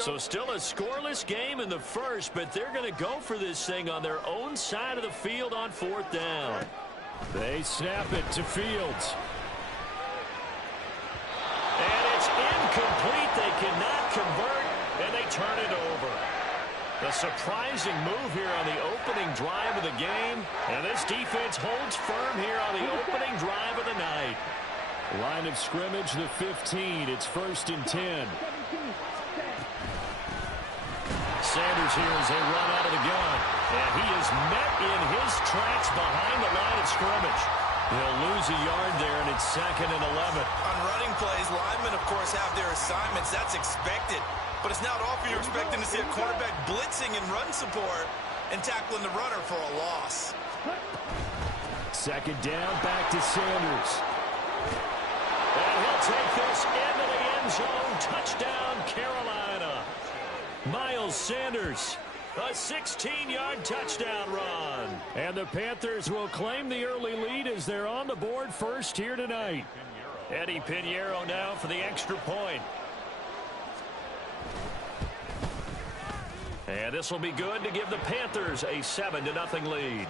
So still a scoreless game in the first, but they're going to go for this thing on their own side of the field on 4th down. They snap it to Fields. And it's incomplete. They cannot convert, and they turn it over. A surprising move here on the opening drive of the game, and this defense holds firm here on the opening drive of the night. Line of scrimmage, the 15. It's 1st and 10. Sanders here as they run out of the gun. And he is met in his tracks behind the line of scrimmage. He'll lose a yard there, and it's 2nd and 11. On running plays, linemen, of course, have their assignments. That's expected. But it's not often you're expecting to see a cornerback blitzing in run support and tackling the runner for a loss. 2nd down, back to Sanders. And he'll take this into the end zone. Touchdown, Carolina. Miles Sanders, a 16-yard touchdown run. And the Panthers will claim the early lead as they're on the board first here tonight. Eddie Pinheiro now for the extra point. And this will be good to give the Panthers a 7-0 lead.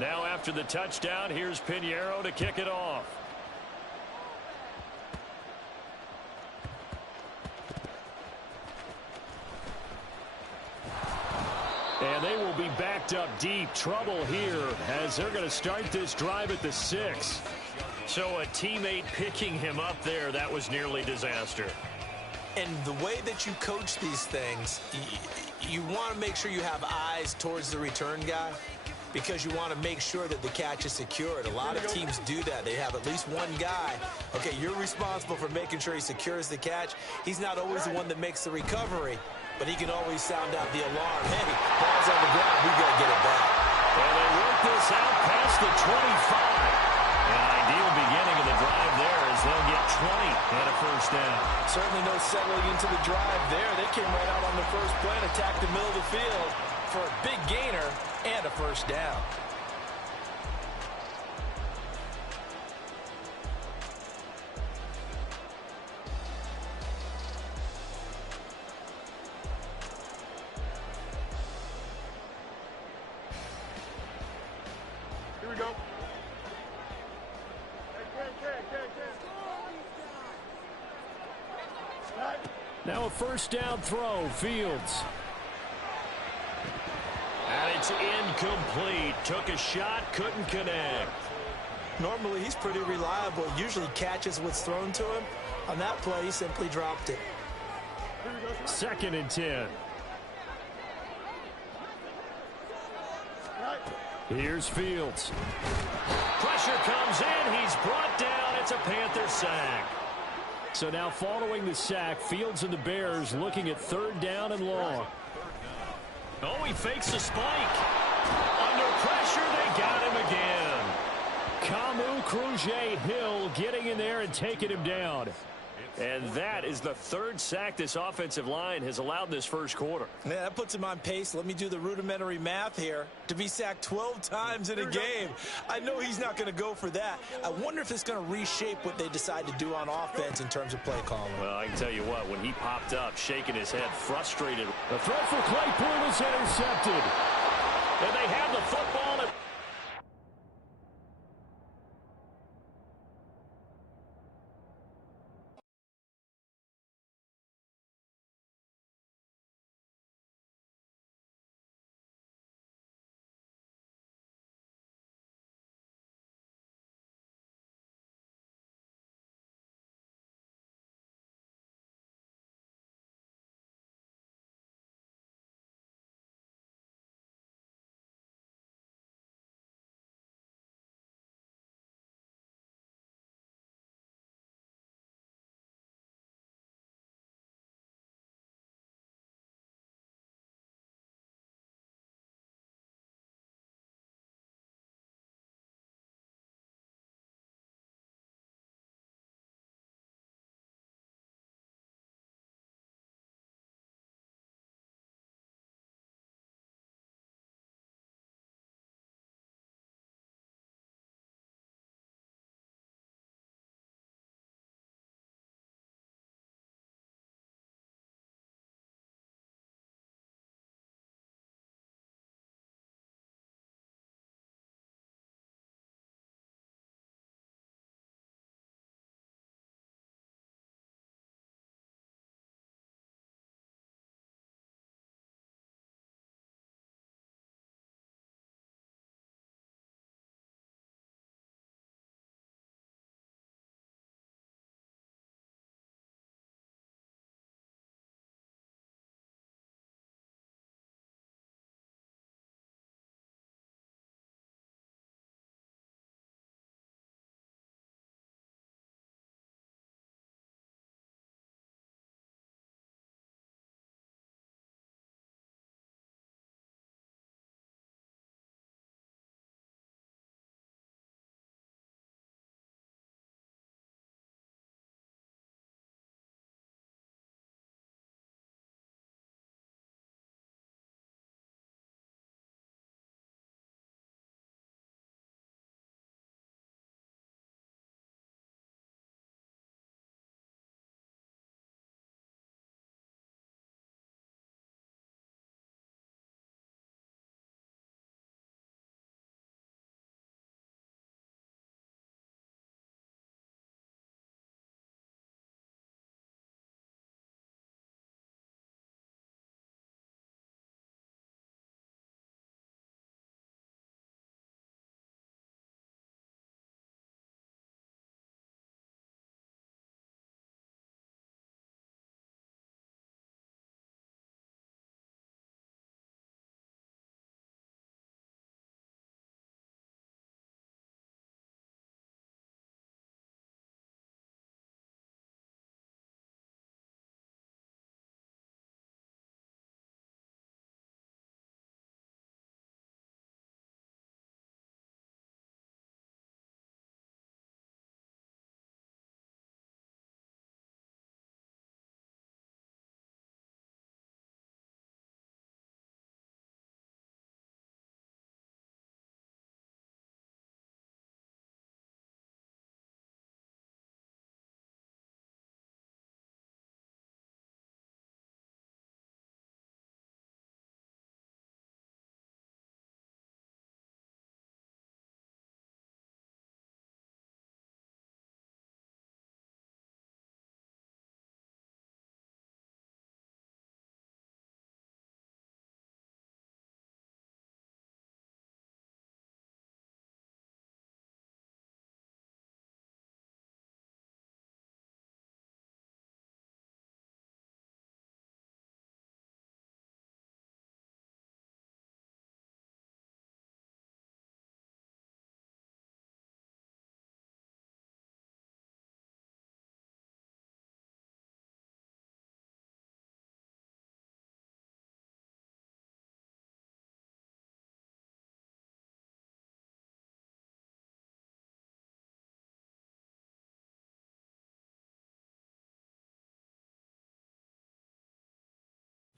Now after the touchdown, here's Pinheiro to kick it off. And they will be backed up deep. Trouble here as they're going to start this drive at the 6. So a teammate picking him up there, that was nearly disaster. And the way that you coach these things, you want to make sure you have eyes towards the return guy, because you want to make sure that the catch is secured. A lot of teams do that. They have at least one guy. Okay, you're responsible for making sure he secures the catch. He's not always the one that makes the recovery, but he can always sound out the alarm. Hey, ball's on the ground. We got to get it back. And they work this out past the 25. An ideal beginning of the drive there as they'll get 20 and a 1st down. Certainly no settling into the drive there. They came right out on the first play and attacked the middle of the field for a big gainer and a 1st down. Here we go. Now a 1st down throw, Fields. And it's incomplete. Took a shot, couldn't connect. Normally, he's pretty reliable. Usually catches what's thrown to him. On that play, he simply dropped it. 2nd and 10. Here's Fields. Pressure comes in. He's brought down. It's a Panther sack. So now following the sack, Fields and the Bears looking at 3rd down and long. Oh, he fakes the spike. Under pressure, they got him again. Camus Cruz-Hill getting in there and taking him down. And that is the 3rd sack this offensive line has allowed this first quarter. Yeah, that puts him on pace. Let me do the rudimentary math here. To be sacked 12 times in a game. I know he's not going to go for that. I wonder if it's going to reshape what they decide to do on offense in terms of play calling. Well, I can tell you what, when he popped up, shaking his head, frustrated. The throw for Claypool is intercepted. And they have the football.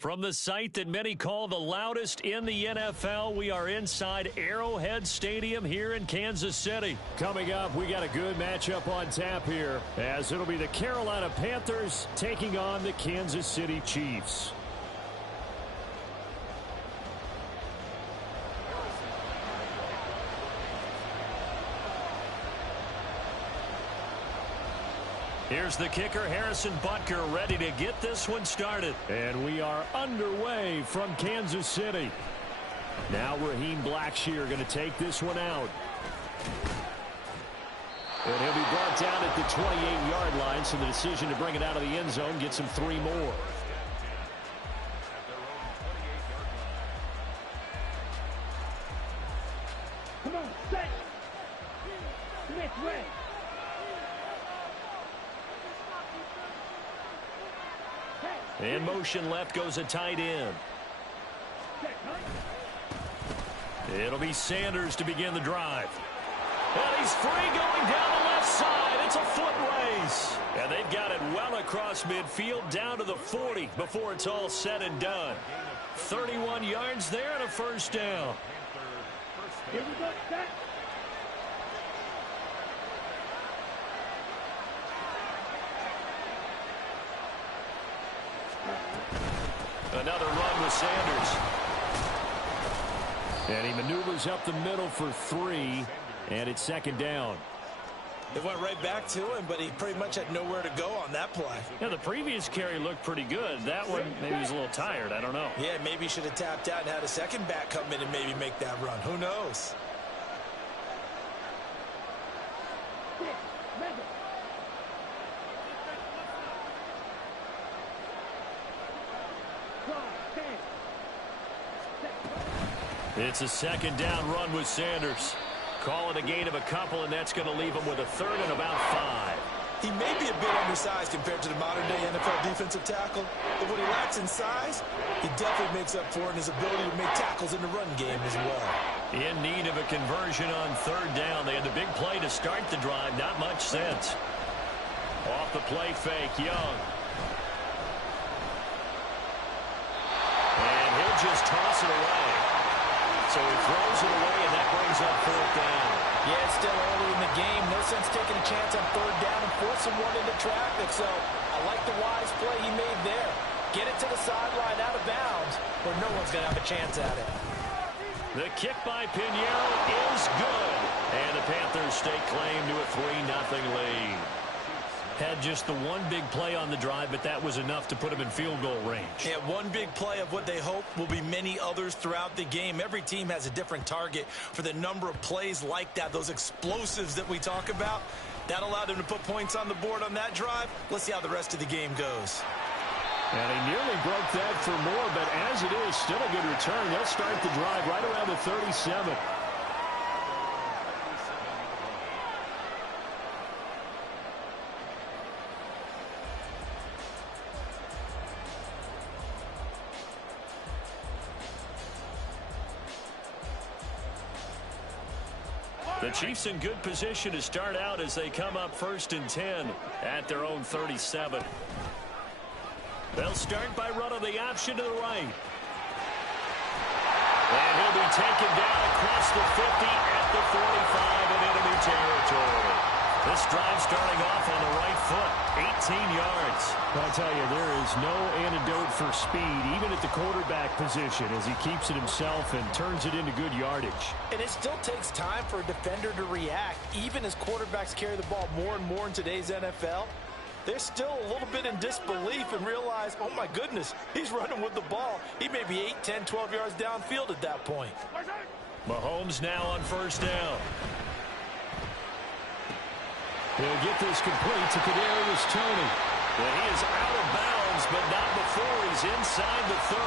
From the site that many call the loudest in the NFL, we are inside Arrowhead Stadium here in Kansas City. Coming up, we got a good matchup on tap here, as it'll be the Carolina Panthers taking on the Kansas City Chiefs. Here's the kicker, Harrison Butker, ready to get this one started. And we are underway from Kansas City. Now Raheem Blackshear going to take this one out. And he'll be brought down at the 28-yard line, so the decision to bring it out of the end zone gets him 3 more. Come on, set. Smith, red. In motion left goes a tight end. It'll be Sanders to begin the drive. And he's free going down the left side. It's a foot race. And they've got it well across midfield down to the 40 before it's all said and done. 31 yards there and a first down. Here we go, set. Another run with Sanders. And he maneuvers up the middle for 3, and it's second down. It went right back to him, but he pretty much had nowhere to go on that play. Yeah, the previous carry looked pretty good. That one, maybe he was a little tired. I don't know. Yeah, maybe he should have tapped out and had a second back come in and maybe make that run. Who knows? It's a second down run with Sanders. Call it a gain of a couple, and that's going to leave him with a third and about 5. He may be a bit undersized compared to the modern-day NFL defensive tackle, but what he lacks in size, he definitely makes up for in his ability to make tackles in the run game as well. In need of a conversion on third down. They had the big play to start the drive. Not much sense. Off the play fake, Young. And he'll just toss it away. So he throws it away, and that brings up fourth down. Yeah, it's still early in the game. No sense taking a chance on third down and forcing one into traffic. So I like the wise play he made there. Get it to the sideline out of bounds where no one's going to have a chance at it. The kick by Pinheiro is good. And the Panthers stake claim to a 3-0 lead. Had just the one big play on the drive, but that was enough to put him in field goal range. Yeah, one big play of what they hope will be many others throughout the game. Every team has a different target for the number of plays like that, those explosives that we talk about. That allowed them to put points on the board on that drive. Let's see how the rest of the game goes. And he nearly broke that for more, but as it is, still a good return. They'll start the drive right around the 37. The Chiefs in good position to start out as they come up 1st and 10 at their own 37. They'll start by running the option to the right. And he'll be taken down across the 50 at the 45 in enemy territory. This drive starting off on the right foot, 18 yards. I'll tell you, there is no antidote for speed, even at the quarterback position, as he keeps it himself and turns it into good yardage. And it still takes time for a defender to react, even as quarterbacks carry the ball more and more in today's NFL. They're still a little bit in disbelief and realize, oh my goodness, he's running with the ball. He may be 8, 10, 12 yards downfield at that point. Mahomes now on 1st down. He'll get this complete to Kadarius Toney. And he is out of bounds, but not before he's inside the 30.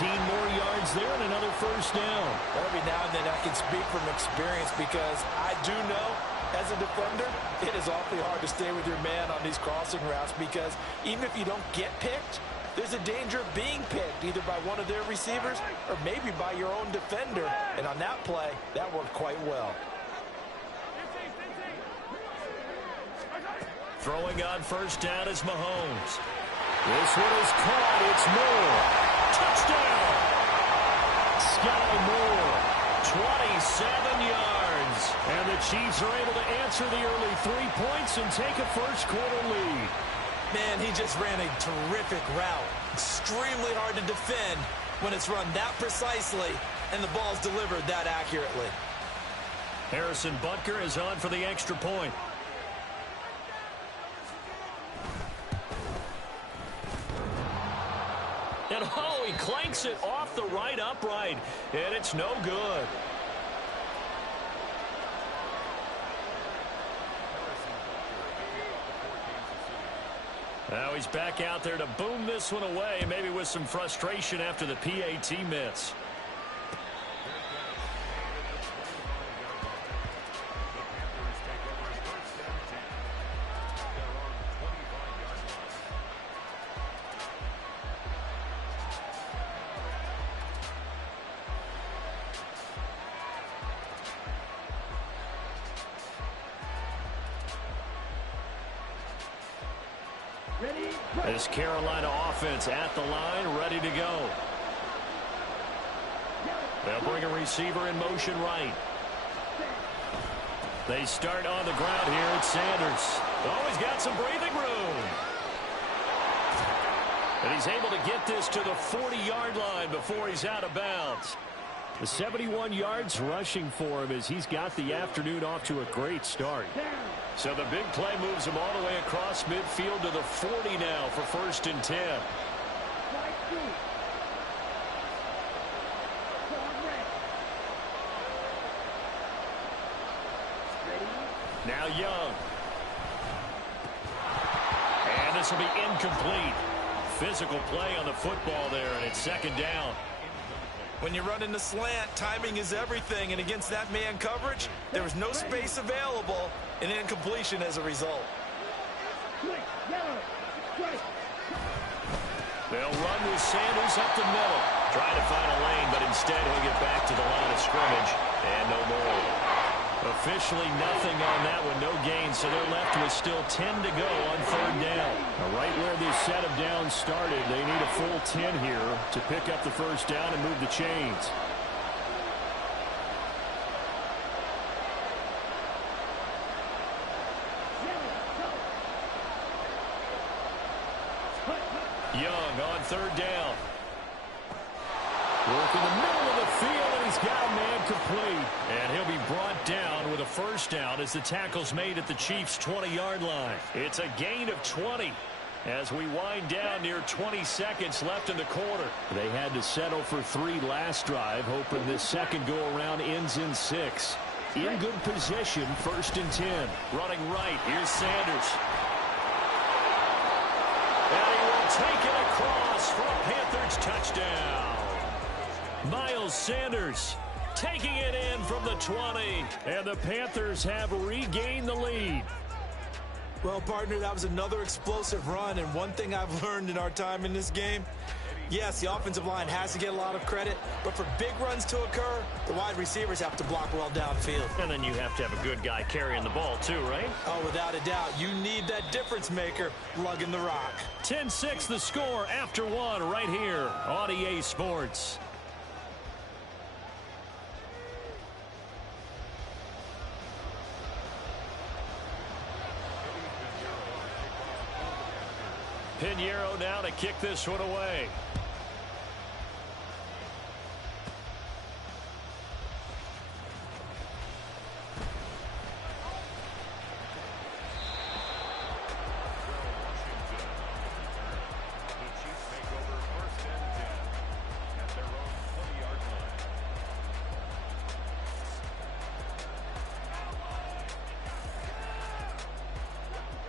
18 more yards there and another 1st down. Every now and then I can speak from experience because I do know as a defender, it is awfully hard to stay with your man on these crossing routes because even if you don't get picked, there's a danger of being picked either by one of their receivers or maybe by your own defender. And on that play, that worked quite well. Throwing on 1st down is Mahomes. This one is caught. It's Moore. Touchdown. Sky Moore, 27 yards. And the Chiefs are able to answer the early 3 points and take a first-quarter lead. Man, he just ran a terrific route. Extremely hard to defend when it's run that precisely and the ball's delivered that accurately. Harrison Butker is on for the extra point. And oh, he clanks it off the right upright, and it's no good. Now he's back out there to boom this one away, maybe with some frustration after the PAT miss. This Carolina offense at the line, ready to go. They'll bring a receiver in motion right. They start on the ground here. It's Sanders. Oh, he's got some breathing room. And he's able to get this to the 40-yard line before he's out of bounds. The 71 yards rushing for him as he's got the afternoon off to a great start. So the big play moves him all the way across midfield to the 40 now for 1st and 10. Now Young. And this will be incomplete. Physical play on the football there, and it's 2nd down. When you run in the slant, timing is everything, and against that man coverage, there was no space available, and incompletion as a result. They'll run with Sanders up the middle. Trying to find a lane, but instead he'll get back to the line of scrimmage, and no more. Officially nothing on that one, no gain, so they're left with still 10 to go on 3rd down. Now, right where this set of downs started, they need a full 10 here to pick up the 1st down and move the chains. Young on 3rd down. Work in the middle of the field, and he's got a man complete. And he'll be brought down with a 1st down as the tackle's made at the Chiefs' 20-yard line. It's a gain of 20 as we wind down near 20 seconds left in the quarter. They had to settle for 3 last drive, hoping this second go-around ends in 6. In good position, 1st and 10. Running right, here's Sanders. And he will take it across for a Panthers touchdown. Miles Sanders taking it in from the 20. And the Panthers have regained the lead. Well, partner, that was another explosive run, and one thing I've learned in our time in this game, yes, the offensive line has to get a lot of credit, but for big runs to occur, the wide receivers have to block well downfield. And then you have to have a good guy carrying the ball too, right? Oh, without a doubt. You need that difference maker lugging the rock. 10-6 the score after 1 right here on EA Sports. Pinheiro now to kick this one away.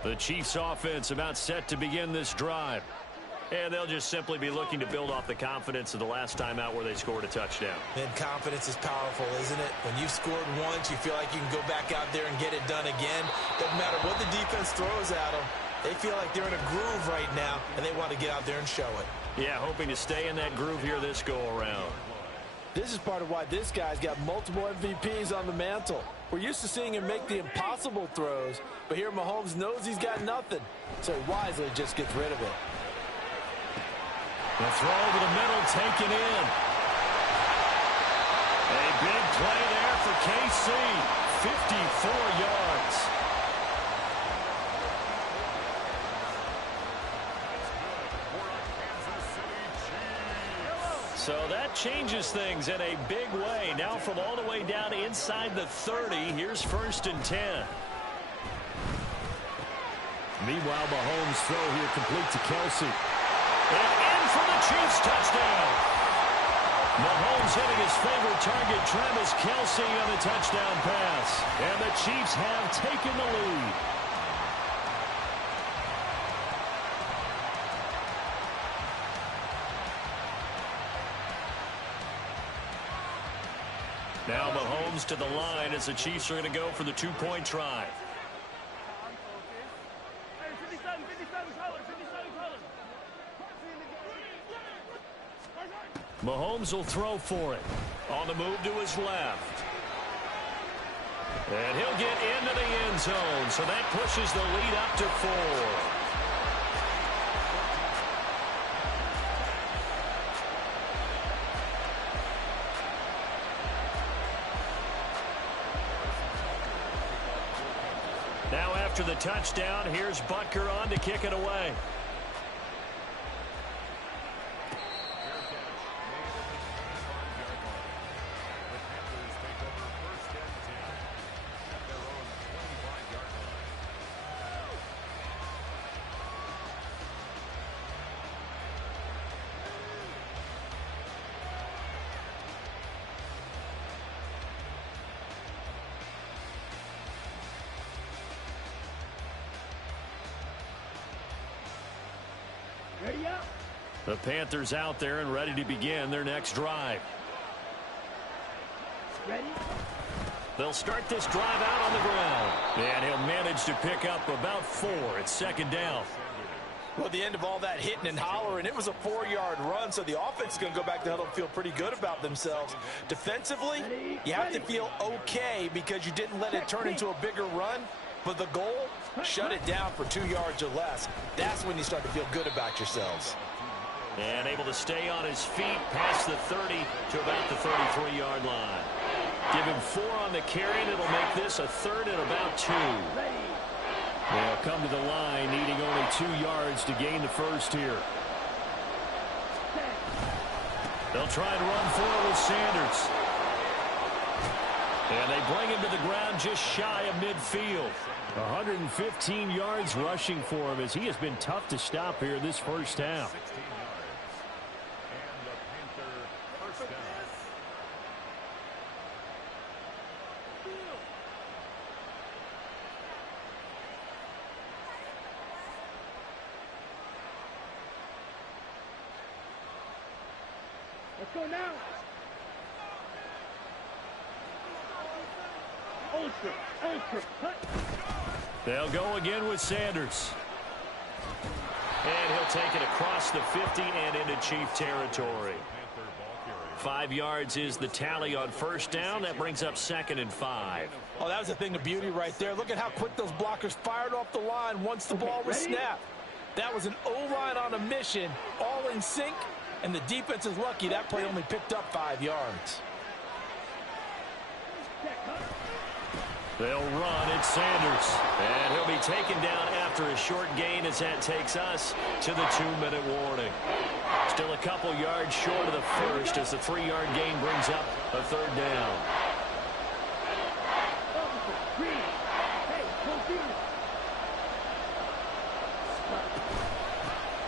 The Chiefs offense about set to begin this drive. And they'll just simply be looking to build off the confidence of the last time out where they scored a touchdown. And confidence is powerful, isn't it? When you've scored once, you feel like you can go back out there and get it done again. Doesn't matter what the defense throws at them. They feel like they're in a groove right now, and they want to get out there and show it. Yeah, hoping to stay in that groove here this go-around. This is part of why this guy's got multiple MVPs on the mantle. We're used to seeing him make the impossible throws, but here Mahomes knows he's got nothing, so he wisely just gets rid of it. The throw over the middle taken in. A big play there for KC. 54 yards. So that changes things in a big way. Now from all the way down inside the 30, here's 1st and 10. Meanwhile, Mahomes' throw here complete to Kelsey. And in for the Chiefs touchdown. Mahomes hitting his favorite target, Travis Kelsey, on the touchdown pass. And the Chiefs have taken the lead. Now Mahomes to the line as the Chiefs are going to go for the 2-point try. Mahomes will throw for it. On the move to his left. And he'll get into the end zone. So that pushes the lead up to 4. Now after the touchdown, here's Butker on to kick it away. The Panthers out there and ready to begin their next drive. Ready? They'll start this drive out on the ground. And he'll manage to pick up about 4. It's 2nd down. Well, at the end of all that hitting and hollering, it was a 4-yard run, so the offense is going to go back to huddle and feel pretty good about themselves. Defensively, you have to feel okay because you didn't let it turn into a bigger run. But the goal, shut it down for 2 yards or less. That's when you start to feel good about yourselves. And able to stay on his feet past the 30 to about the 33-yard line. Give him 4 on the carry, and it'll make this a 3rd and about 2. They'll come to the line, needing only 2 yards to gain the first here. They'll try and run for it with Sanders. And they bring him to the ground just shy of midfield. 115 yards rushing for him as he has been tough to stop here this first half. Let's go now. Ultra, cut. They'll go again with Sanders. And he'll take it across the 50 and into Chief territory. 5 yards is the tally on 1st down. That brings up 2nd and 5. Oh, that was a thing of beauty right there. Look at how quick those blockers fired off the line once the ball was snapped. That was an O-line on a mission, all in sync, and the defense is lucky that play only picked up 5 yards. They'll run. It's Sanders. And he'll be taken down after a short gain as that takes us to the 2-minute warning. Still a couple yards short of the first as the 3-yard gain brings up a 3rd down.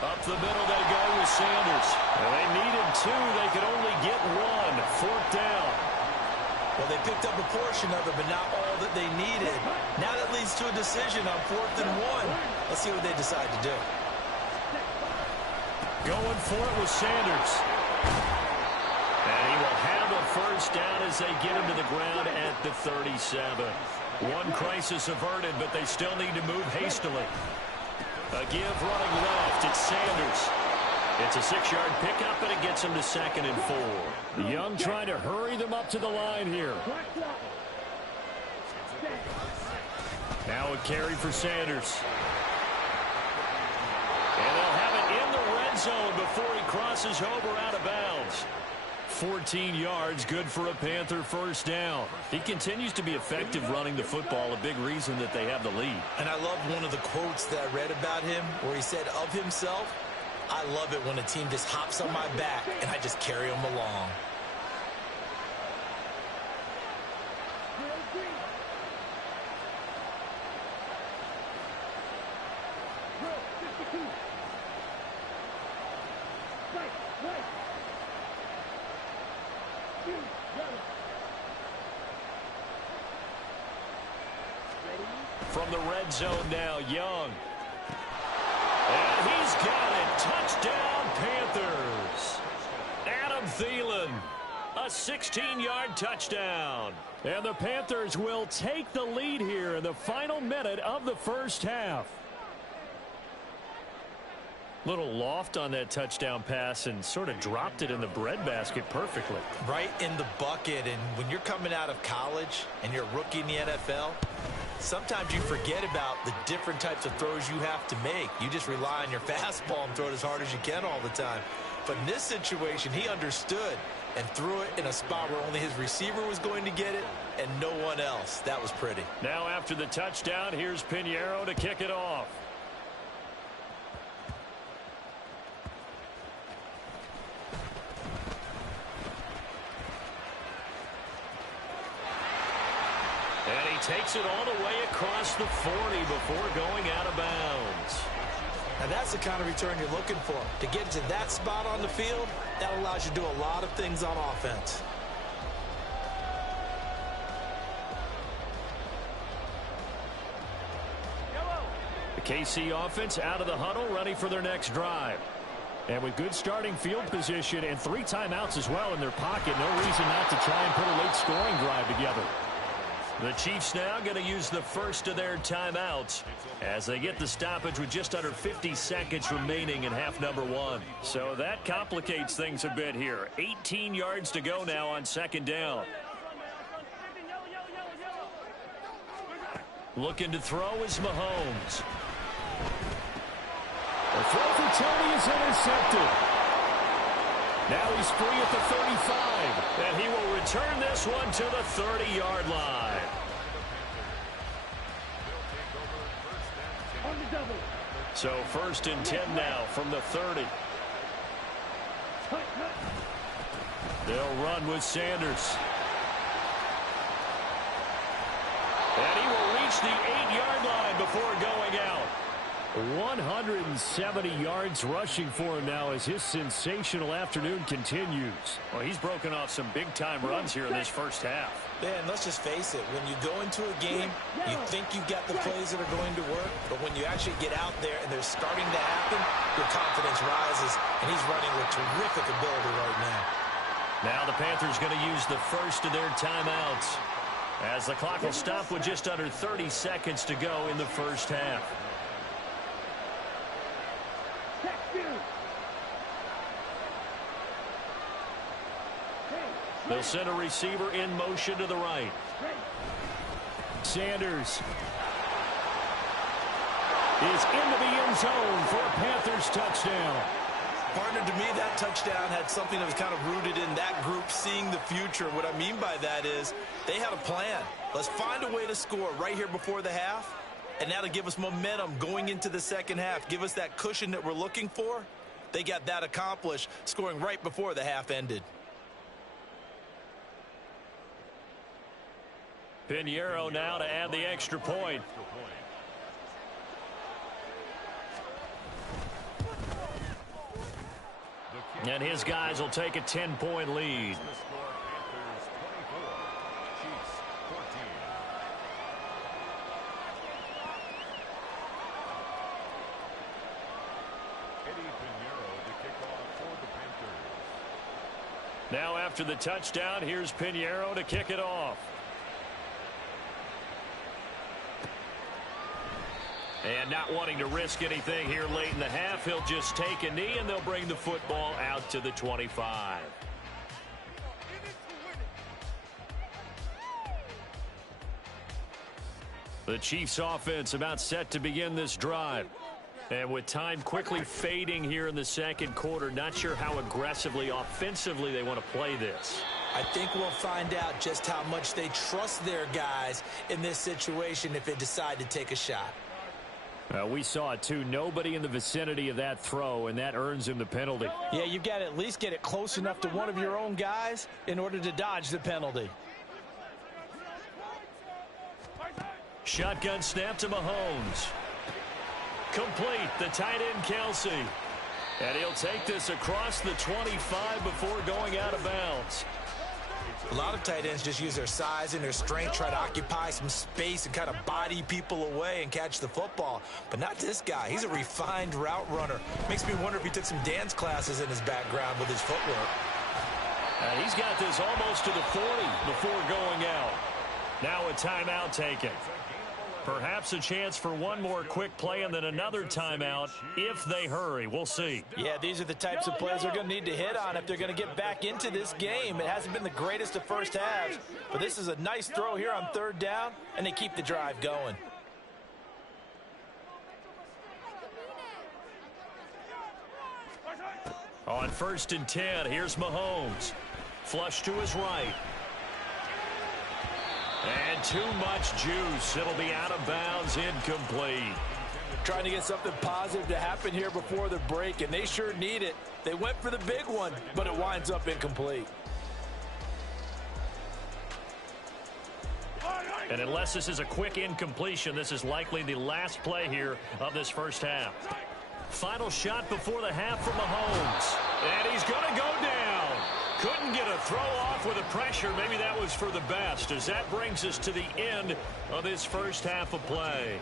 Up the middle they go with Sanders. And they needed 2. They could only get 1. 4th down. Well, they picked up a portion of it, but not all that they needed. Now that leads to a decision on 4th and 1. Let's see what they decide to do. Going for it with Sanders. And he will have a 1st down as they get him to the ground at the 37. One crisis averted, but they still need to move hastily. A give running left. It's Sanders. It's a 6-yard pickup, and it gets him to 2nd and 4. Young trying to hurry them up to the line here. Now a carry for Sanders. And they'll have it in the red end zone before he crosses over out of bounds. 14 yards, good for a Panther first down. He continues to be effective running the football, a big reason that they have the lead. And I love one of the quotes that I read about him where he said of himself, "I love it when a team just hops on my back and I just carry them along." From the red zone now, Young. And he's got it. Touchdown, Panthers. Adam Thielen, a 16-yard touchdown. And the Panthers will take the lead here in the final minute of the first half. Little loft on that touchdown pass and sort of dropped it in the breadbasket perfectly. Right in the bucket. And when you're coming out of college and you're a rookie in the NFL, sometimes you forget about the different types of throws you have to make. You just rely on your fastball and throw it as hard as you can all the time. But in this situation, he understood and threw it in a spot where only his receiver was going to get it and no one else. That was pretty. Now after the touchdown, here's Pinheiro to kick it off. And he takes it all the way across the 40 before going out of bounds. Now that's the kind of return you're looking for. To get to that spot on the field, that allows you to do a lot of things on offense. The KC offense out of the huddle, ready for their next drive. And with good starting field position and 3 timeouts as well in their pocket, no reason not to try and put a late scoring drive together. The Chiefs now going to use the first of their timeouts as they get the stoppage with just under 50 seconds remaining in half number 1. So that complicates things a bit here. 18 yards to go now on second down. Looking to throw is Mahomes. The throw for Tony is intercepted. Now he's free at the 35, and he will return this one to the 30-yard line. So first and 10 now from the 30. They'll run with Sanders. And he will reach the 8-yard line before going out. 170 yards rushing for him now as his sensational afternoon continues. Well, he's broken off some big-time runs here in this first half. Man, let's just face it. When you go into a game, you think you've got the plays that are going to work, but when you actually get out there and they're starting to happen, your confidence rises, and he's running with terrific ability right now. Now the Panthers going to use the first of their timeouts as the clock will stop with just under 30 seconds to go in the first half. They'll send a receiver in motion to the right. Sanders is into the end zone for a Panthers touchdown. Partner, to me, that touchdown had something that was kind of rooted in that group seeing the future. What I mean by that is they had a plan. Let's find a way to score right here before the half, and that'll give us momentum going into the second half. Give us that cushion that we're looking for. They got that accomplished, scoring right before the half ended. Pinheiro now to add the extra point. And his guys will take a 10-point lead. Now after the touchdown, here's Pinheiro to kick it off. And not wanting to risk anything here late in the half, he'll just take a knee and they'll bring the football out to the 25. The Chiefs offense about set to begin this drive. And with time quickly fading here in the second quarter, not sure how aggressively, offensively they want to play this. I think we'll find out just how much they trust their guys in this situation if they decide to take a shot. We saw it, too. Nobody in the vicinity of that throw, and that earns him the penalty. Yeah, you've got to at least get it close enough to one of your own guys in order to dodge the penalty. Shotgun snap to Mahomes. Complete, the tight end Kelsey. And he'll take this across the 25 before going out of bounds. A lot of tight ends just use their size and their strength, try to occupy some space and kind of body people away and catch the football. But not this guy. He's a refined route runner. Makes me wonder if he took some dance classes in his background with his footwork. And he's got this almost to the 40 before going out. Now a timeout taken. Perhaps a chance for one more quick play and then another timeout if they hurry. We'll see. Yeah, these are the types of plays they're going to need to hit on if they're going to get back into this game. It hasn't been the greatest of first halves, but this is a nice throw here on third down, and they keep the drive going. On 1st and 10, here's Mahomes. Flush to his right. And too much juice. It'll be out of bounds, incomplete. Trying to get something positive to happen here before the break, and they sure need it. They went for the big one, but it winds up incomplete. And unless this is a quick incompletion, this is likely the last play here of this first half. Final shot before the half from Mahomes. And he's going to go down. Couldn't get a throw off with the pressure. Maybe that was for the best, as that brings us to the end of this first half of play.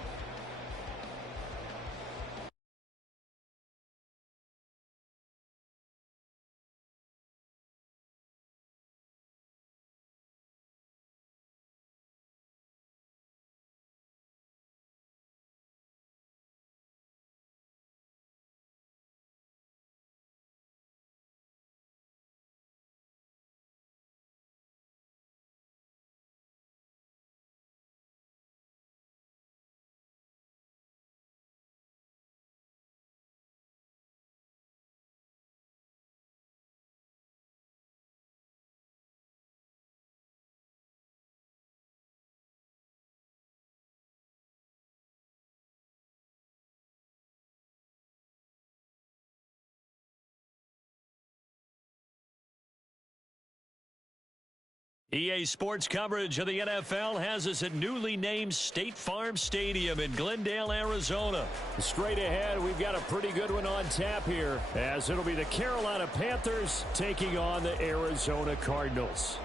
EA Sports coverage of the NFL has us at newly named State Farm Stadium in Glendale, Arizona. Straight ahead, we've got a pretty good one on tap here, as it'll be the Carolina Panthers taking on the Arizona Cardinals.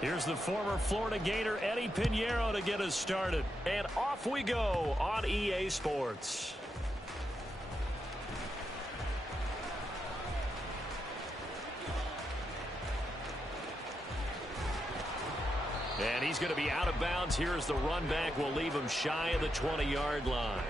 Here's the former Florida Gator Eddie Pinheiro to get us started. And off we go on EA Sports. And he's going to be out of bounds. Here's the run back. We'll leave him shy of the 20-yard line.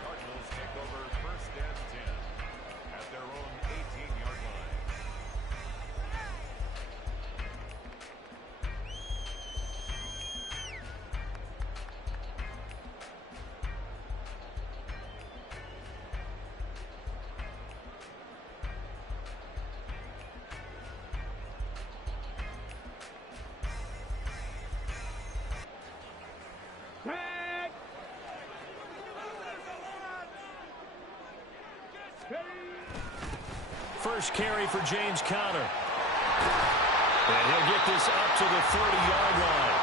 First carry for James Conner. And he'll get this up to the 30-yard line.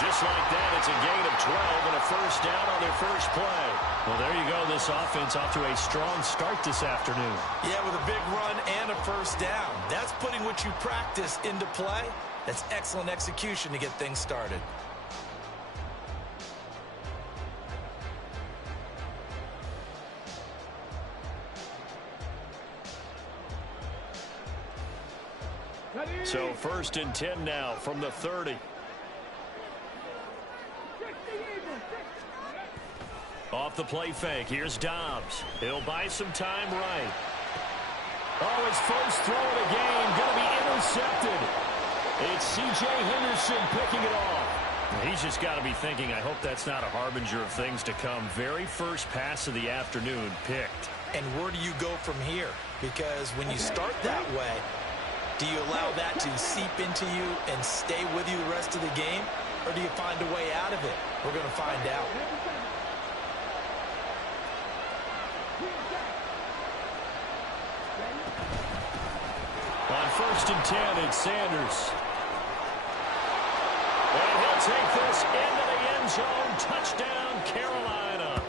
Just like that, it's a gain of 12 and a first down on their first play. Well, there you go. This offense off to a strong start this afternoon. Yeah, with a big run and a first down. That's putting what you practice into play. That's excellent execution to get things started. So 1st and 10 now from the 30. Off the play fake, here's Dobbs. He'll buy some time right. Oh, his first throw of the game, going to be intercepted. It's C.J. Henderson picking it off. He's just got to be thinking, I hope that's not a harbinger of things to come. Very first pass of the afternoon picked. And where do you go from here? Because when you start that way, do you allow that to seep into you and stay with you the rest of the game? Or do you find a way out of it? We're going to find out. On 1st and 10, it's Sanders. And he'll take this into the end zone. Touchdown, Carolina.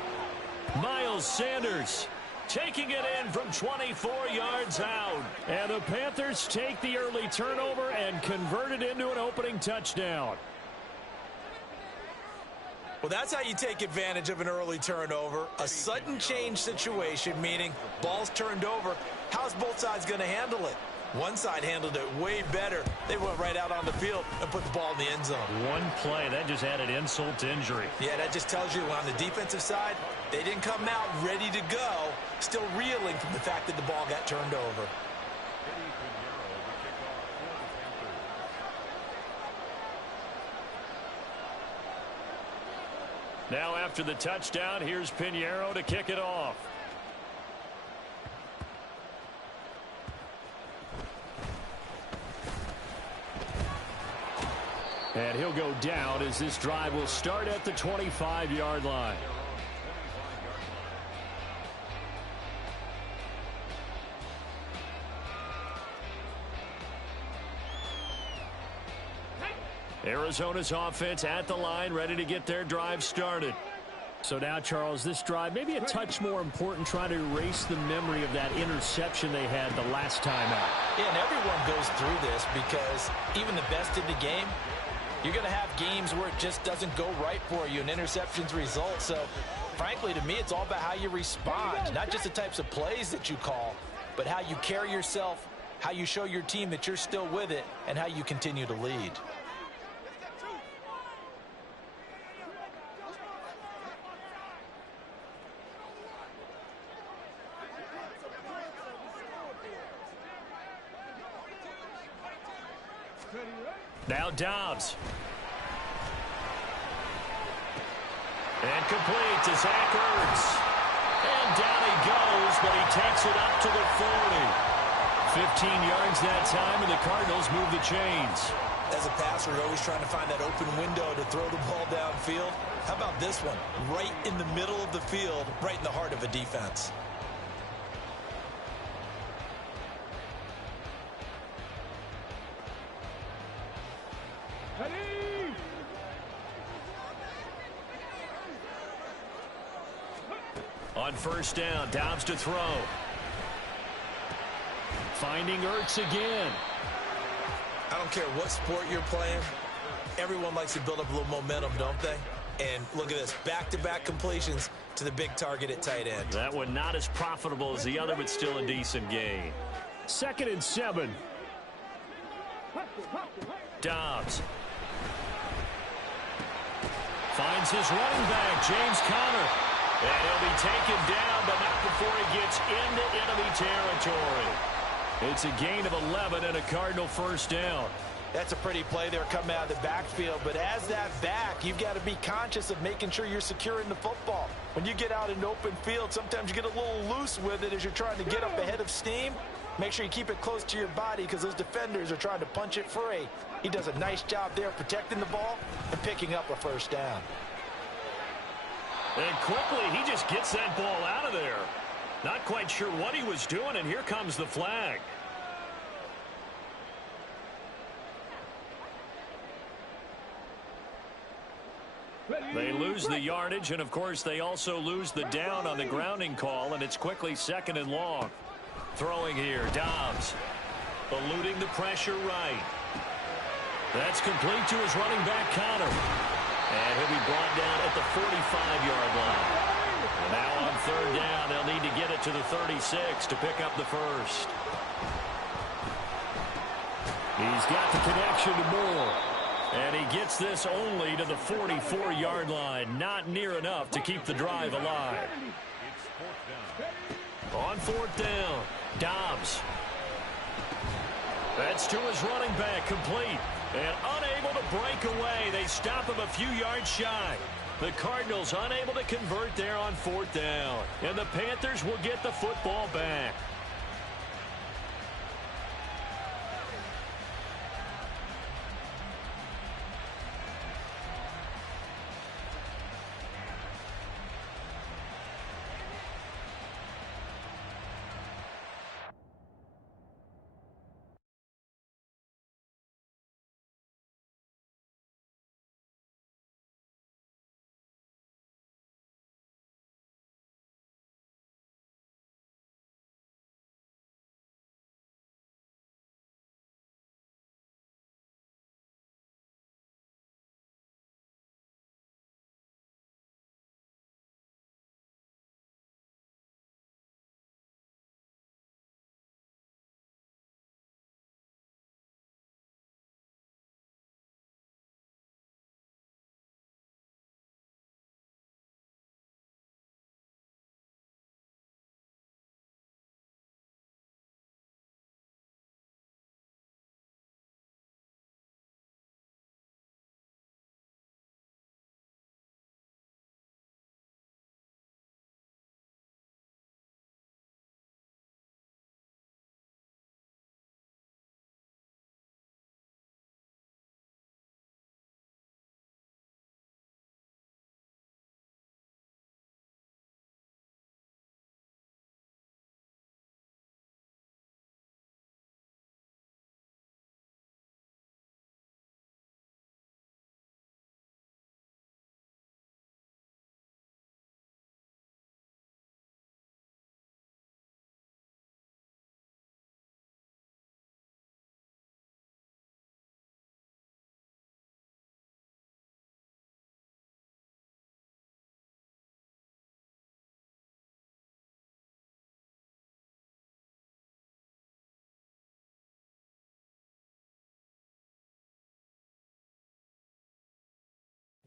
Miles Sanders taking it in from 24 yards out. And the Panthers take the early turnover and convert it into an opening touchdown. Well, that's how you take advantage of an early turnover. A sudden change situation, meaning ball's turned over. How's both sides going to handle it? One side handled it way better. They went right out on the field and put the ball in the end zone. One play, that just added insult to injury. Yeah, that just tells you on the defensive side, they didn't come out ready to go, still reeling from the fact that the ball got turned over. Now after the touchdown, here's Pinheiro to kick it off. And he'll go down as this drive will start at the 25-yard line. Arizona's offense at the line, ready to get their drive started. So now, Charles, this drive maybe a touch more important, trying to erase the memory of that interception they had the last time out. Yeah, and everyone goes through this because even the best in the game, you're going to have games where it just doesn't go right for you and interceptions result. So, frankly, to me, it's all about how you respond, not just the types of plays that you call, but how you carry yourself, how you show your team that you're still with it, and how you continue to lead. Now Dobbs. And complete to Zach Ertz. And down he goes, but he takes it up to the 40. 15 yards that time, and the Cardinals move the chains. As a passer, you're always trying to find that open window to throw the ball downfield. How about this one? Right in the middle of the field, right in the heart of a defense. On 1st down, Dobbs to throw. Finding Ertz again. I don't care what sport you're playing. Everyone likes to build up a little momentum, don't they? And look at this, back-to-back completions to the big target at tight end. That one not as profitable as the other, but still a decent gain. 2nd and 7. Dobbs. Finds his running back, James Conner. And he'll be taken down, but not before he gets into enemy territory. It's a gain of 11 and a Cardinal 1st down. That's a pretty play there coming out of the backfield, but as that back, you've got to be conscious of making sure you're securing the football. When you get out in open field, sometimes you get a little loose with it as you're trying to get up ahead of steam. Make sure you keep it close to your body because those defenders are trying to punch it free. He does a nice job there protecting the ball and picking up a 1st down. And quickly, he just gets that ball out of there. Not quite sure what he was doing, and here comes the flag. They lose the yardage, and, of course, they also lose the down on the grounding call, and it's quickly 2nd and long. Throwing here, Dobbs. Eluding the pressure right. That's complete to his running back, Conner. And he'll be brought down at the 45-yard line. And now on 3rd down, they'll need to get it to the 36 to pick up the 1st. He's got the connection to Moore. And he gets this only to the 44-yard line. Not near enough to keep the drive alive. On fourth down, Dobbs. That's to his running back, complete. And unable to break away. They stop him a few yards shy. The Cardinals unable to convert there on fourth down. And the Panthers will get the football back.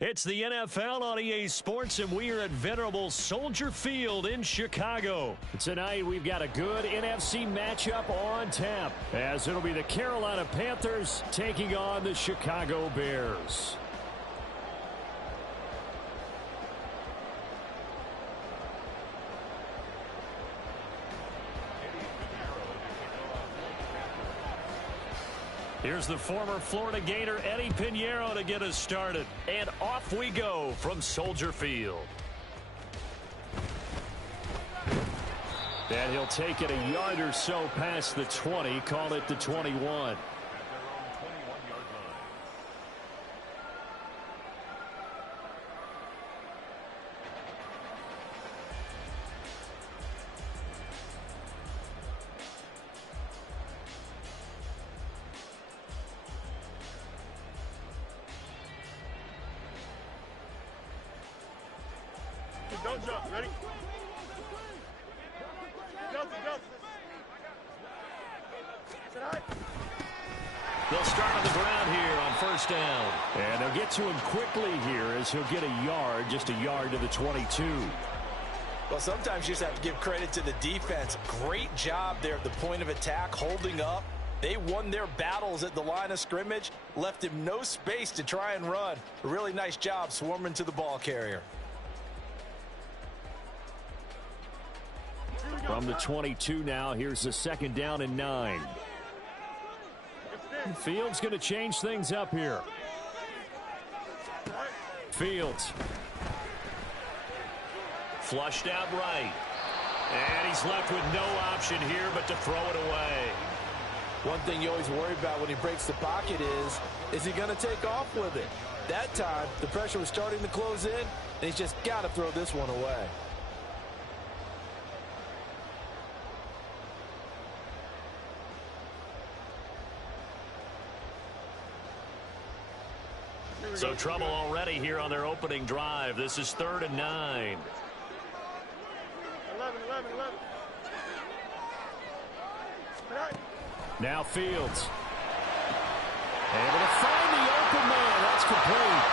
It's the NFL on EA Sports, and we are at venerable Soldier Field in Chicago. Tonight, we've got a good NFC matchup on tap, as it'll be the Carolina Panthers taking on the Chicago Bears. Here's the former Florida Gator Eddie Pinheiro to get us started. And off we go from Soldier Field. And he'll take it a yard or so past the 20, call it the 21. Don't jump. Ready? They'll start on the ground here on first down. And they'll get to him quickly here as he'll get a yard, just a yard to the 22. Well, sometimes you just have to give credit to the defense. Great job there at the point of attack, holding up. They won their battles at the line of scrimmage, left him no space to try and run. A really nice job swarming to the ball carrier. From the 22 now, here's the second down and 9. Fields going to change things up here. Fields. Flushed out right. And he's left with no option here but to throw it away. One thing you always worry about when he breaks the pocket is he going to take off with it? That time, the pressure was starting to close in, and he's just got to throw this one away. So trouble already here on their opening drive. This is 3rd and 9. 11. Now Fields. Able to find the open man. That's complete.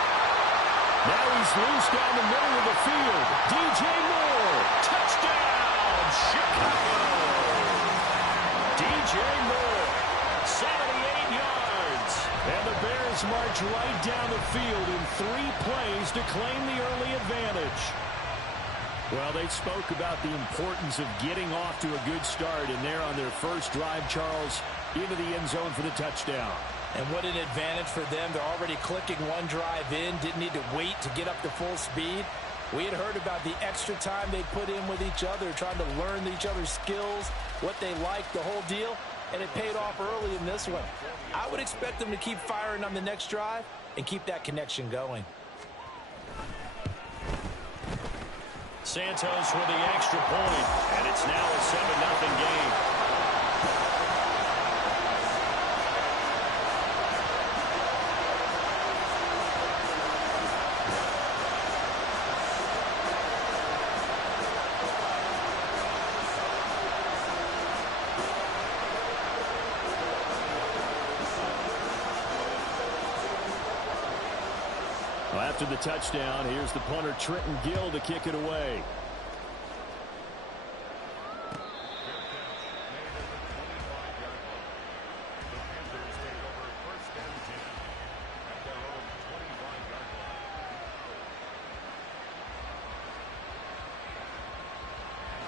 Now he's loose down the middle of the field. DJ Moore. Touchdown, Chicago. DJ Moore, 78 yards. And the Bears march right down the field in 3 plays to claim the early advantage. Well, they spoke about the importance of getting off to a good start, and they're on their first drive, Charles, into the end zone for the touchdown. And what an advantage for them. They're already clicking one drive in, didn't need to wait to get up to full speed. We had heard about the extra time they put in with each other, trying to learn each other's skills, what they like, the whole deal, and it paid off early in this one. I would expect them to keep firing on the next drive and keep that connection going. Santos with the extra point, and it's now a 7-0 game. After the touchdown, here's the punter Trenton Gill to kick it away.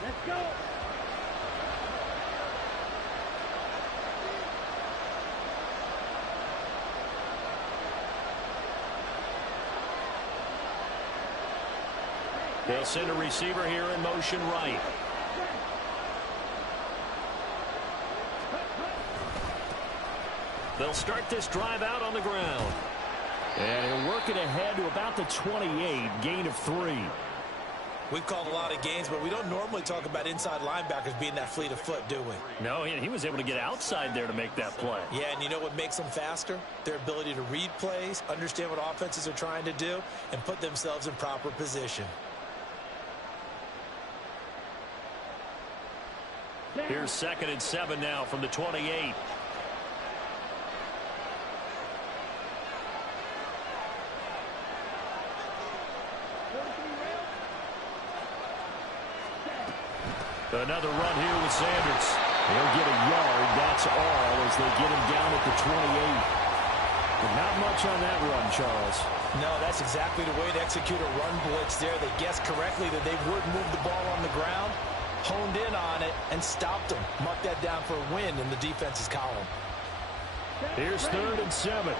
Let's go. They'll send a receiver here in motion right. They'll start this drive out on the ground. And he'll work it ahead to about the 28, gain of 3. We've called a lot of games, but we don't normally talk about inside linebackers being that fleet of foot, do we? No, he was able to get outside there to make that play. Yeah, and you know what makes them faster? Their ability to read plays, understand what offenses are trying to do, and put themselves in proper position. Here's 2nd and 7 now from the 28. Another run here with Sanders. He'll get a yard, that's all, as they get him down at the 28. But not much on that run, Charles. No, that's exactly the way to execute a run blitz there. They guessed correctly that they would move the ball on the ground, honed in on it, and stopped them. Mark that down for a win in the defense's column. Here's 3rd and 7.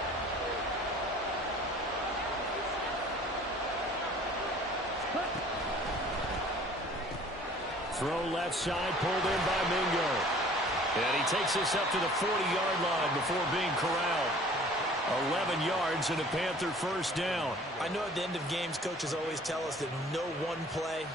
Throw left side, pulled in by Mingo. And he takes this up to the 40-yard line before being corralled. 11 yards and a Panther first down. I know at the end of games, coaches always tell us that no one play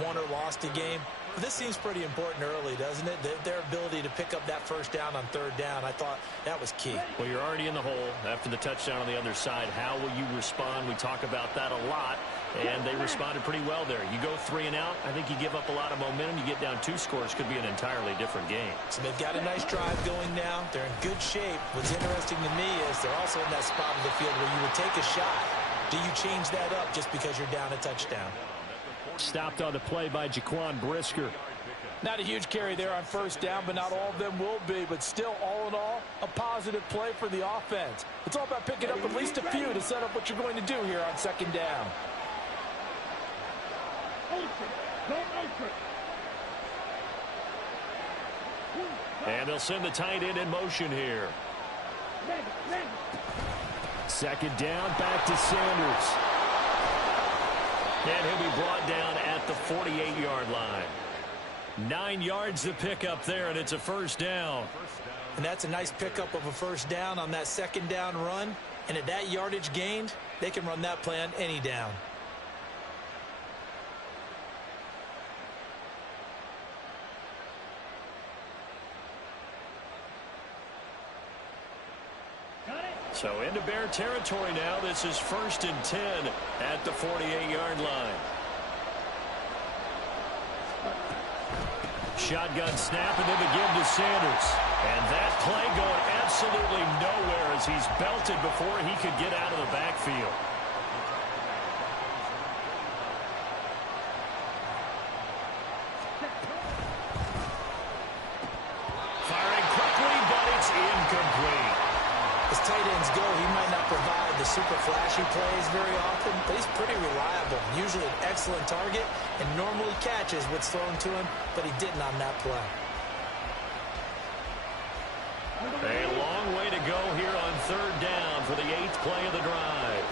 won or lost a game. But this seems pretty important early, doesn't it? Their ability to pick up that first down on 3rd down, I thought that was key. Well, you're already in the hole after the touchdown on the other side. How will you respond? We talk about that a lot, and they responded pretty well there. You go 3 and out, I think you give up a lot of momentum. You get down 2 scores, could be an entirely different game. So they've got a nice drive going now. They're in good shape. What's interesting to me is they're also in that spot of the field where you would take a shot. Do you change that up just because you're down a touchdown? Stopped on the play by Jaquan Brisker. Not a huge carry there on 1st down, but not all of them will be. But still, all in all, a positive play for the offense. It's all about picking up at least a few to set up what you're going to do here on 2nd down. And they'll send the tight end in motion here. 2nd down, back to Sanders. And he'll be brought down at the 48-yard line. 9 yards to pick up there, and it's a first down. And that's a nice pickup of a first down on that 2nd down run. And at that yardage gained, they can run that play on any down. So into Bear territory now. This is 1st and 10 at the 48-yard line. Shotgun snap, and then the give to Sanders. And that play going absolutely nowhere as he's belted before he could get out of the backfield. Firing quickly, but it's incomplete. As tight ends go, he might not provide the super flashy plays very often, but he's pretty reliable. Usually an excellent target and normally catches what's thrown to him, but he didn't on that play. A long way to go here on third down for the 8th play of the drive.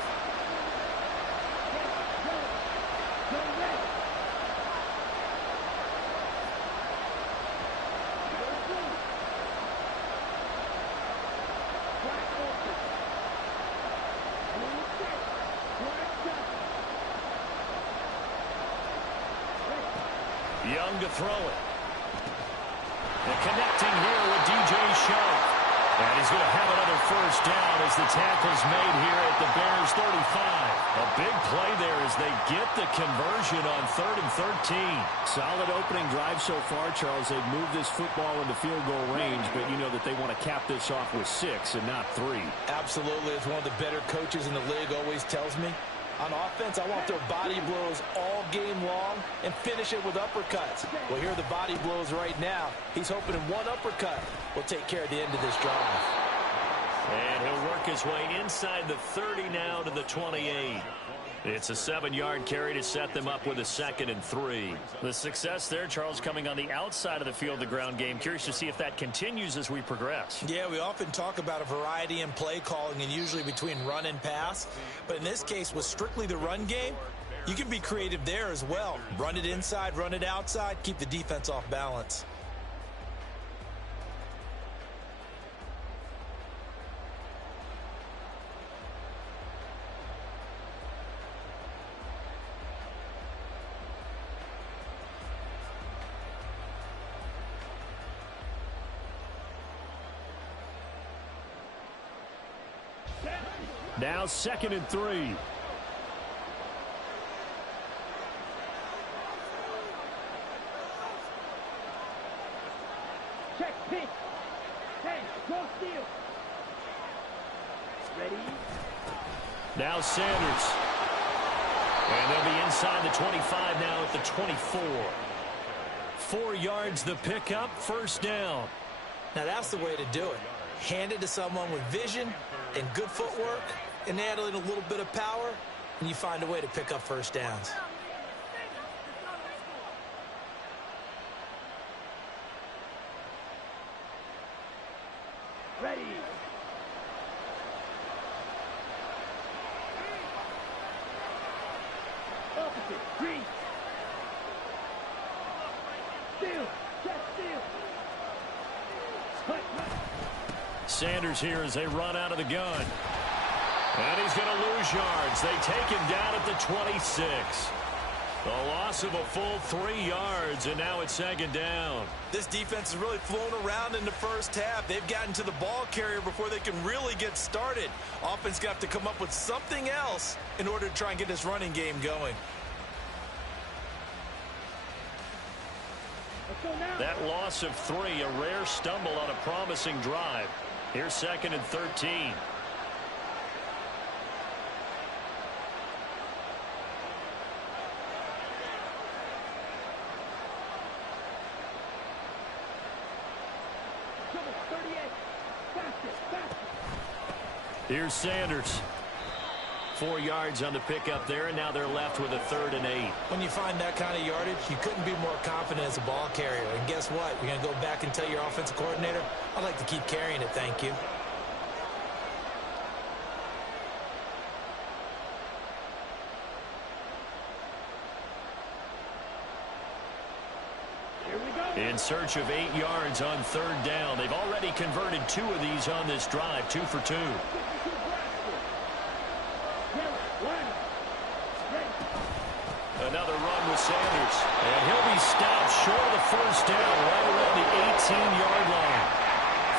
Young to throw it. And connecting here with D.J. Sharp. And he's going to have another first down as the tackle's made here at the Bears 35. A big play there as they get the conversion on 3rd and 13. Solid opening drive so far, Charles. They've moved this football into field goal range, but you know that they want to cap this off with 6 and not 3. Absolutely. As one of the better coaches in the league always tells me, on offense, I want their body blows all game long and finish it with uppercuts. Well, here are the body blows right now. He's hoping in one uppercut will take care of the end of this drive. And he'll work his way inside the 30 now to the 28. It's a 7-yard carry to set them up with a 2nd and 3. The success there, Charles, coming on the outside of the field, the ground game. Curious to see if that continues as we progress. Yeah, we often talk about a variety in play calling and usually between run and pass. But in this case, with strictly the run game, you can be creative there as well. Run it inside, run it outside, keep the defense off balance. Now 2nd and 3. Check, pitch. Hey, go steal. Ready? Now Sanders. And they'll be inside the 25 now at the 24. 4 yards the pickup, first down. Now that's the way to do it. Hand it to someone with vision and good footwork and add in a little bit of power, and you find a way to pick up first downs. Ready. Opposite. Green. Steal. Check steal. Hut. Sanders here as they run out of the gun. And he's going to lose yards. They take him down at the 26. A loss of a full 3 yards, and now it's 2nd down. This defense has really flown around in the first half. They've gotten to the ball carrier before they can really get started. Offense got to come up with something else in order to try and get this running game going. Let's go now. That loss of 3, a rare stumble on a promising drive. Here's 2nd and 13. Trouble, 38. Faster, faster. Here's Sanders. 4 yards on the pickup there, and now they're left with a 3rd and 8. When you find that kind of yardage, you couldn't be more confident as a ball carrier. And guess what? You're going to go back and tell your offensive coordinator, I'd like to keep carrying it, thank you. Here we go. In search of 8 yards on 3rd down. They've already converted 2 of these on this drive, 2 for 2. Another run with Sanders. And he'll be stopped short of the first down right around the 18-yard line.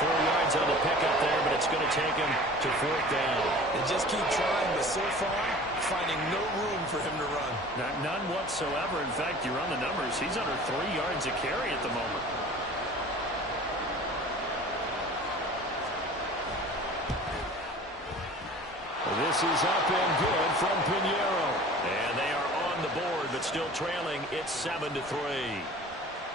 4 yards on the pickup there, but it's going to take him to 4th down. And just keep trying, but so far, finding no room for him to run. None whatsoever. In fact, you run the numbers. He's under 3 yards a carry at the moment. This is up and good from Pinheiro. And they are on the board, but still trailing. It's 7-3.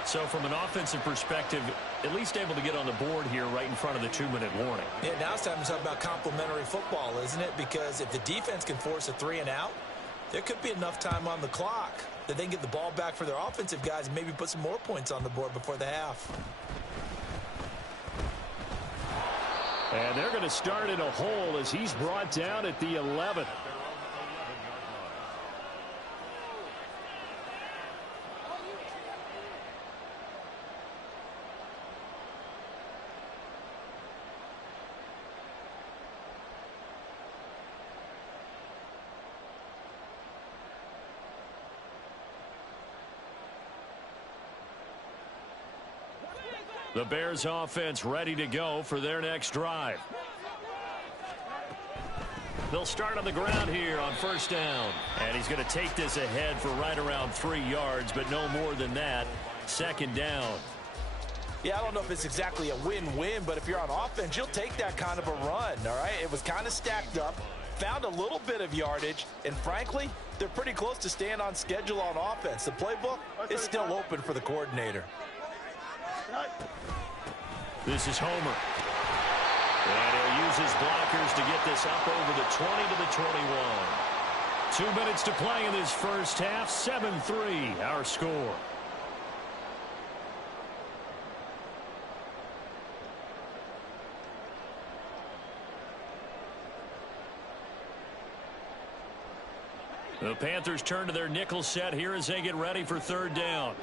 So from an offensive perspective, at least able to get on the board here right in front of the 2-minute warning. Yeah, now it's time to talk about complementary football, isn't it? Because if the defense can force a 3-and-out, there could be enough time on the clock that they can get the ball back for their offensive guys and maybe put some more points on the board before the half. And they're going to start in a hole as he's brought down at the 11. The Bears offense ready to go for their next drive. They'll start on the ground here on first down. And he's going to take this ahead for right around 3 yards, but no more than that. Second down. Yeah, I don't know if it's exactly a win-win, but if you're on offense, you'll take that kind of a run, all right? It was kind of stacked up, found a little bit of yardage, and frankly, they're pretty close to staying on schedule on offense. The playbook is still open for the coordinator. This is Homer. And he'll use his blockers to get this up over the 20 to the 21. 2 minutes to play in this first half. 7-3, our score. The Panthers turn to their nickel set here as they get ready for third down.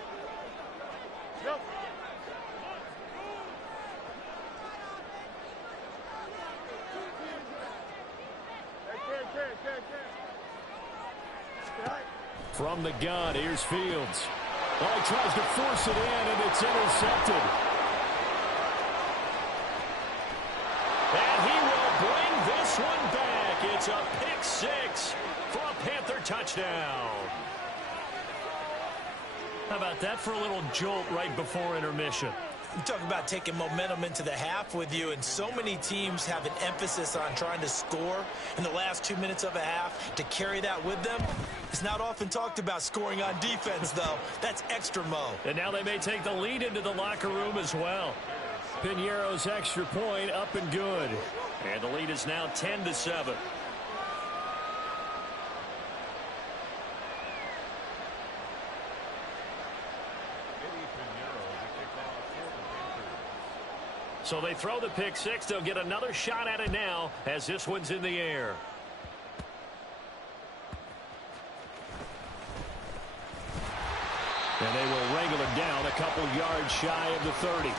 From the gun, here's Fields. Oh, he tries to force it in, and it's intercepted. And he will bring this one back. It's a pick six for a Panther touchdown. How about that for a little jolt right before intermission? You talk about taking momentum into the half with you, and so many teams have an emphasis on trying to score in the last 2 minutes of a half. To carry that with them, it's not often talked about scoring on defense, though. That's extra mo. And now they may take the lead into the locker room as well. Pinheiro's extra point up and good. And the lead is now 10-7. So they throw the pick six. They'll get another shot at it now as this one's in the air. And they will wrangle it down a couple yards shy of the 30.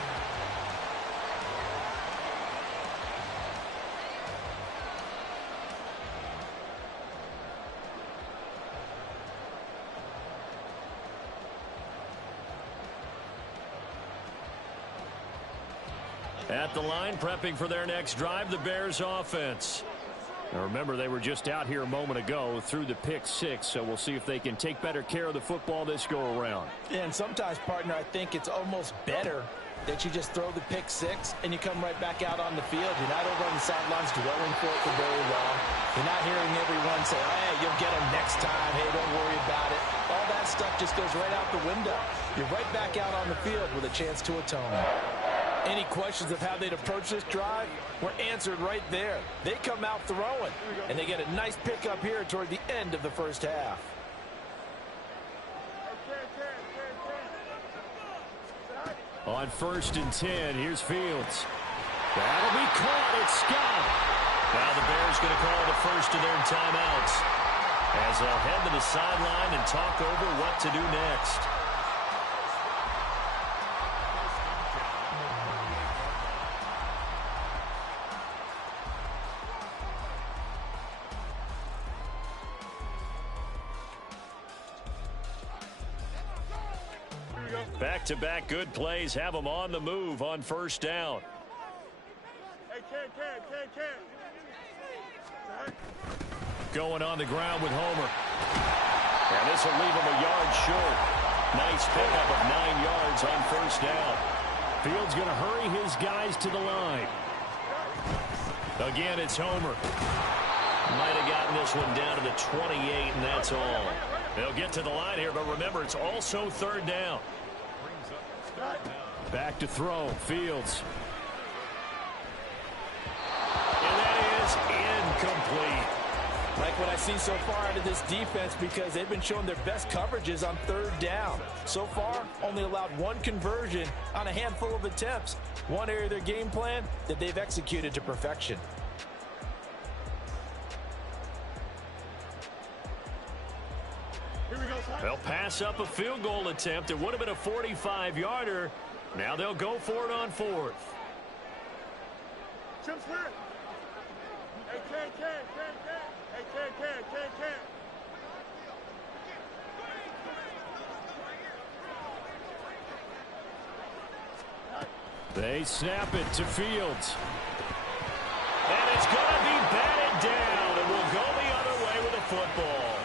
At the line, prepping for their next drive, the Bears offense. Now remember, they were just out here a moment ago through the pick six, so we'll see if they can take better care of the football this go-around. And sometimes, partner, I think it's almost better that you just throw the pick six and you come right back out on the field. You're not over on the sidelines dwelling for it for very long. You're not hearing everyone say, hey, you'll get them next time. Hey, don't worry about it. All that stuff just goes right out the window. You're right back out on the field with a chance to atone. Any questions of how they'd approach this drive were answered right there. They come out throwing, and they get a nice pickup here toward the end of the first half. On 1st and 10, here's Fields. That'll be caught. It's Scott. Now the Bears going to call the first of their timeouts as they'll head to the sideline and talk over what to do next. Back-to-back good plays have them on the move on first down. Going on the ground with Homer. And this will leave him a yard short. Nice pickup of 9 yards on first down. Fields going to hurry his guys to the line. Again, it's Homer. Might have gotten this one down to the 28, and that's all. They'll get to the line here, but remember, it's also third down. Back to throw. Fields. And that is incomplete. Like what I've seen so far out of this defense, because they've been showing their best coverages on third down. So far, only allowed one conversion on a handful of attempts. One area of their game plan that they've executed to perfection. They'll pass up a field goal attempt. It would have been a 45-yarder. Now they'll go for it on fourth. They snap it to Fields. And it's going to be batted down, and we'll go the other way with the football.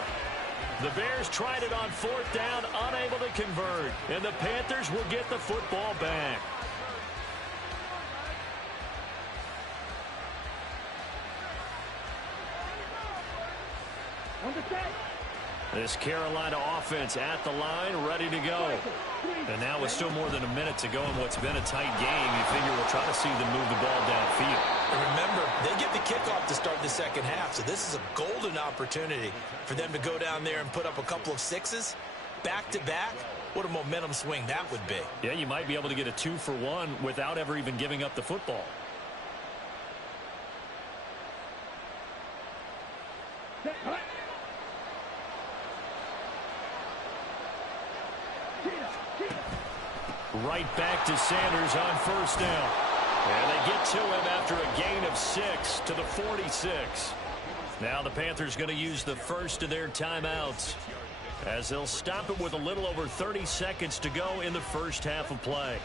The Bears tried it on fourth down, unable to convert, and the Panthers will get the football back. This Carolina offense at the line, ready to go. And now with still more than a minute to go in what's been a tight game, you figure we'll try to see them move the ball downfield. And remember, they get the kickoff to start the second half, so this is a golden opportunity for them to go down there and put up a couple of sixes back-to-back. What a momentum swing that would be. Yeah, you might be able to get a 2-for-1 without ever even giving up the football. Right back to Sanders on first down. And they get to him after a gain of 6 to the 46. Now the Panthers going to use the first of their timeouts, as they'll stop it with a little over 30 seconds to go in the first half of play.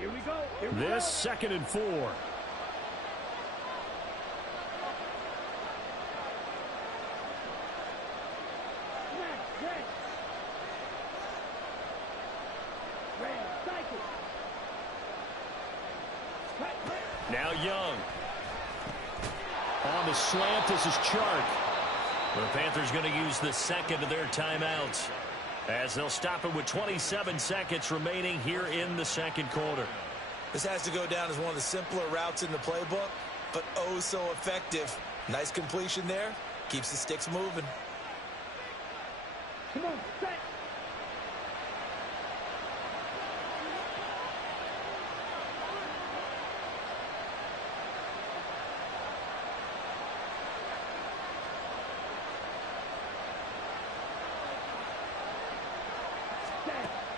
Here we go. This 2nd and 4. Now Young. On the slant, this is Chark. The Panthers going to use the second of their timeouts, as they'll stop it with 27 seconds remaining here in the second quarter. This has to go down as one of the simpler routes in the playbook, but oh so effective. Nice completion there. Keeps the sticks moving. Come on, set.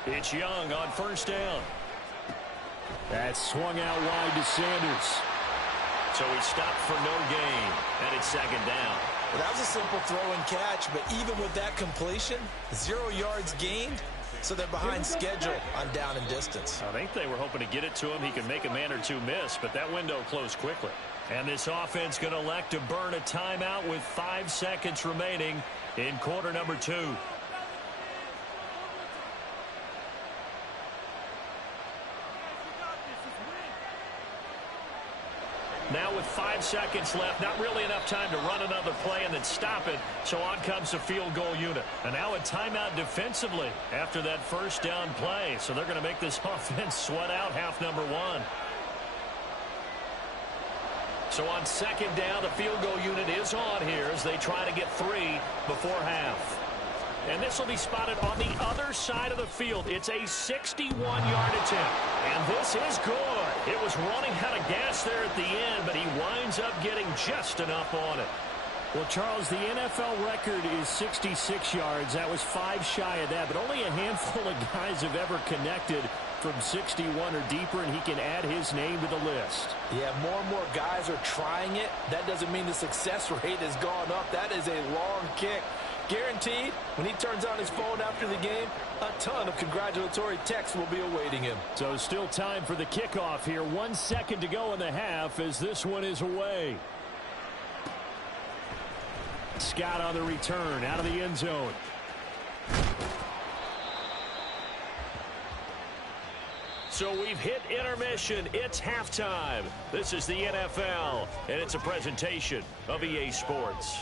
It's Young on first down. That swung out wide to Sanders. So he stopped for no gain, and it's second down. Well, that was a simple throw and catch, but even with that completion, 0 yards gained, so they're behind schedule on down and distance. I think they were hoping to get it to him. He could make a man or two miss, but that window closed quickly. And this offense going to elect to burn a timeout with 5 seconds remaining in quarter number 2. Now with 5 seconds left, not really enough time to run another play and then stop it. So on comes the field goal unit. And now a timeout defensively after that first down play. So they're going to make this offense sweat out half number 1. So on second down, the field goal unit is on here as they try to get 3 before half. And this will be spotted on the other side of the field. It's a 61-yard attempt. And this is good. It was running out of gas there at the end, but he winds up getting just enough on it. Well, Charles, the NFL record is 66 yards. That was 5 shy of that, but only a handful of guys have ever connected from 61 or deeper, and he can add his name to the list. Yeah, more and more guys are trying it. That doesn't mean the success rate has gone up. That is a long kick. Guaranteed, when he turns on his phone after the game, a ton of congratulatory texts will be awaiting him. So still time for the kickoff here. 1 second to go in the half as this one is away. Scott on the return out of the end zone. So we've hit intermission. It's halftime. This is the NFL, and it's a presentation of EA Sports.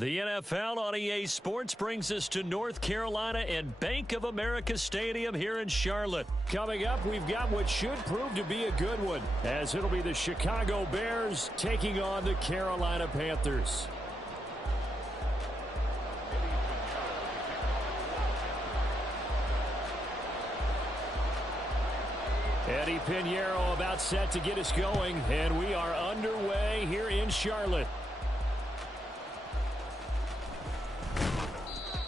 The NFL on EA Sports brings us to North Carolina and Bank of America Stadium here in Charlotte. Coming up, we've got what should prove to be a good one, as it'll be the Chicago Bears taking on the Carolina Panthers. Eddie Pinheiro about set to get us going, and we are underway here in Charlotte.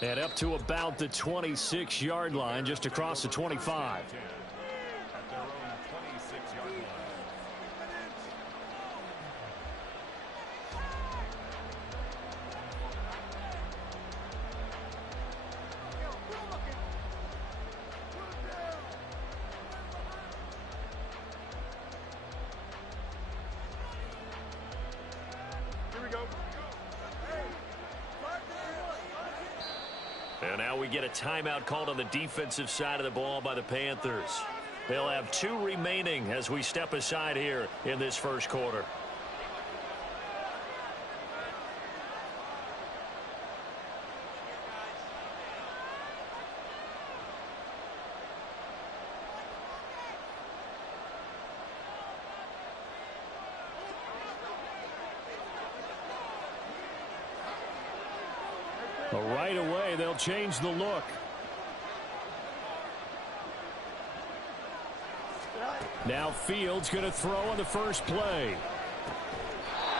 And up to about the 26-yard line, just across the 25. And now we get a timeout called on the defensive side of the ball by the Panthers. They'll have 2 remaining as we step aside here in this first quarter. Right away, they'll change the look. Now Fields going to throw on the first play.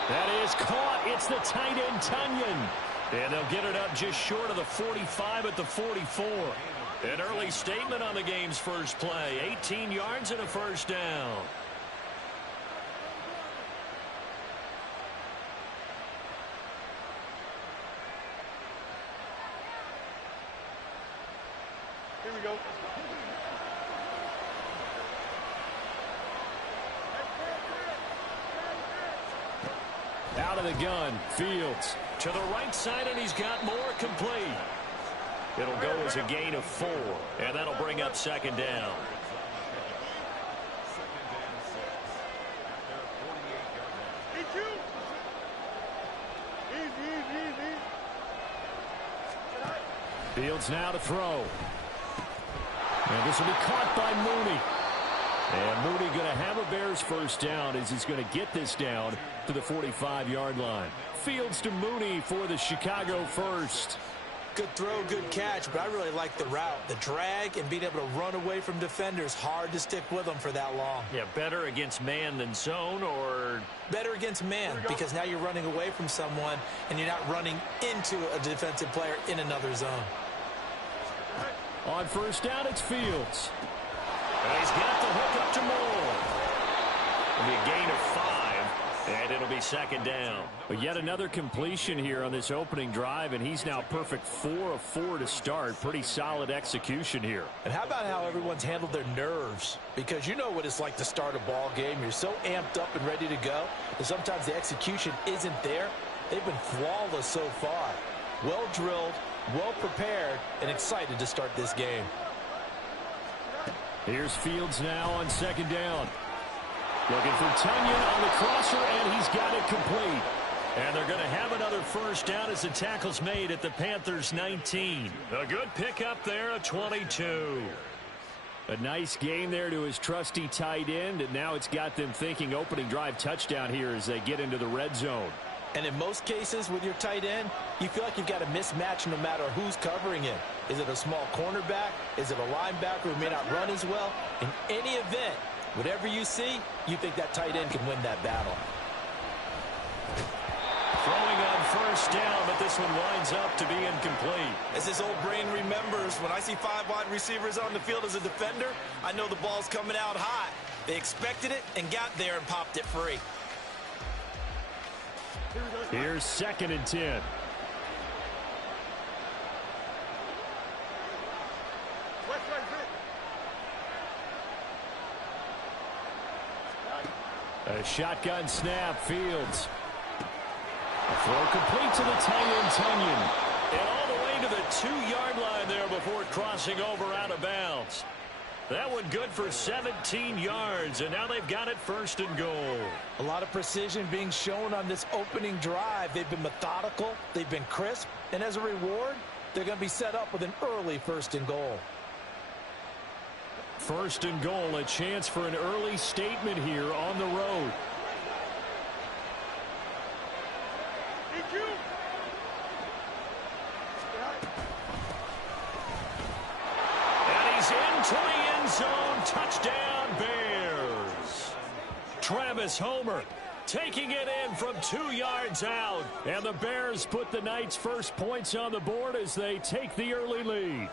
That is caught. It's the tight end, Tunyon. And they'll get it up just short of the 45 at the 44. An early statement on the game's first play. 18 yards and a first down. Here we go. Out of the gun, Fields. To the right side, and he's got more complete. It'll go as a gain of 4, and that'll bring up second down. Fields now to throw. And this will be caught by Mooney. And Mooney going to have a Bears first down as he's going to get this down to the 45-yard line. Fields to Mooney for the Chicago first. Good throw, good catch, but I really like the route. The drag and being able to run away from defenders. Hard to stick with them for that long. Yeah, better against man than zone, or better against man, because now you're running away from someone and you're not running into a defensive player in another zone. On first down, it's Fields. And he's got the hook up to Moore. It'll be a gain of 5, and it'll be second down. But yet another completion here on this opening drive, and he's now perfect 4 of 4 to start. Pretty solid execution here. And how about how everyone's handled their nerves? Because you know what it's like to start a ball game. You're so amped up and ready to go, and sometimes the execution isn't there. They've been flawless so far. Well drilled, well prepared, and excited to start this game. Here's Fields now on second down. Looking for Tunyon on the crosser, and he's got it complete. And they're going to have another first down as the tackle's made at the Panthers' 19. A good pickup there at 22. A nice game there to his trusty tight end, and now it's got them thinking opening drive touchdown here as they get into the red zone. And in most cases with your tight end, you feel like you've got a mismatch no matter who's covering it. Is it a small cornerback? Is it a linebacker who may not run as well? In any event, whatever you see, you think that tight end can win that battle. Throwing on first down, but this one winds up to be incomplete. As his old brain remembers, when I see 5 wide receivers on the field as a defender, I know the ball's coming out high. They expected it and got there and popped it free. Here's second and 10. A shotgun snap, Fields. A throw complete to the tight end, Tunyon. And all the way to the 2-yard line there before crossing over out of bounds. That one good for 17 yards, and now they've got it first and goal. A lot of precision being shown on this opening drive. They've been methodical, they've been crisp, and as a reward, they're going to be set up with an early first and goal. First and goal, a chance for an early statement here on the road. And he's into the end zone. Touchdown, Bears. Travis Homer taking it in from 2 yards out. And the Bears put the night's first points on the board as they take the early lead.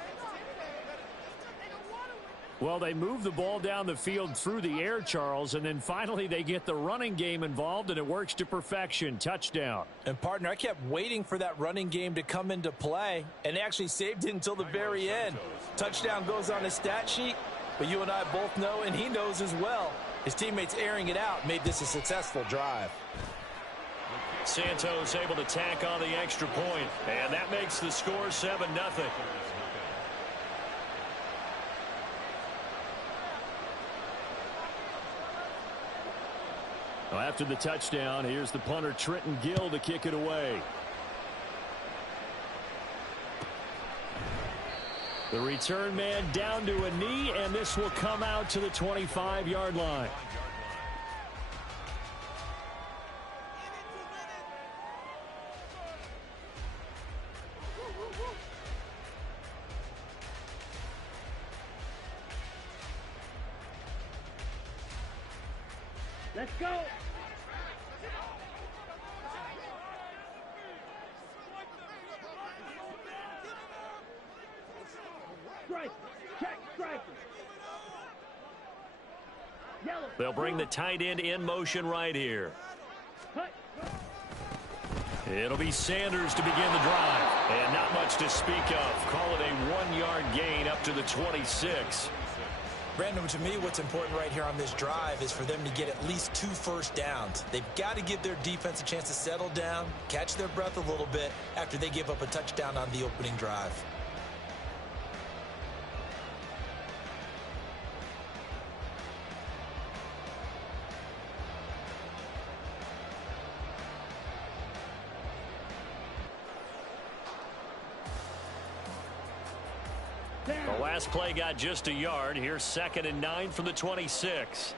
Well, they move the ball down the field through the air, Charles, and then finally they get the running game involved, and it works to perfection. Touchdown. And, partner, I kept waiting for that running game to come into play, and they actually saved it until the very end. Touchdown goes on his stat sheet, but you and I both know, and he knows as well, his teammates airing it out made this a successful drive. Santos able to tack on the extra point, and that makes the score 7-0. Well, after the touchdown, here's the punter Trenton Gill to kick it away. The return man down to a knee, and this will come out to the 25-yard line. Let's go. Strike. Check strike. Yellow. They'll bring the tight end in motion right here. Cut. It'll be Sanders to begin the drive. And not much to speak of. Call it a 1-yard gain up to the 26. Brandon, to me, what's important right here on this drive is for them to get at least 2 first downs. They've got to give their defense a chance to settle down, catch their breath a little bit after they give up a touchdown on the opening drive. The last play got just a yard. Here's 2nd and 9 from the 26.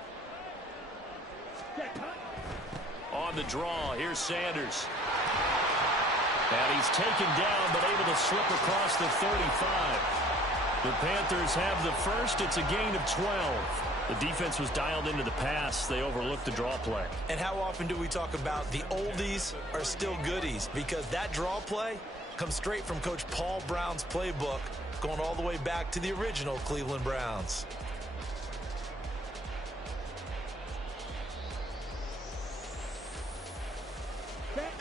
On the draw, here's Sanders. And he's taken down, but able to slip across the 35. The Panthers have the first. It's a gain of 12. The defense was dialed into the pass. They overlooked the draw play. And how often do we talk about the oldies are still goodies? Because that draw play comes straight from Coach Paul Brown's playbook, going all the way back to the original Cleveland Browns.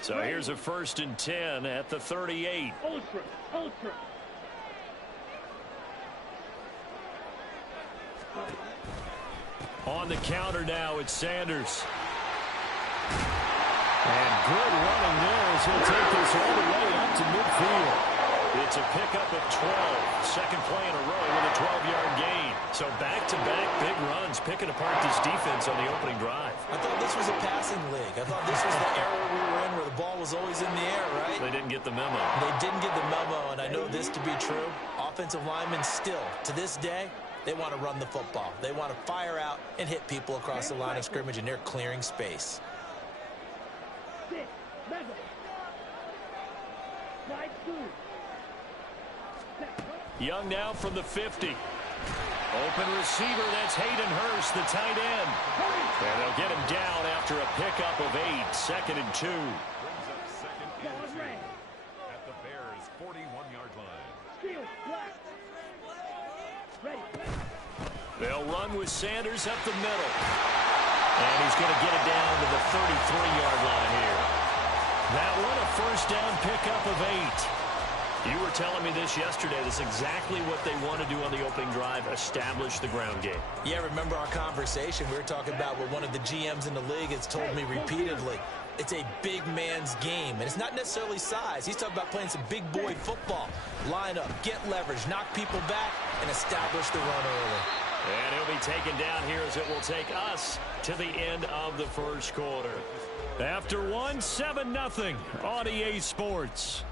So here's a 1st and 10 at the 38. Ultra. On the counter now, it's Sanders. And good running there as he'll take this all the way up to midfield. It's a pickup of 12. Second play in a row with a 12-yard gain. So back-to-back big runs, picking apart this defense on the opening drive. I thought this was a passing league. I thought this was the era we were in where the ball was always in the air, right? They didn't get the memo. They didn't get the memo, and I know this to be true. Offensive linemen still, to this day, they want to run the football. They want to fire out and hit people across the line of scrimmage, and they're clearing space. Young now from the 50. Open receiver, that's Hayden Hurst, the tight end. And they'll get him down after a pickup of 8. 2nd and 2. At the Bears' 41-yard line. They'll run with Sanders up the middle. And he's going to get it down to the 33-yard line here. That one a first down pickup of 8. You were telling me this yesterday. This is exactly what they want to do on the opening drive, establish the ground game. Yeah, remember our conversation? We were talking about what one of the GMs in the league has told me repeatedly. It's a big man's game, and it's not necessarily size. He's talking about playing some big boy football. Line up, get leverage, knock people back, and establish the run early. And he'll be taken down here as it will take us to the end of the first quarter. After 7-0 on EA Sports.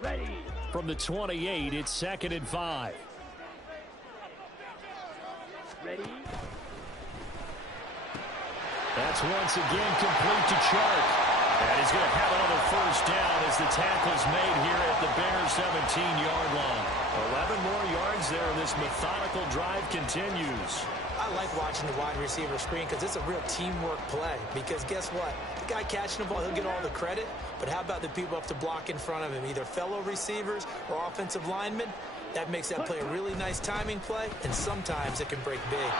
Ready. From the 28, it's 2nd and 5. Ready. That's once again complete to Chark. And he's going to have another first down as the tackle's made here at the Bears' 17-yard line. 11 more yards there, and this methodical drive continues. I like watching the wide receiver screen because it's a real teamwork play. Because guess what? The guy catching the ball, he'll get all the credit. But how about the people up to block in front of him, either fellow receivers or offensive linemen? That makes that play a really nice timing play, and sometimes it can break big.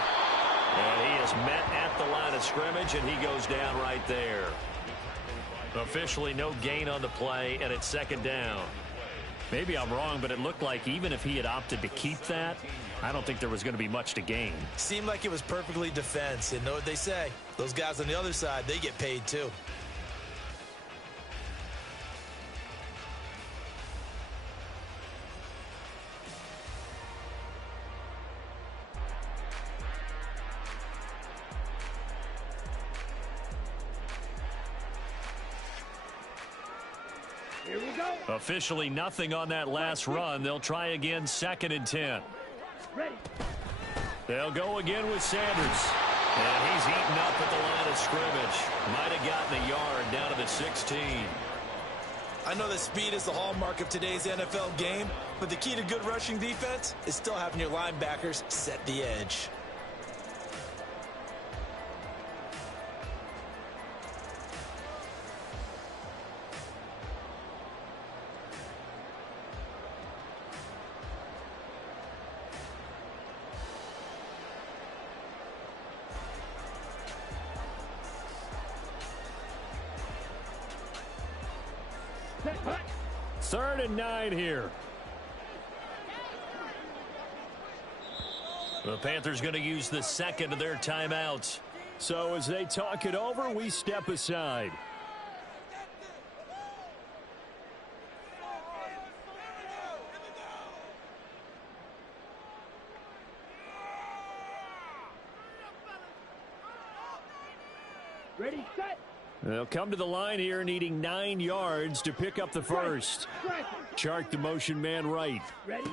And he is met at the line of scrimmage, and he goes down right there. Officially no gain on the play, and it's second down. Maybe I'm wrong, but it looked like even if he had opted to keep that, I don't think there was going to be much to gain. Seemed like it was perfectly defense. And know what they say? Those guys on the other side, they get paid too. Here we go. Officially nothing on that last run. They'll try again, 2nd and 10. Ready. They'll go again with Sanders. And he's eaten up at the line of scrimmage. Might have gotten a yard down to the 16. I know that speed is the hallmark of today's NFL game, but the key to good rushing defense is still having your linebackers set the edge. Third and 9 here. The Panthers going to use the second of their timeouts. So as they talk it over, we step aside. Ready, set. They'll come to the line here needing 9 yards to pick up the first. Chart the motion man right. Ready.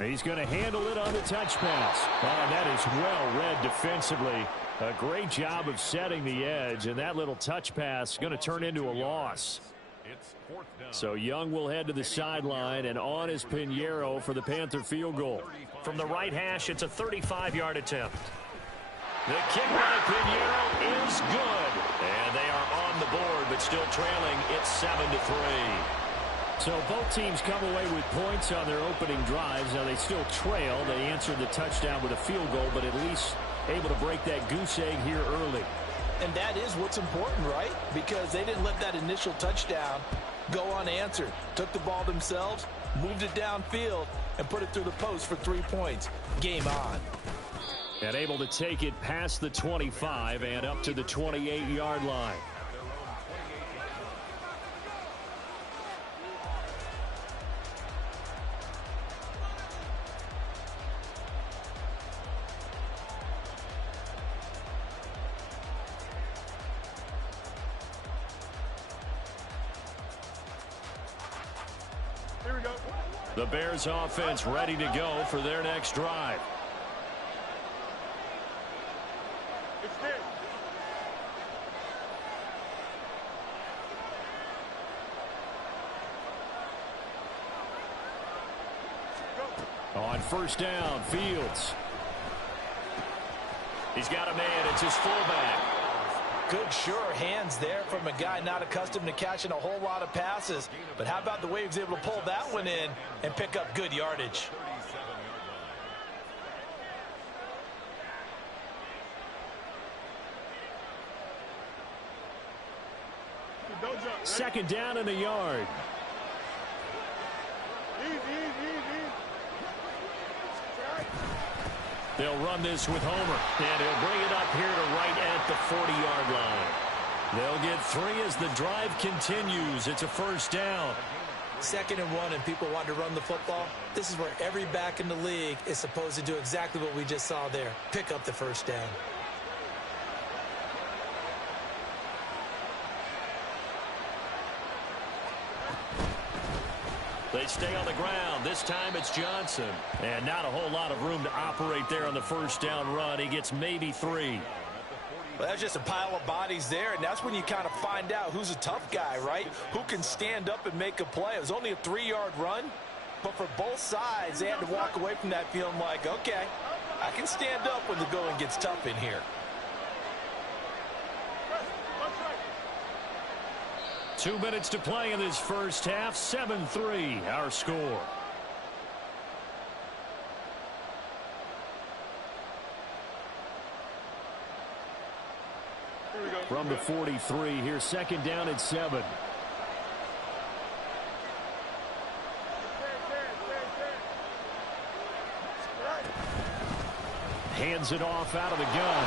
He's going to handle it on the touch pass. Oh, that is well read defensively. A great job of setting the edge, and that little touch pass is going to turn into a loss. So Young will head to the sideline, and on is Pinheiro for the Panther field goal. From the right hash, it's a 35-yard attempt. The kick by Pinheiro is good. And they are on the board, but still trailing. It's 7-3. So both teams come away with points on their opening drives. Now they still trail. They answered the touchdown with a field goal, but at least able to break that goose egg here early. And that is what's important, right? Because they didn't let that initial touchdown go unanswered. Took the ball themselves, moved it downfield, and put it through the post for 3 points. Game on. And able to take it past the 25 and up to the 28-yard line. Here we go. The Bears offense ready to go for their next drive. On first down, Fields. He's got a man. It's his fullback. Good, sure hands there from a guy not accustomed to catching a whole lot of passes. But how about the way he was able to pull that one in and pick up good yardage? Second down and a yard. They'll run this with Homer. And he'll bring it up here to right at the 40-yard line. They'll get 3 as the drive continues. It's a first down. 2nd and 1 and people want to run the football. This is where every back in the league is supposed to do exactly what we just saw there. Pick up the first down. They stay on the ground. This time it's Johnson. And not a whole lot of room to operate there on the first down run. He gets maybe 3. Well, that's just a pile of bodies there, and that's when you kind of find out who's a tough guy, right? Who can stand up and make a play. It was only a 3-yard run, but for both sides, they had to walk away from that feeling like, okay, I can stand up when the going gets tough in here. 2 minutes to play in this first half. 7-3, our score. the 43. Here's second down and 7. Hands it off out of the gun.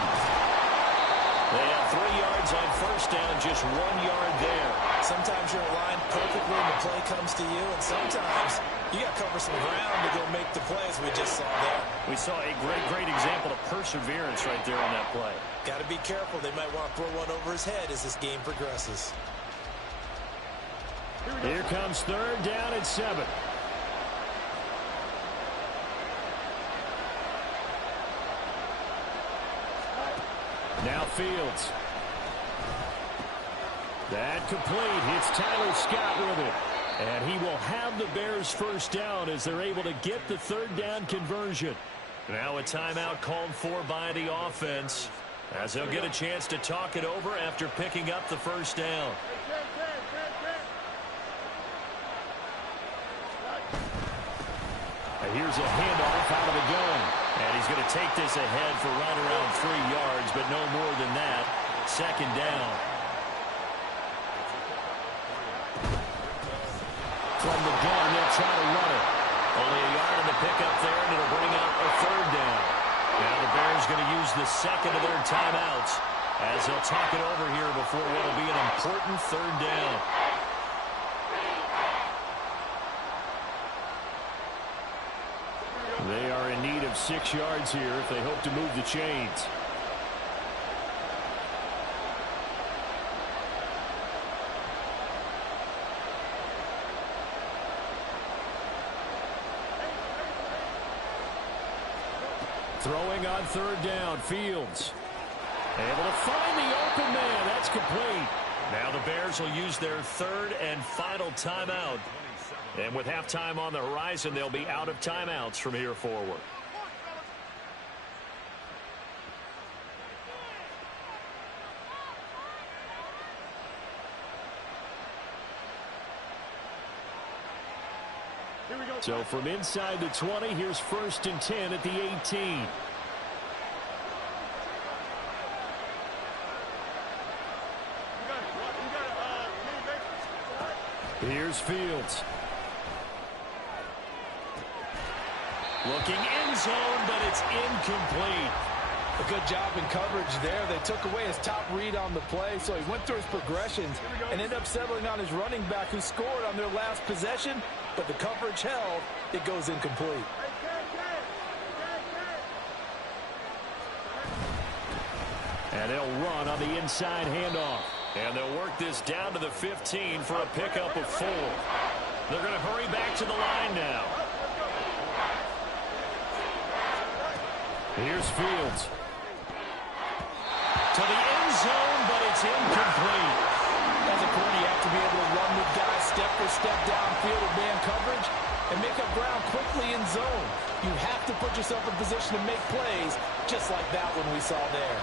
They have 3 yards on first down, just 1 yard there. Sometimes you're aligned perfectly and the play comes to you, and sometimes you got to cover some ground to go make the plays we just saw there. We saw a great example of perseverance right there on that play. Got to be careful. They might want to throw one over his head as this game progresses. Here comes third down and 7. Now Fields. That complete. Hits Tyler Scott with it. And he will have the Bears first down as they're able to get the third down conversion. Now a timeout called for by the offense, as they'll get a chance to talk it over after picking up the first down. And here's a handoff out of the gun. And he's going to take this ahead for right around 3 yards, but no more than that. Second down. From the gun, they'll try to run it. Only a yard in the pickup there, and it'll bring out a third down. Now the Bears going to use the second of their timeouts as they'll talk it over here before what will be an important third down. They are in need of 6 yards here if they hope to move the chains. Throwing on third down, Fields. Able to find the open man. That's complete. Now the Bears will use their third and final timeout. And with halftime on the horizon, they'll be out of timeouts from here forward. So from inside the 20, here's first and 10 at the 18. Here's Fields. Looking end zone, but it's incomplete. A good job in coverage there. They took away his top read on the play, so he went through his progressions and ended up settling on his running back who scored on their last possession, but the coverage held. It goes incomplete. And they'll run on the inside handoff. And they'll work this down to the 15 for a pickup of 4. They're going to hurry back to the line now. Here's Fields. To the end zone, but it's incomplete. As a corner, you have to be able to run with guys step for step downfield with man coverage and make up ground quickly in zone. You have to put yourself in position to make plays, just like that one we saw there.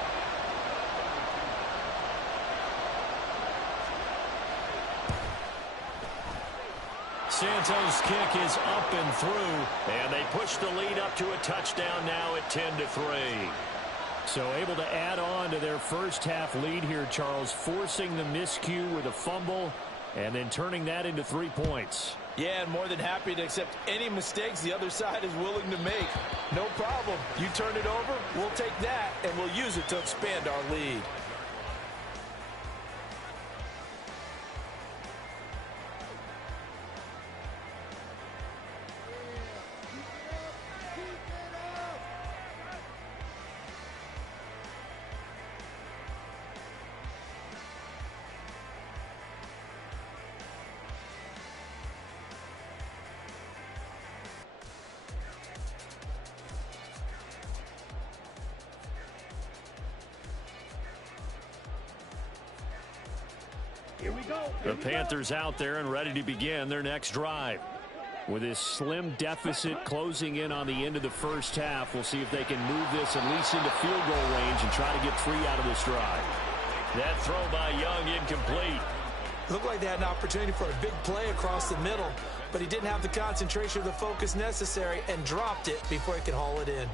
Santos' kick is up and through, and they push the lead up to a touchdown now at 10-3. So able to add on to their first half lead here, Charles, forcing the miscue with a fumble and then turning that into 3 points. Yeah, and more than happy to accept any mistakes the other side is willing to make. No problem. You turn it over, we'll take that, and we'll use it to expand our lead. The Panthers out there and ready to begin their next drive. With this slim deficit closing in on the end of the first half, we'll see if they can move this at least into field goal range and try to get 3 out of this drive. That throw by Young incomplete. Looked like they had an opportunity for a big play across the middle, but he didn't have the concentration or the focus necessary and dropped it before he could haul it in.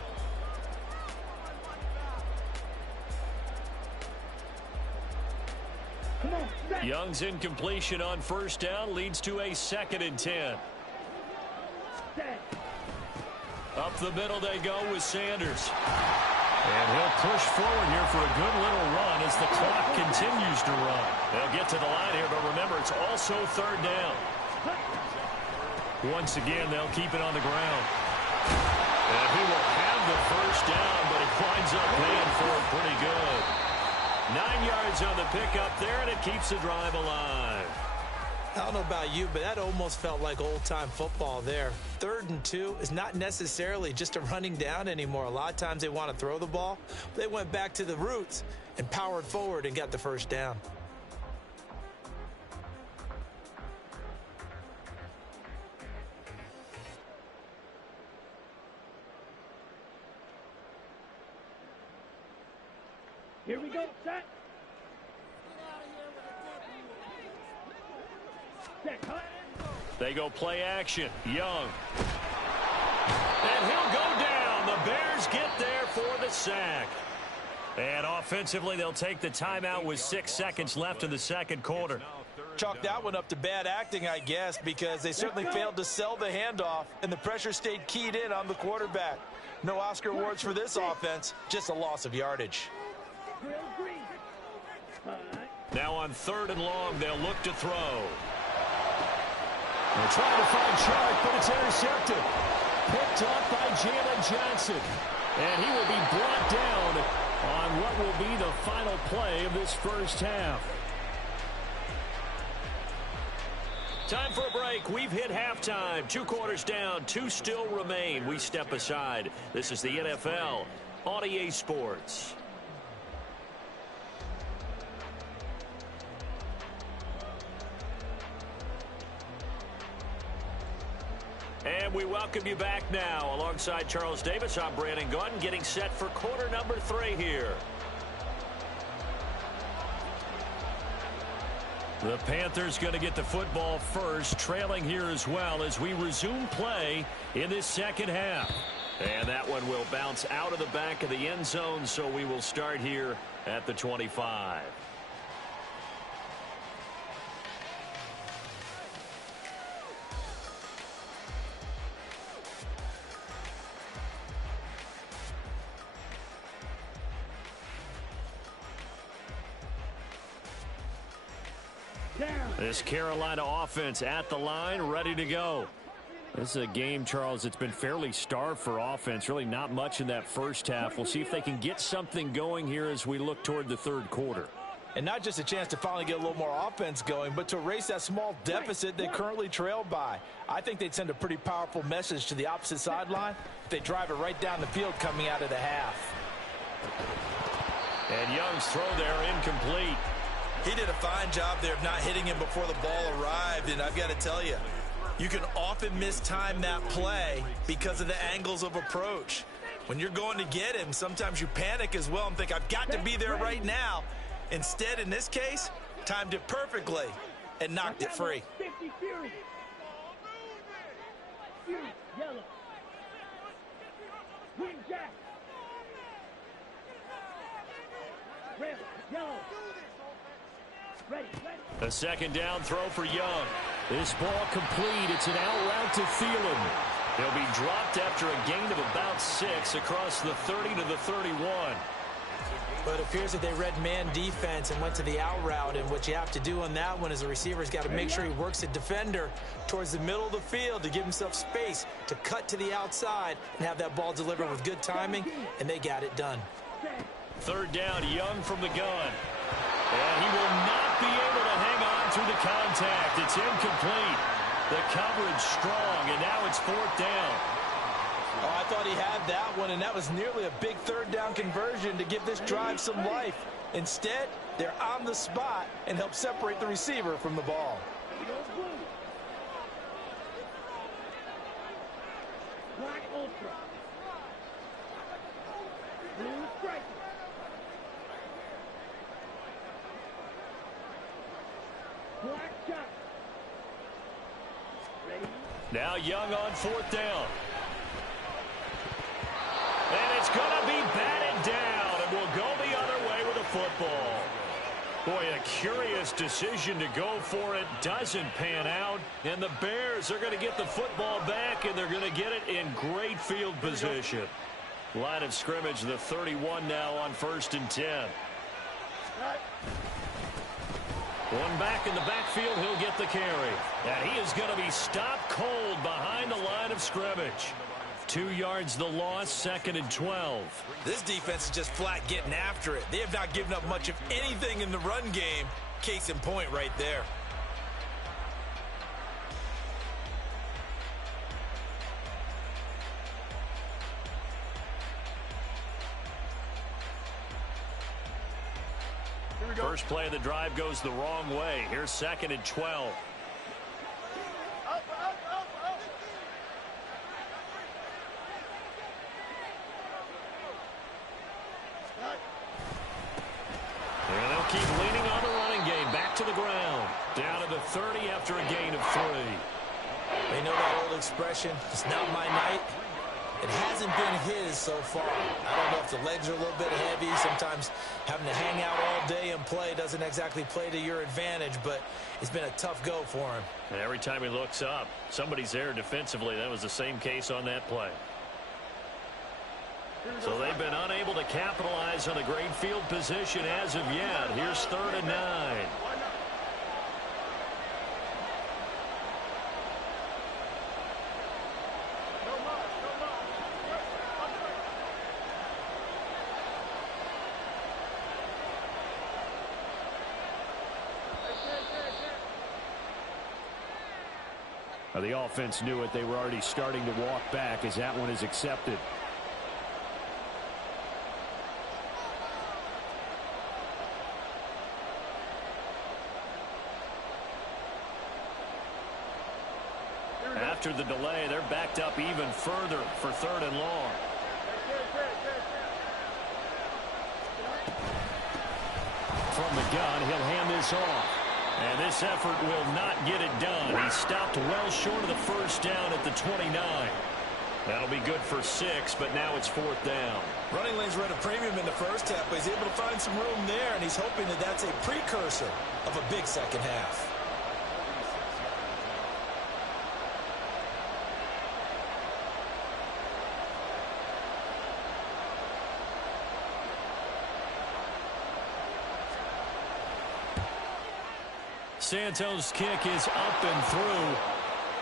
Young's incompletion on first down leads to a 2nd and 10. Up the middle they go with Sanders. And he'll push forward here for a good little run as the clock continues to run. They'll get to the line here, but remember, it's also 3rd down. Once again, they'll keep it on the ground. And he will have the first down, but he winds up paying for it pretty good. 9 yards on the pickup there, and it keeps the drive alive. I don't know about you, but that almost felt like old-time football there. 3rd and 2 is not necessarily just a running down anymore. A lot of times they want to throw the ball. They went back to the roots and powered forward and got the first down. Here we go, set. Set, cut. They go play action. Young. And he'll go down. The Bears get there for the sack. And offensively, they'll take the timeout with 6 seconds left in the 2nd quarter. Chalk that one up to bad acting, I guess, because they certainly failed to sell the handoff, and the pressure stayed keyed in on the quarterback. No Oscar awards for this offense, just a loss of yardage. Now on 3rd and long, they'll look to throw. They're trying to find Chark, but it's intercepted. Picked off by Jalen Johnson. And he will be brought down on what will be the final play of this first half. Time for a break. We've hit halftime. 2 quarters down. 2 still remain. We step aside. This is the NFL on EA Sports. And we welcome you back now. Alongside Charles Davis, I'm Brandon Gaudin, getting set for quarter number 3 here. The Panthers going to get the football first, trailing here as well as we resume play in this 2nd half. And that one will bounce out of the back of the end zone, so we will start here at the 25. This Carolina offense at the line, ready to go. This is a game, Charles, it's been fairly starved for offense. Really not much in that first half. We'll see if they can get something going here as we look toward the 3rd quarter. And not just a chance to finally get a little more offense going, but to erase that small deficit they currently trail by. I think they'd send a pretty powerful message to the opposite sideline if they drive it right down the field coming out of the half. And Young's throw there incomplete. He did a fine job there of not hitting him before the ball arrived, and I've got to tell you, you can often mistime that play because of the angles of approach. When you're going to get him, sometimes you panic as well and think, I've got to be there right now. Instead, in this case, timed it perfectly and knocked it free. 50 Fury. Fury, yellow. Green Jack. Red, yellow. Ready, ready. A 2nd down throw for Young. This ball complete. It's an out route to Thielen. He'll be dropped after a gain of about 6 across the 30 to the 31. But it appears that they read man defense and went to the out route, and what you have to do on that one is the receiver's got to make sure he works the defender towards the middle of the field to give himself space to cut to the outside and have that ball delivered with good timing, and they got it done. 3rd down, Young from the gun. And he will not be able to hang on through the contact. It's incomplete. The coverage strong, and now it's 4th down. Oh, I thought he had that one, and that was nearly a big 3rd down conversion to give this drive some life. Instead, they're on the spot and help separate the receiver from the ball. Black Ultra. Blue Striker. Black Shot. Ready? Now Young on 4th down. And it's going to be batted down, and we'll go the other way with a football. Boy, a curious curious decision to go for it. Doesn't pan out. And the Bears are going to get the football back, and they're going to get it in great field position. Line of scrimmage, the 31 now on 1st and 10. One back in the backfield, he'll get the carry. And he is going to be stopped cold behind the line of scrimmage. 2 yards the loss, 2nd and 12. This defense is just flat getting after it. They have not given up much of anything in the run game. Case in point right there. First play of the drive goes the wrong way. Here's 2nd and 12. And they'll keep leaning on the running game. Back to the ground. Down to the 30 after a gain of 3. They know that old expression, it's not my night. It hasn't been his so far. I don't know if the legs are a little bit heavy. Sometimes having to hang out all day and play doesn't exactly play to your advantage, but it's been a tough go for him. And every time he looks up, somebody's there defensively. That was the same case on that play. So they've been unable to capitalize on a great field position as of yet. Here's 3rd and 9. The offense knew it. They were already starting to walk back as that one is accepted. After the delay, they're backed up even further for 3rd and long. From the gun, he'll hand this off. And this effort will not get it done. He stopped well short of the first down at the 29. That'll be good for 6, but now it's 4th down. Running lanes were at a premium in the first half, but he's able to find some room there, and he's hoping that that's a precursor of a big second half. Santos' kick is up and through.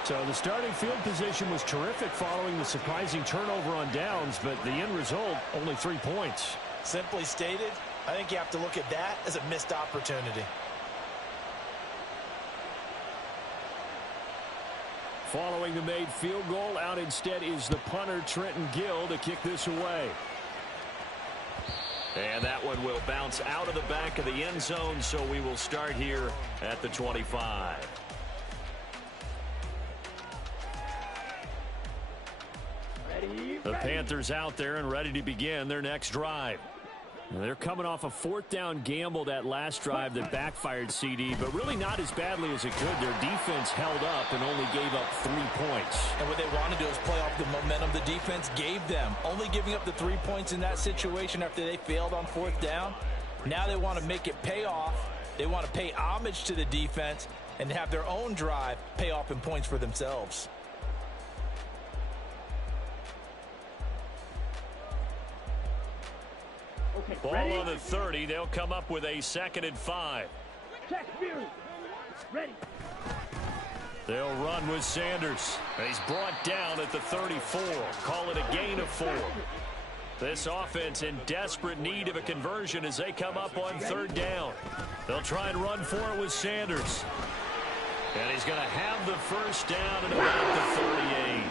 So the starting field position was terrific following the surprising turnover on downs, but the end result, only 3 points. Simply stated, I think you have to look at that as a missed opportunity. Following the made field goal, out instead is the punter, Trenton Gill, to kick this away. And that one will bounce out of the back of the end zone, so we will start here at the 25. The Panthers out there and ready to begin their next drive. They're coming off a 4th down gamble that last drive that backfired, CD, but really not as badly as it could. Their defense held up and only gave up 3 points. And what they want to do is play off the momentum the defense gave them. Only giving up the 3 points in that situation after they failed on 4th down. Now they want to make it pay off. They want to pay homage to the defense and have their own drive pay off in points for themselves. Okay, Ball ready? on the 30. They'll come up with a 2nd and 5. Check, view. Ready. They'll run with Sanders. He's brought down at the 34. Call it a gain of 4. This offense in desperate need of a conversion as they come up on 3rd down. They'll try and run for it with Sanders. And he's going to have the first down at about the 38.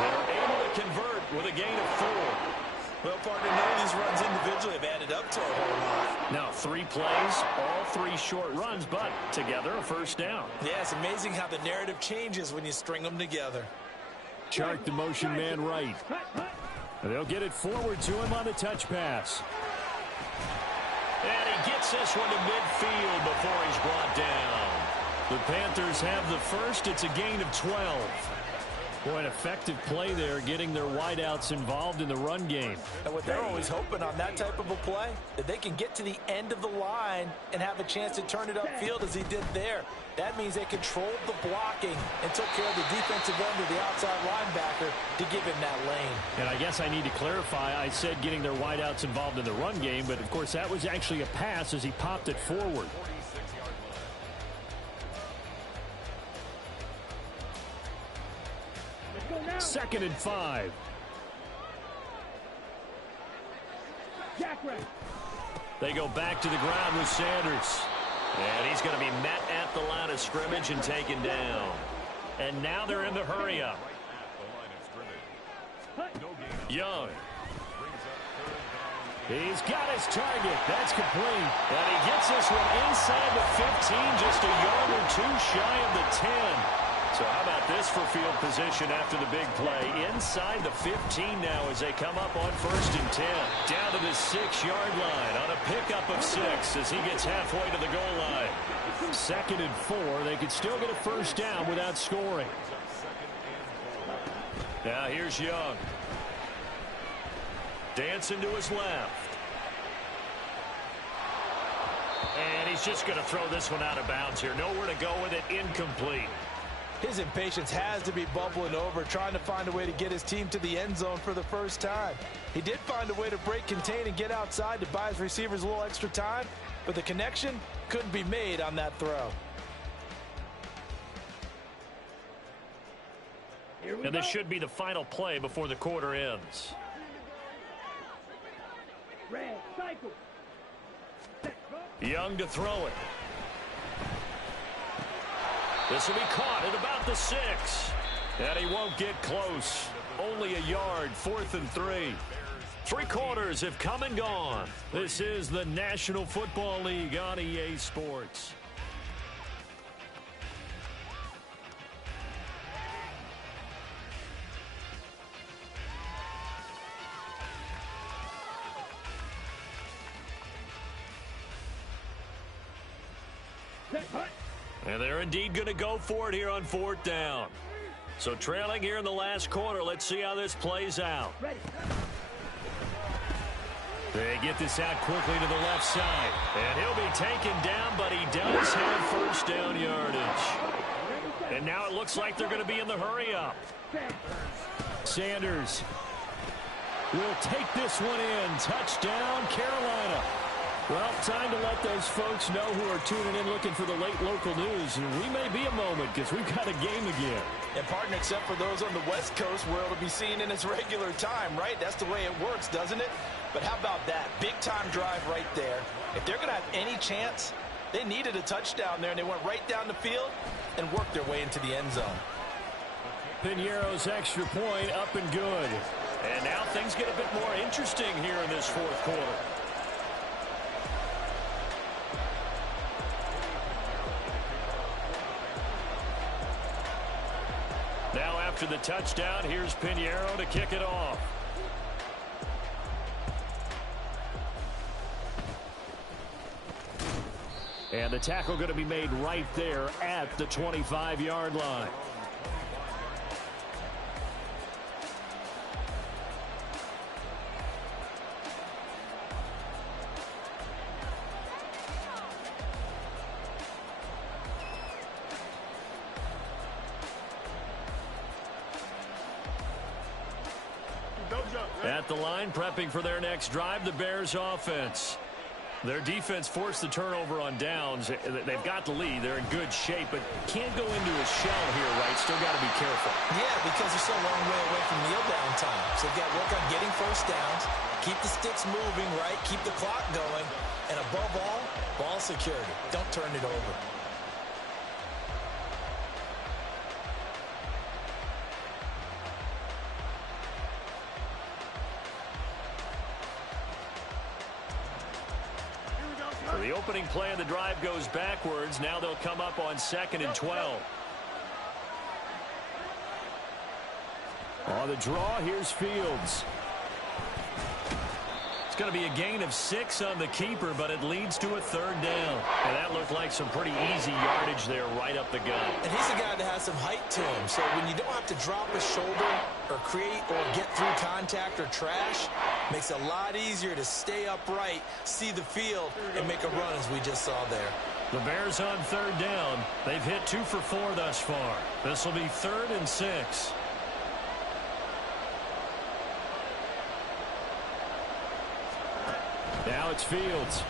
They're able to convert with a gain of 4. Well, partner, none of these runs individually have added up to a whole lot. Now 3 plays, all 3 short runs, but together a first down. Yeah, it's amazing how the narrative changes when you string them together. Chark the motion man right. They'll get it forward to him on the touch pass. And he gets this one to midfield before he's brought down. The Panthers have the first. It's a gain of 12. Boy, an effective play there, getting their wideouts involved in the run game. And what they're always hoping on that type of a play, that they can get to the end of the line and have a chance to turn it upfield as he did there. That means they controlled the blocking and took care of the defensive end of the outside linebacker to give him that lane. And I guess I need to clarify, I said getting their wideouts involved in the run game, but of course that was actually a pass as he popped it forward. Second and 5. They go back to the ground with Sanders. And he's going to be met at the line of scrimmage and taken down. And now they're in the hurry-up. Young. He's got his target. That's complete. And he gets this one inside the 15, just a yard or two shy of the 10. So how about this for field position after the big play? Inside the 15 now as they come up on 1st and 10. Down to the 6-yard line on a pickup of 6 as he gets halfway to the goal line. 2nd and 4. They could still get a first down without scoring. Now here's Young. Dancing to his left. And he's just going to throw this one out of bounds here. Nowhere to go with it. Incomplete. His impatience has to be bubbling over, trying to find a way to get his team to the end zone for the first time. He did find a way to break contain and get outside to buy his receivers a little extra time, but the connection couldn't be made on that throw. And this should be the final play before the quarter ends. Young to throw it. This will be caught at about the 6. And he won't get close. Only a yard, 4th and 3. 3 quarters have come and gone. This is the National Football League on EA Sports. And they're indeed going to go for it here on 4th down. So trailing here in the last quarter. Let's see how this plays out. They get this out quickly to the left side. And he'll be taken down, but he does have 1st down yardage. And now it looks like they're going to be in the hurry-up. Sanders will take this one in. Touchdown, Carolina. Well, time to let those folks know who are tuning in looking for the late local news. And we may be a moment because we've got a game again. And, partner, except for those on the West Coast where it'll be seen in its regular time, right? That's the way it works, doesn't it? But how about that? Big-time drive right there. If they're going to have any chance, they needed a touchdown there, and they went right down the field and worked their way into the end zone. Piñeiro's extra point up and good. And now things get a bit more interesting here in this 4th quarter. Now after the touchdown, here's Piñeiro to kick it off. And the tackle going to be made right there at the 25-yard line. At the line, prepping for their next drive, the Bears offense. Their defense forced the turnover on downs. They've got the lead. They're in good shape, but can't go into a shell here, right? Still got to be careful. Yeah, because they're so long way away from kneel down time. So they've got to work on getting first downs, keep the sticks moving, right? Keep the clock going. And above all, ball security. Don't turn it over. The opening play of the drive goes backwards. Now they'll come up on 2nd and 12. On the draw, here's Fields. He's going to be a gain of 6 on the keeper, but it leads to a 3rd down. And that looked like some pretty easy yardage there right up the gut. And he's a guy that has some height to him, so when you don't have to drop a shoulder or create or get through contact or trash, makes it a lot easier to stay upright, see the field, and make a run as we just saw there. The Bears on 3rd down. They've hit 2 for 4 thus far. This will be 3rd and 6. Now it's Fields.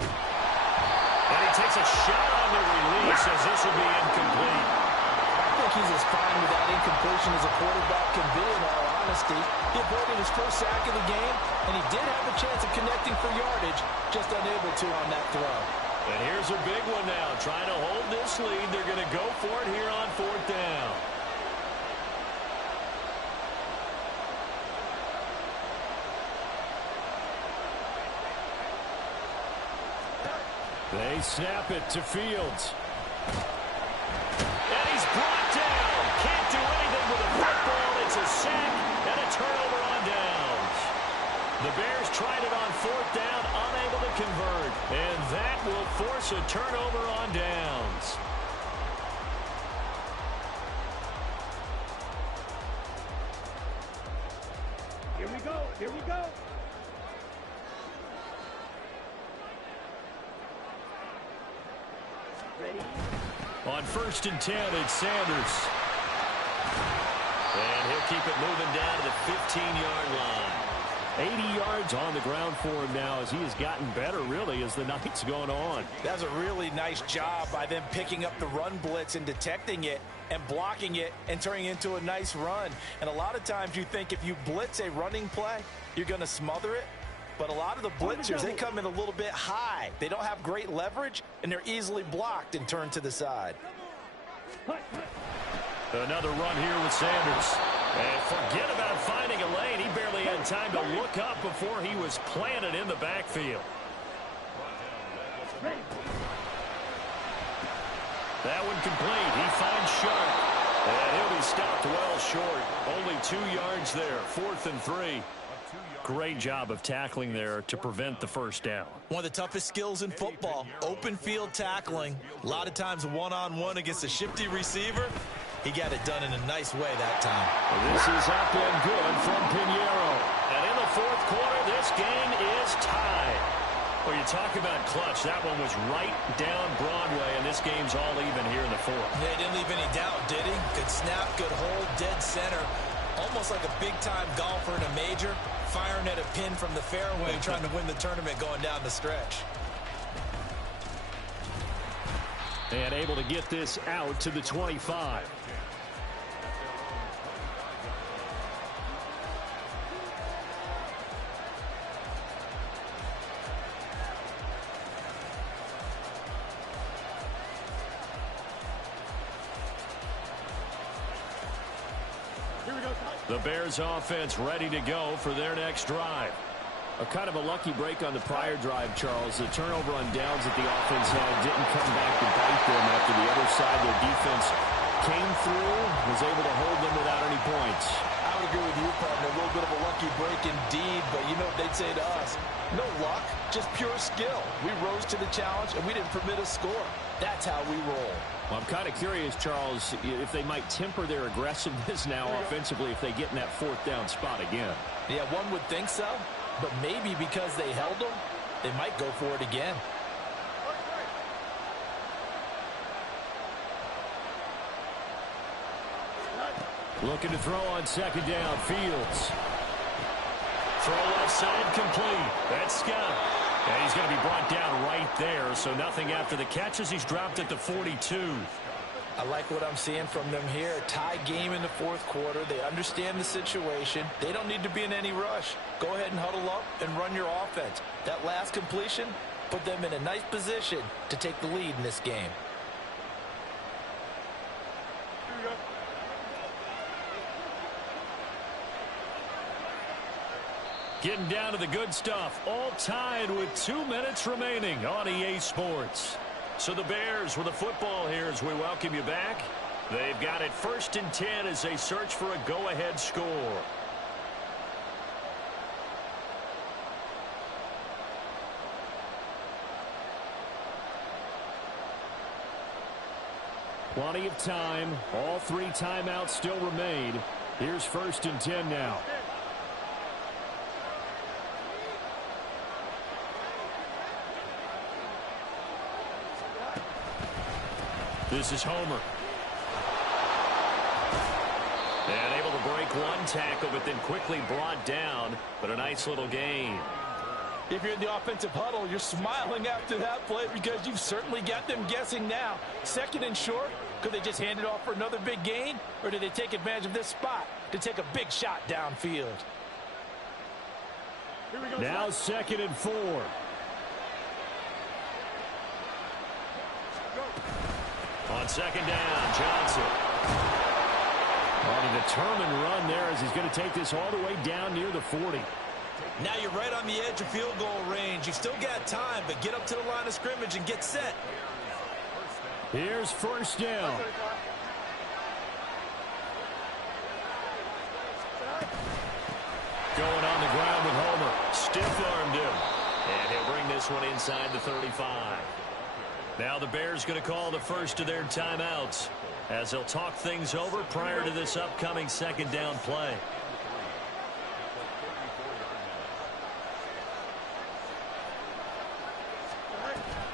And he takes a shot on the release as this will be incomplete. I think he's as fine with that incompletion as a quarterback can be, in all honesty. He avoided his first sack of the game, and he did have a chance of connecting for yardage, just unable to on that throw. And here's a big one now. Trying to hold this lead. They're going to go for it here on 4th down. They snap it to Fields. And he's brought down. Can't do anything with a football. It's a sack and a turnover on downs. The Bears tried it on 4th down, unable to convert. And that will force a turnover on downs. Here we go. Here we go. Ready? On 1st and 10, it's Sanders. And he'll keep it moving down to the 15-yard line. 80 yards on the ground for him now as he has gotten better, really, as the night's going on. That's a really nice job by them picking up the run blitz and detecting it and blocking it and turning it into a nice run. And a lot of times you think if you blitz a running play, you're going to smother it. But a lot of the blitzers, they come in a little bit high. They don't have great leverage, and they're easily blocked and turned to the side. Another run here with Sanders. And forget about finding a lane. He barely had time to look up before he was planted in the backfield. That one complete. He finds Sharp. And he'll be stopped well short. Only 2 yards there. 4th and 3. Great job of tackling there to prevent the 1st down. One of the toughest skills in football, open field tackling. A lot of times one-on-one against a shifty receiver. He got it done in a nice way that time. This is up and good from Pinheiro. And in the 4th quarter, this game is tied. Well, you talk about clutch. That one was right down Broadway, and this game's all even here in the 4th. They didn't leave any doubt, did he? Good snap, good hold, dead center. Almost like a big-time golfer in a major, firing at a pin from the fairway, trying to win the tournament going down the stretch. And able to get this out to the 25. The Bears offense ready to go for their next drive. A kind of a lucky break on the prior drive, Charles. The turnover on downs that the offense had didn't come back to bite them after the other side. Their defense came through, was able to hold them without any points. I would agree with you, partner. A little bit of a lucky break indeed, but you know what they'd say to us? No luck, just pure skill. We rose to the challenge, and we didn't permit a score. That's how we roll. Well, I'm kind of curious, Charles, if they might temper their aggressiveness now offensively if they get in that 4th down spot again. Yeah, one would think so, but maybe because they held them, they might go for it again. Looking to throw on 2nd down, Fields. Throw left side complete. That's Scott. And he's going to be brought down right there, so nothing after the catches. He's dropped at the 42. I like what I'm seeing from them here. Tie game in the 4th quarter. They understand the situation. They don't need to be in any rush. Go ahead and huddle up and run your offense. That last completion put them in a nice position to take the lead in this game. Getting down to the good stuff. All tied with 2 minutes remaining on EA Sports. So the Bears with the football here as we welcome you back. They've got it 1st and 10 as they search for a go-ahead score. Plenty of time. All 3 timeouts still remain. Here's 1st and 10 now. This is Homer. And able to break 1 tackle, but then quickly brought down. But a nice little gain. If you're in the offensive huddle, you're smiling after that play because you've certainly got them guessing now. 2nd and short, could they just hand it off for another big gain? Or do they take advantage of this spot to take a big shot downfield? Now 2nd and 4. On 2nd down, Johnson. On a determined run there as he's going to take this all the way down near the 40. Now you're right on the edge of field goal range. You've still got time, but get up to the line of scrimmage and get set. Here's 1st down. Going on the ground with Homer. Stiff-armed him. And he'll bring this one inside the 35. Now the Bears going to call the first of their timeouts as they'll talk things over prior to this upcoming 2nd down play.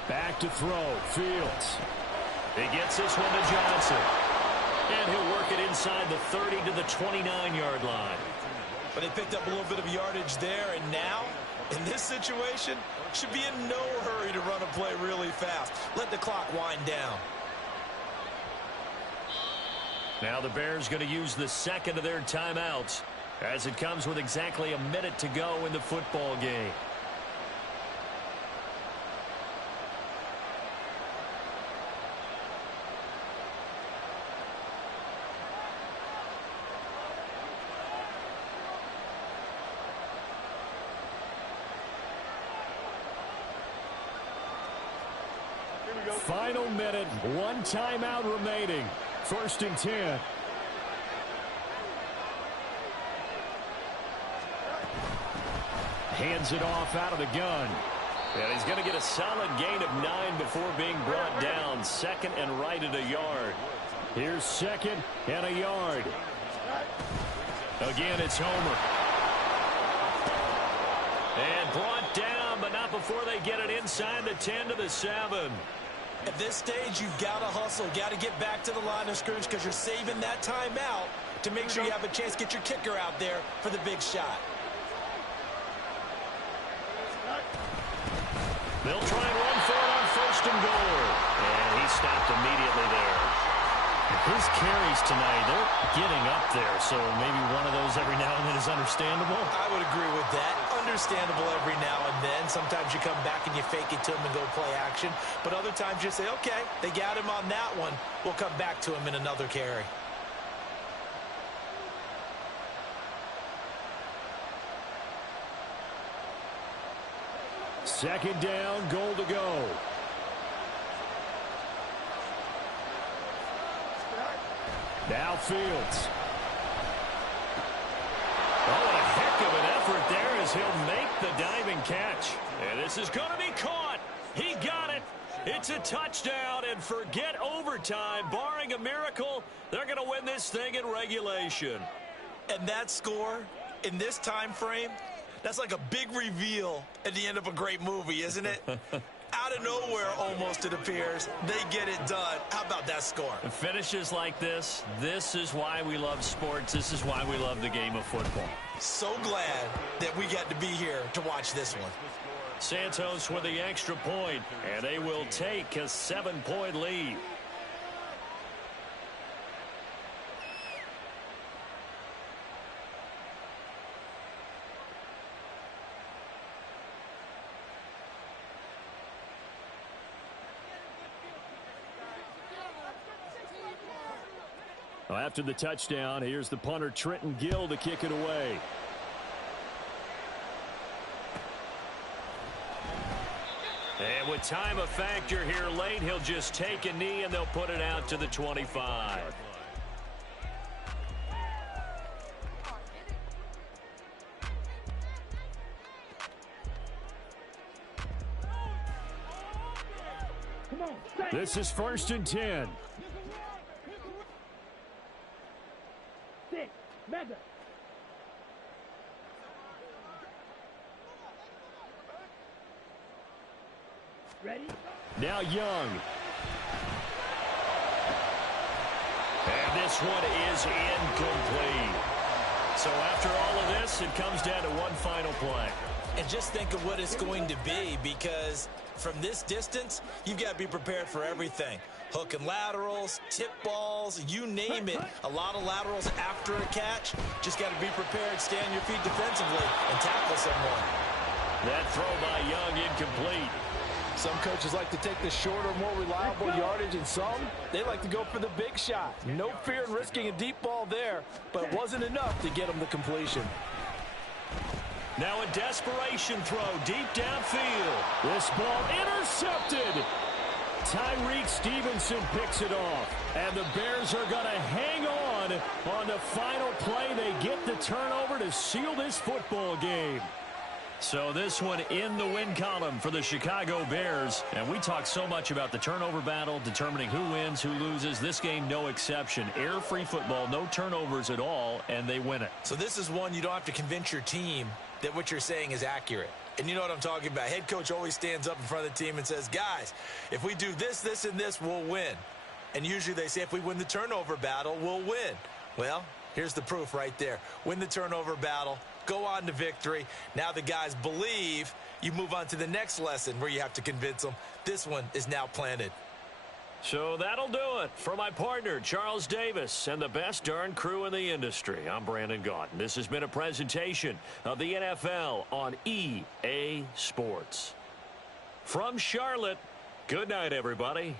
Back to throw. Fields. He gets this one to Johnson. And he'll work it inside the 30 to the 29-yard line. But they picked up a little bit of yardage there, and now, in this situation, should be in no hurry to run a play really fast. Let the clock wind down. Now the Bears going to use the 2nd of their timeouts as it comes with exactly a minute to go in the football game. Final minute, 1 timeout remaining. 1st and 10. Hands it off out of the gun. And he's going to get a solid gain of 9 before being brought down. 2nd and right at a yard. Here's 2nd and a yard. Again, it's Homer. And brought down, but not before they get it inside the 10 to the 7. At this stage, you've got to hustle, got to get back to the line of scrimmage because you're saving that timeout to make sure you have a chance to get your kicker out there for the big shot. They'll try and run for it on 1st and goal. And he stopped immediately there. His carries tonight, they're getting up there, so maybe one of those every now and then is understandable. I would agree with that. Understandable every now and then. Sometimes you come back and you fake it to him and go play action. But other times you say, okay, they got him on that one. We'll come back to him in another carry. Second down, goal to go. Now Fields. Oh, a heck of an effort there as he'll make the diving catch. And this is going to be caught. He got it. It's a touchdown, and forget overtime. Barring a miracle, they're going to win this thing in regulation. And that score in this time frame, that's like a big reveal at the end of a great movie, isn't it? Out of nowhere, almost, it appears, they get it done. How about that score? Finishes like this is why we love sports. This is why we love the game of football. So glad that we got to be here to watch this one. Santos with the extra point, and they will take a 7-point lead. Well, after the touchdown, here's the punter Trenton Gill to kick it away. And with time a factor here late, he'll just take a knee and they'll put it out to the 25. This is 1st and 10. Madden. Ready? Now Young. And this one is incomplete. So after all of this, it comes down to one final play. And just think of what it's going to be, because from this distance, you've got to be prepared for everything. Hook and laterals, tip balls, you name it. A lot of laterals after a catch. Just got to be prepared, stay on your feet defensively, and tackle someone. That throw by Young incomplete. Some coaches like to take the shorter, more reliable yardage, and some, they like to go for the big shot. No fear in risking a deep ball there, but it wasn't enough to get them the completion. Now a desperation throw deep downfield. This ball intercepted. Tyreek Stevenson picks it off. And the Bears are going to hang on the final play. They get the turnover to seal this football game. So this one in the win column for the Chicago Bears. And we talk so much about the turnover battle, determining who wins, who loses. This game, no exception. Error-free football, no turnovers at all, and they win it. So this is one you don't have to convince your team that what you're saying is accurate. And you know what I'm talking about. Head coach always stands up in front of the team and says, guys, if we do this, this, and this, we'll win. And usually they say if we win the turnover battle, we'll win. Well, here's the proof right there. Win the turnover battle, go on to victory. Now the guys believe. You move on to the next lesson where you have to convince them. This one is now planted. So that'll do it for my partner, Charles Davis, and the best darn crew in the industry. I'm Brandon Gaudin. This has been a presentation of the NFL on EA Sports. From Charlotte, good night, everybody.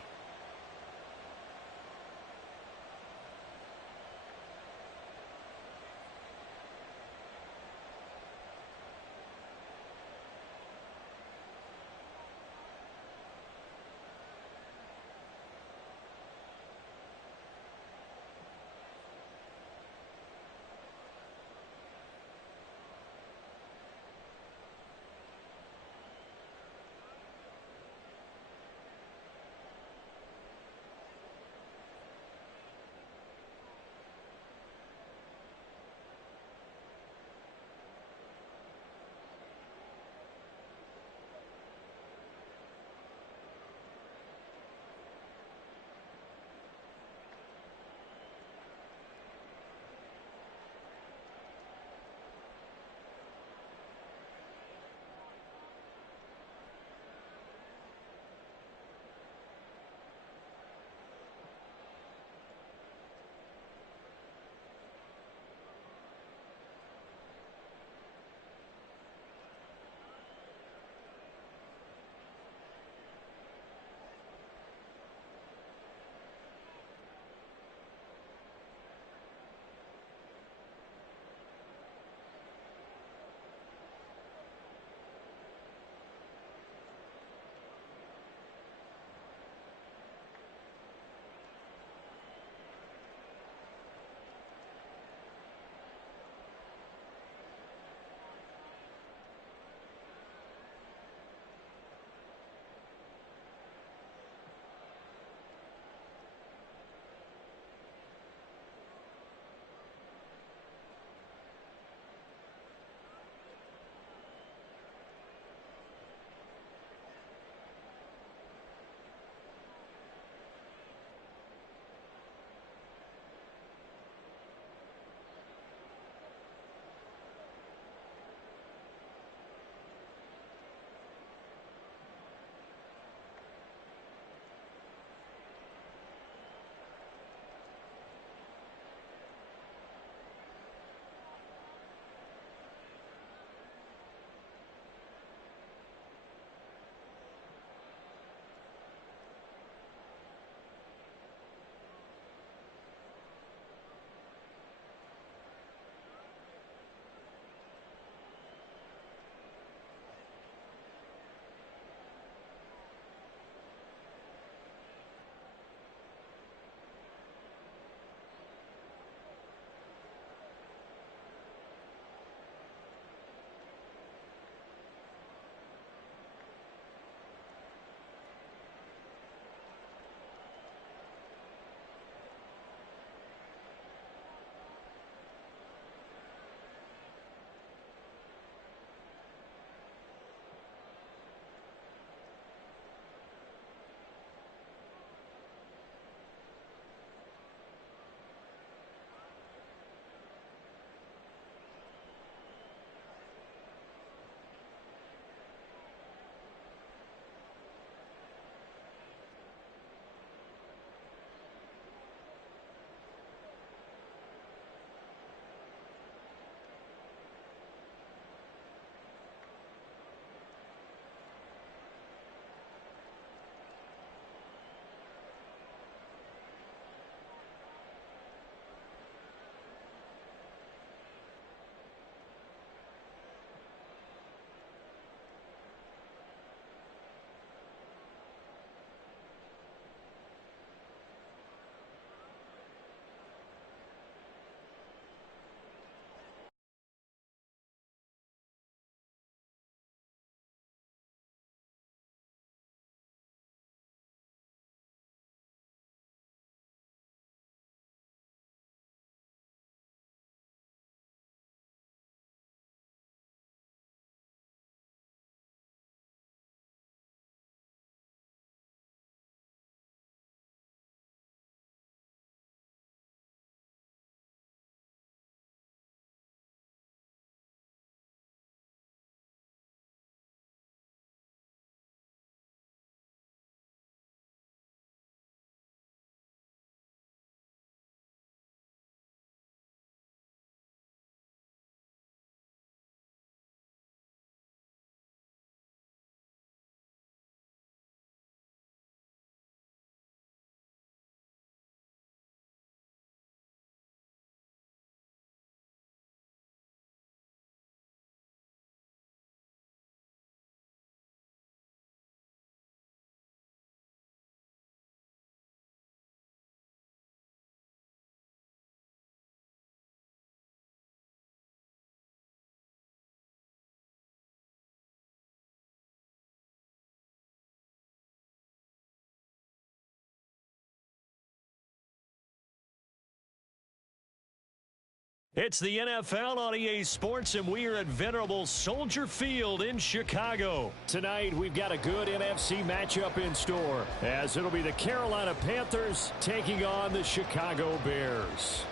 It's the NFL on EA Sports, and we are at venerable Soldier Field in Chicago. Tonight, we've got a good NFC matchup in store, as it'll be the Carolina Panthers taking on the Chicago Bears.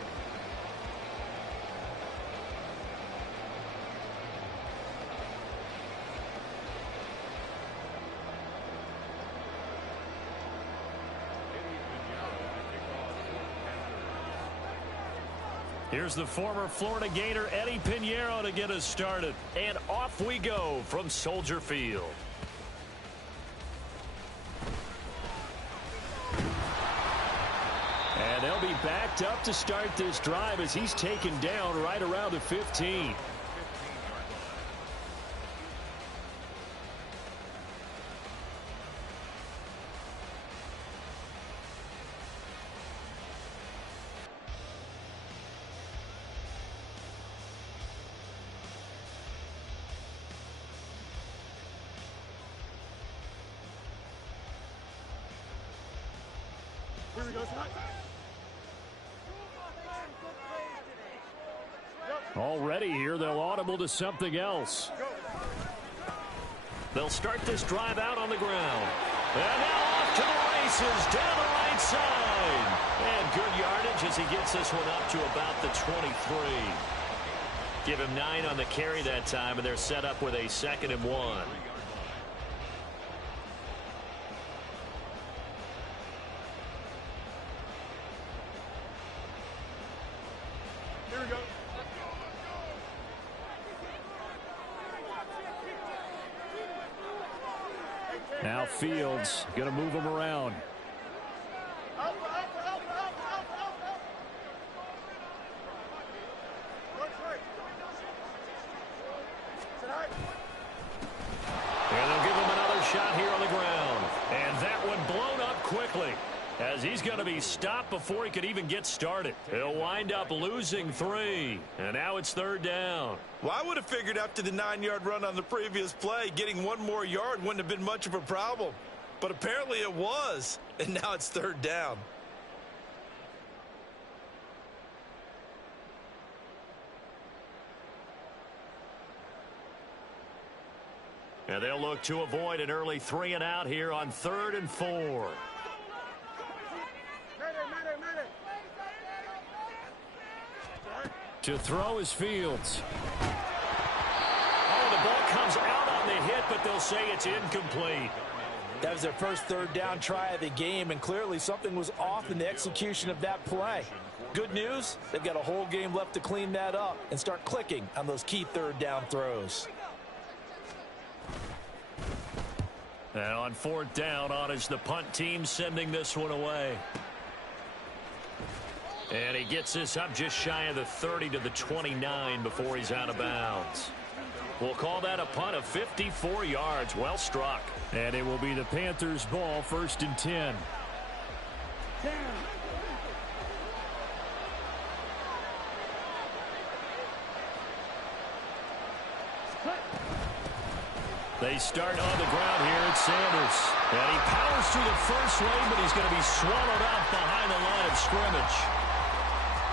Here's the former Florida Gator Eddie Pinheiro to get us started. And off we go from Soldier Field. And they'll be backed up to start this drive as he's taken down right around the 15. Already here, they'll audible to something else. They'll start this drive out on the ground. And now off to the races, down the right side. And good yardage as he gets this one up to about the 23. Give him 9 on the carry that time, and they're set up with a 2nd and 1. Now Fields going to move him around. And they'll give him another shot here on the ground. And that one blown up quickly, as he's going to be stopped before he could even get started. He'll wind up losing 3. And now it's 3rd down. Well, I would have figured after the 9-yard run on the previous play, getting 1 more yard wouldn't have been much of a problem. But apparently it was. And now it's 3rd down. And they'll look to avoid an early 3 and out here on 3rd and 4. To throw is Fields. Oh, the ball comes out on the hit, but they'll say it's incomplete. That was their first 3rd down try of the game, and clearly something was off in the execution of that play. Good news, they've got a whole game left to clean that up and start clicking on those key 3rd down throws. And on 4th down, on is the punt team sending this one away. And he gets this up just shy of the 30 to the 29 before he's out of bounds. We'll call that a punt of 54 yards. Well struck. And it will be the Panthers' ball, 1st and 10. They start on the ground here at Sanders. And he powers through the first lane, but he's going to be swallowed up behind the line of scrimmage.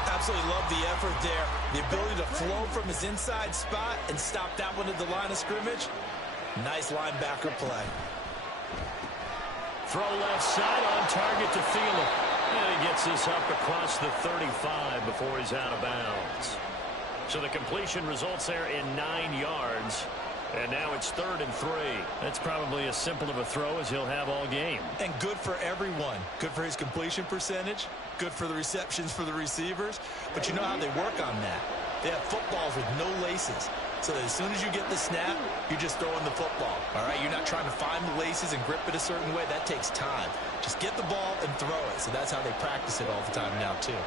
Absolutely love the effort there. The ability to flow from his inside spot and stop that one at the line of scrimmage. Nice linebacker play. Throw left side on target to Thielen. And he gets this up across the 35 before he's out of bounds. So the completion results there in 9 yards. And now it's 3rd and 3. That's probably as simple of a throw as he'll have all game. And good for everyone. Good for his completion percentage. Good for the receptions for the receivers. But you know how they work on that. They have footballs with no laces. So that as soon as you get the snap, you're just throwing the football. All right, you're not trying to find the laces and grip it a certain way. That takes time. Just get the ball and throw it. So that's how they practice it all the time now, too.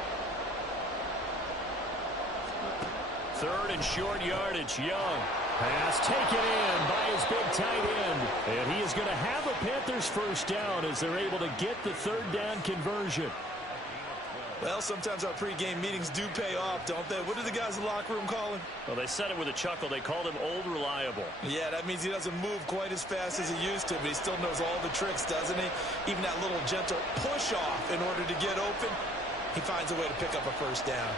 3rd and short yardage. Young. Pass taken in by his big tight end. And he is going to have a Panthers 1st down as they're able to get the 3rd down conversion. Well, sometimes our pregame meetings do pay off, don't they? What do the guys in the locker room call him? Well, they said it with a chuckle. They called him Old Reliable. Yeah, that means he doesn't move quite as fast as he used to, but he still knows all the tricks, doesn't he? Even that little gentle push-off in order to get open, he finds a way to pick up a 1st down.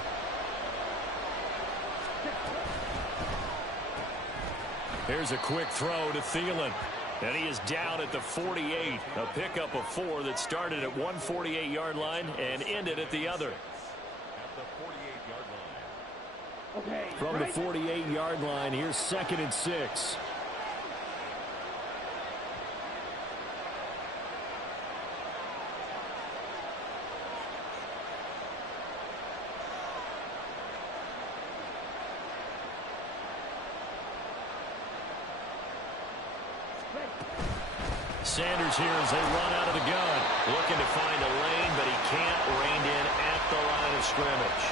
Here's a quick throw to Thielen. And he is down at the 48. A pickup of 4 that started at 148-yard line and ended at the other. From the 48-yard line, here's 2nd and 6. Sanders here as they run out of the gun. Looking to find a lane, but he can't. Reined in at the line of scrimmage.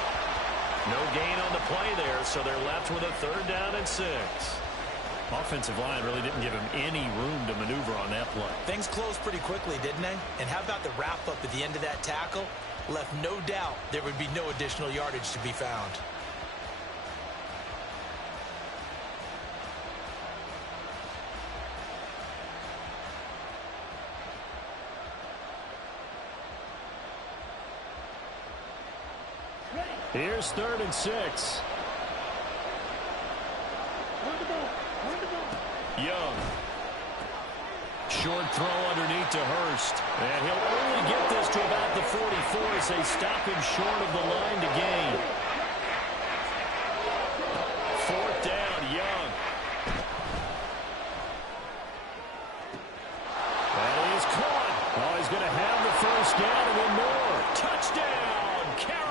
No gain on the play there, so they're left with a 3rd down and 6. Offensive line really didn't give him any room to maneuver on that play. Things closed pretty quickly, didn't they? And how about the wrap-up at the end of that tackle? Left no doubt there would be no additional yardage to be found. Here's 3rd and 6. Young. Short throw underneath to Hurst. And he'll only get this to about the 44 as they stop him short of the line to gain. 4th down, Young. And he's caught. Oh, he's going to have the 1st down and then more. Touchdown, Carolina.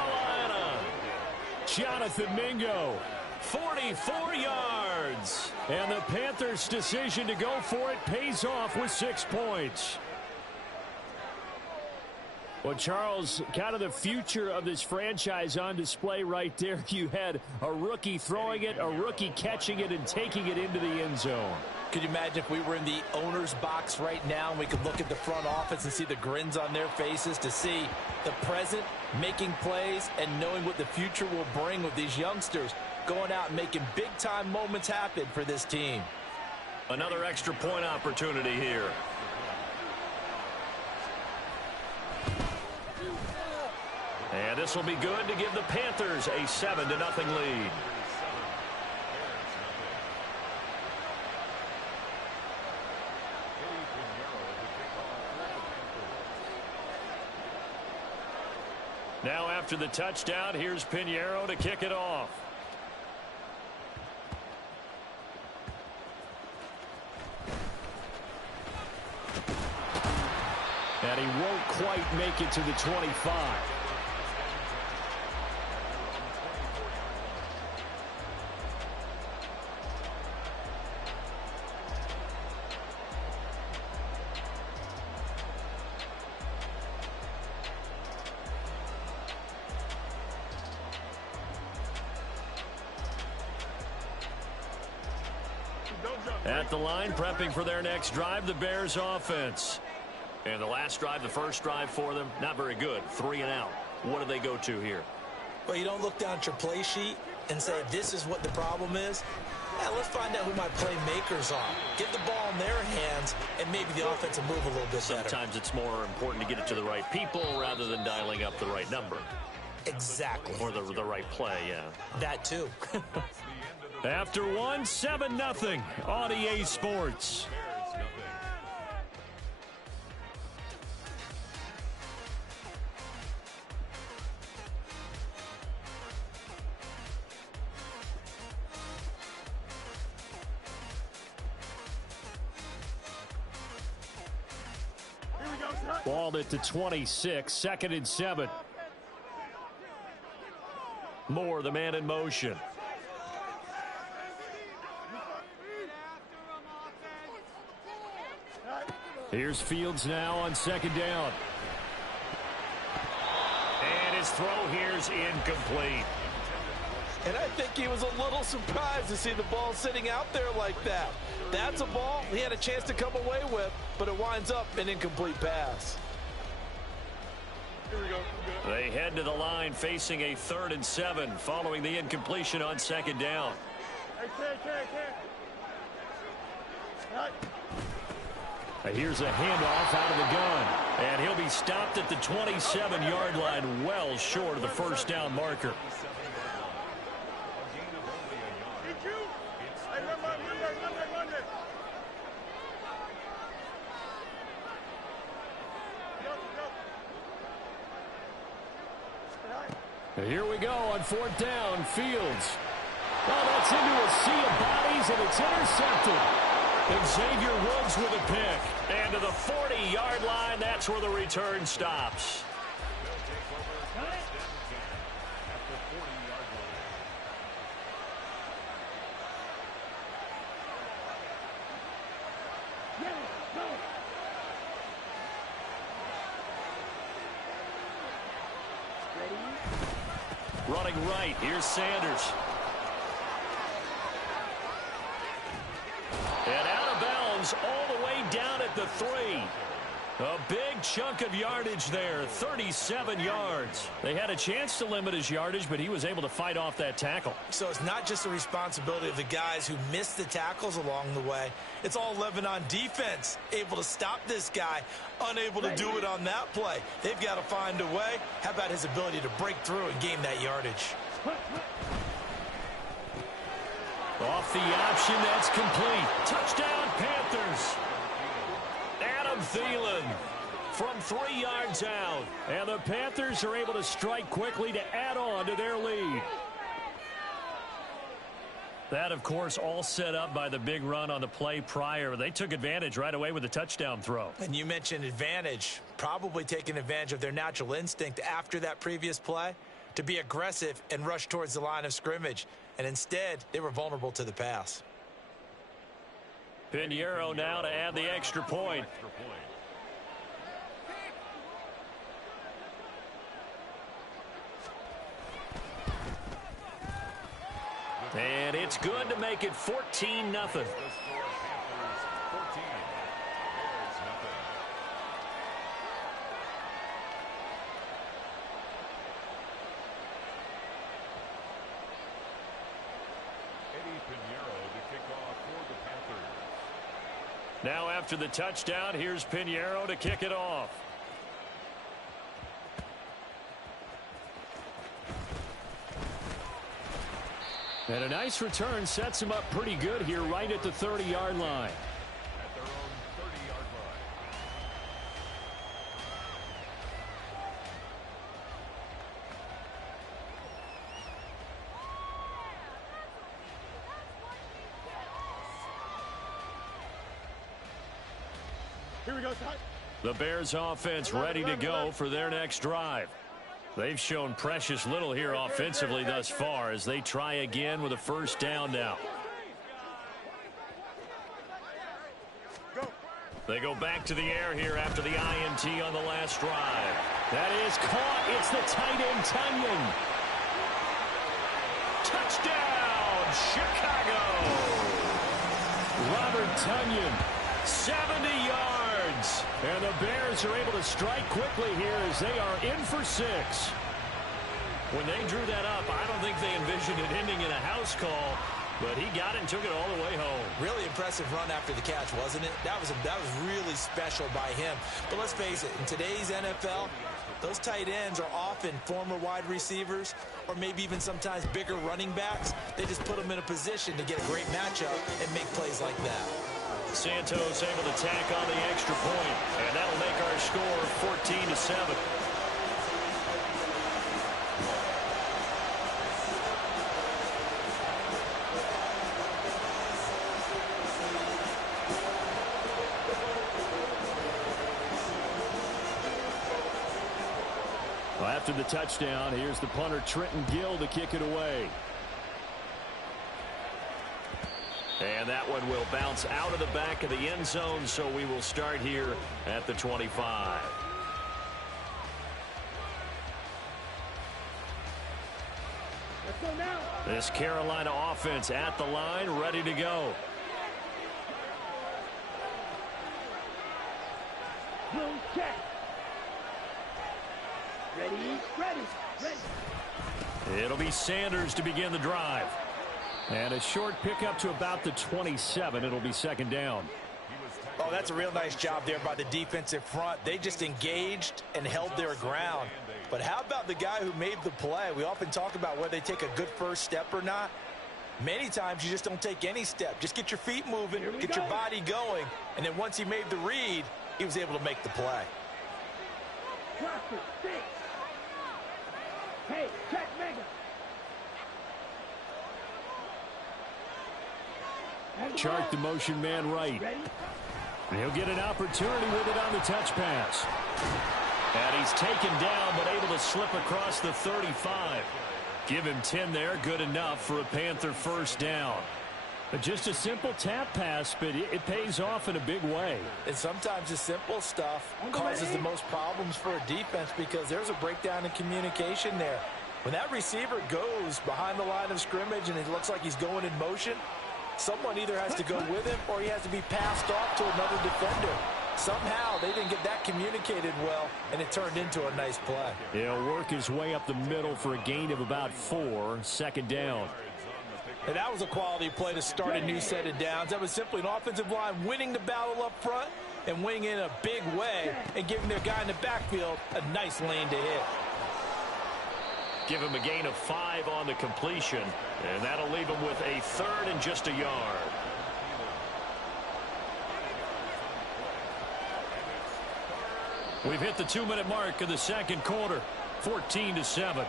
Jonathan Mingo. 44 yards. And the Panthers' decision to go for it pays off with 6 points. Well, Charles, kind of the future of this franchise on display right there. You had a rookie throwing it, a rookie catching it, and taking it into the end zone. Could you imagine if we were in the owner's box right now and we could look at the front office and see the grins on their faces, to see the present making plays and knowing what the future will bring with these youngsters going out and making big-time moments happen for this team. Another extra point opportunity here. And this will be good to give the Panthers a 7-0 lead. Now after the touchdown, here's Pinheiro to kick it off. And he won't quite make it to the 25. At the line, prepping for their next drive, the Bears offense. And the last drive, the first drive for them, not very good. 3 and out. What do they go to here? Well, you don't look down at your play sheet and say, this is what the problem is. Yeah, let's find out who my playmakers are. Get the ball in their hands, and maybe the offense will move a little bit better. Sometimes it's more important to get it to the right people rather than dialing up the right number. Exactly. Or the right play, yeah. That too. After one, 7-0 on EA Sports. Ball at the 26, 2nd and 7. Moore, the man in motion. Here's Fields now on 2nd down. And his throw here's incomplete. And I think he was a little surprised to see the ball sitting out there like that. That's a ball he had a chance to come away with, but it winds up an incomplete pass. Here we go. They head to the line facing a 3rd and 7 following the incompletion on 2nd down. Here's a handoff out of the gun. And he'll be stopped at the 27-yard line, well short of the 1st down marker. And here we go on 4th down. Fields. Oh, that's into a sea of bodies, and it's intercepted. Xavier Woods with a pick. And to the 40-yard line, that's where the return stops. Running right, here's Sanders. And out of bounds all the way down at the 3. A big chunk of yardage there, 37 yards. They had a chance to limit his yardage, but he was able to fight off that tackle. So it's not just the responsibility of the guys who missed the tackles along the way. It's all 11 on defense, able to stop this guy, unable to do it on that play. They've got to find a way. How about his ability to break through and gain that yardage? Off the option, that's complete. Touchdown, Panthers. Adam Thielen from 3 yards out. And the Panthers are able to strike quickly to add on to their lead. That, of course, all set up by the big run on the play prior. They took advantage right away with the touchdown throw. And you mentioned advantage, probably taking advantage of their natural instinct after that previous play to be aggressive and rush towards the line of scrimmage. And instead, they were vulnerable to the pass. Pinheiro now to add the extra point. And it's good to make it 14-0. Now after the touchdown, here's Pinheiro to kick it off. And a nice return sets him up pretty good here right at the 30-yard line. At their own 30-yard line. Here we go, Ty. The Bears offense ready to go for their next drive. They've shown precious little here offensively thus far as they try again with a first down now. They go back to the air here after the INT on the last drive. That is caught. It's the tight end, Tunyon. Touchdown, Chicago. Robert Tunyon, 70 yards. And the Bears are able to strike quickly here as they are in for 6. When they drew that up, I don't think they envisioned it ending in a house call, but he got it and took it all the way home. Really impressive run after the catch, wasn't it? That was really special by him. But let's face it, in today's NFL, those tight ends are often former wide receivers or maybe even sometimes bigger running backs. They just put them in a position to get a great matchup and make plays like that. Santos able to tack on the extra point, and that'll make our score 14-7. Well, after the touchdown, here's the punter Trenton Gill to kick it away. And that one will bounce out of the back of the end zone, so we will start here at the 25. Let's go now. This Carolina offense at the line, ready to go. Blue check. Ready. It'll be Sanders to begin the drive. And a short pickup to about the 27. It'll be second down. Oh, that's a real nice job there by the defensive front. They just engaged and held their ground. But how about the guy who made the play? We often talk about whether they take a good first step or not. Many times you just don't take any step. Just get your feet moving, get your body going. And then once he made the read, he was able to make the play. Hey, check mega. Chart the motion man right. Ready? And he'll get an opportunity with it on the touch pass. And he's taken down, but able to slip across the 35. Give him 10 there, good enough for a Panther first down. But just a simple tap pass, but it pays off in a big way. And sometimes the simple stuff causes the most problems for a defense because there's a breakdown in communication there. When that receiver goes behind the line of scrimmage and it looks like he's going in motion, someone either has to go with him or he has to be passed off to another defender. Somehow they didn't get that communicated well, and it turned into a nice play. He'll work his way up the middle for a gain of about 4, second down. And that was a quality play to start a new set of downs. That was simply an offensive line winning the battle up front and winning in a big way and giving their guy in the backfield a nice lane to hit. Give him a gain of 5 on the completion, and that'll leave him with a third and just a yard. We've hit the 2-minute mark of the second quarter, 14-7.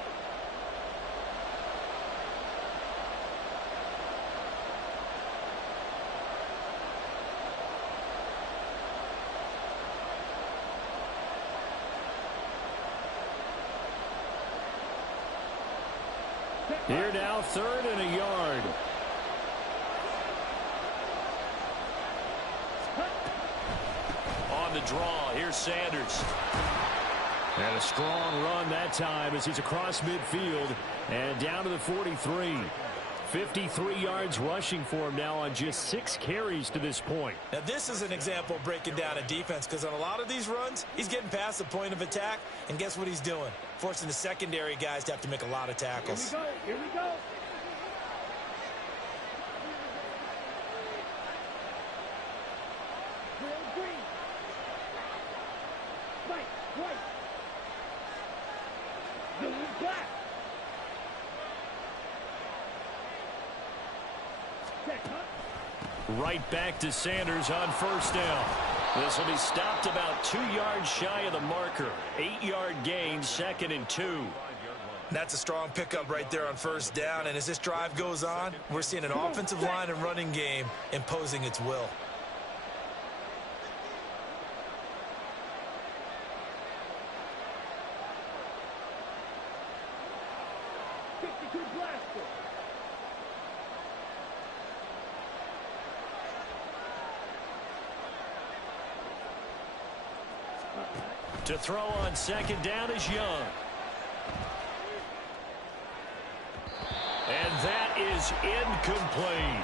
Here now, third and a yard. On the draw, here's Sanders. And a strong run that time as he's across midfield and down to the 43. 53 yards rushing for him now on just 6 carries to this point. Now this is an example of breaking down a defense because on a lot of these runs, he's getting past the point of attack, and guess what he's doing? Forcing the secondary guys to have to make a lot of tackles. Here we go. Here we go. Real green. White. Blue and black. Right back to Sanders on first down. This will be stopped about 2 yards shy of the marker. 8-yard gain, 2nd and 2. That's a strong pickup right there on first down. And as this drive goes on, we're seeing an offensive line and running game imposing its will. To throw on second down is Young. And that is incomplete.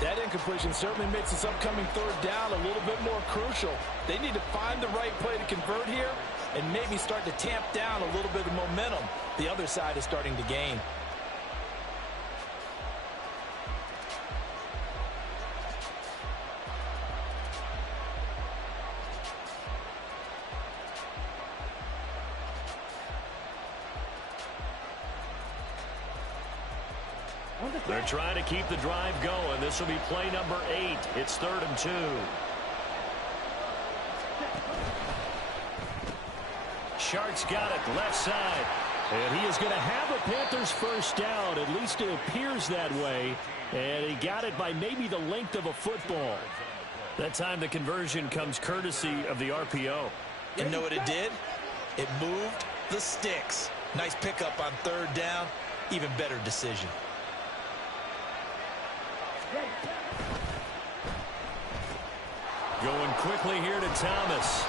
That incompletion certainly makes this upcoming third down a little bit more crucial. They need to find the right play to convert here and maybe start to tamp down a little bit of momentum. The other side is starting to gain. They're trying to keep the drive going. This will be play number 8. It's 3rd and 2. Shark's got it left side. And he is going to have a Panthers first down. At least it appears that way. And he got it by maybe the length of a football. That time the conversion comes courtesy of the RPO. You know what it did? It moved the sticks. Nice pickup on third down. Even better decision. Going quickly here to Thomas.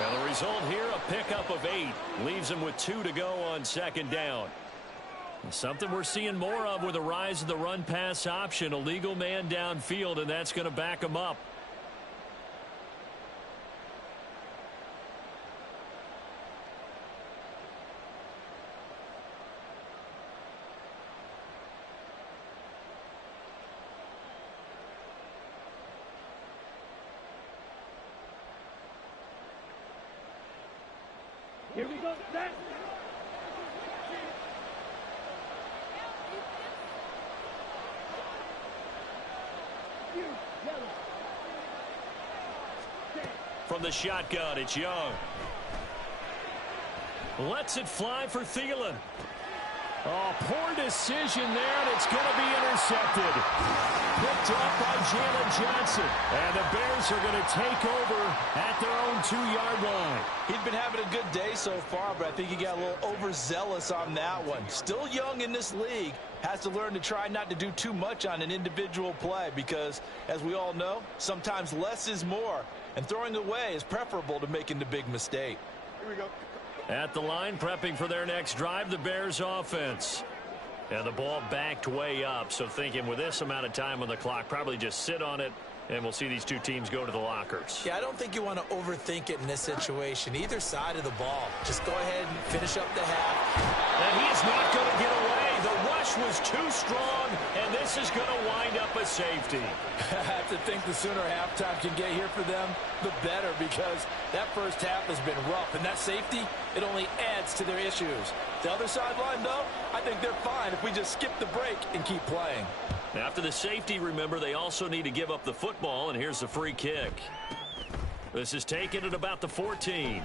And the result here, a pickup of 8. Leaves him with 2 to go on second down. Something we're seeing more of with the rise of the run-pass option. A legal man downfield, and that's going to back him up. Here we go. Set. From the shotgun, it's Young. Lets it fly for Thielen. Oh, poor decision there, and it's going to be intercepted. Picked up by Jalen Johnson. And the Bears are going to take over at their own 2-yard line. He's been having a good day so far, but I think he got a little overzealous on that one. Still young in this league. Has to learn to try not to do too much on an individual play because, as we all know, sometimes less is more. And throwing away is preferable to making the big mistake. Here we go. At the line, prepping for their next drive, the Bears offense. And the ball backed way up, so thinking with this amount of time on the clock, probably just sit on it, and we'll see these two teams go to the lockers. Yeah, I don't think you want to overthink it in this situation. Either side of the ball. Just go ahead and finish up the half. And he is not going to get away. The rush was too strong, and this is going to wind up a safety. I have to think the sooner halftime can get here for them, the better, because that first half has been rough. And that safety, it only adds to their issues. The other sideline, though, I think they're fine if we just skip the break and keep playing. After the safety, remember, they also need to give up the football, and here's the free kick. This is taken at about the 14.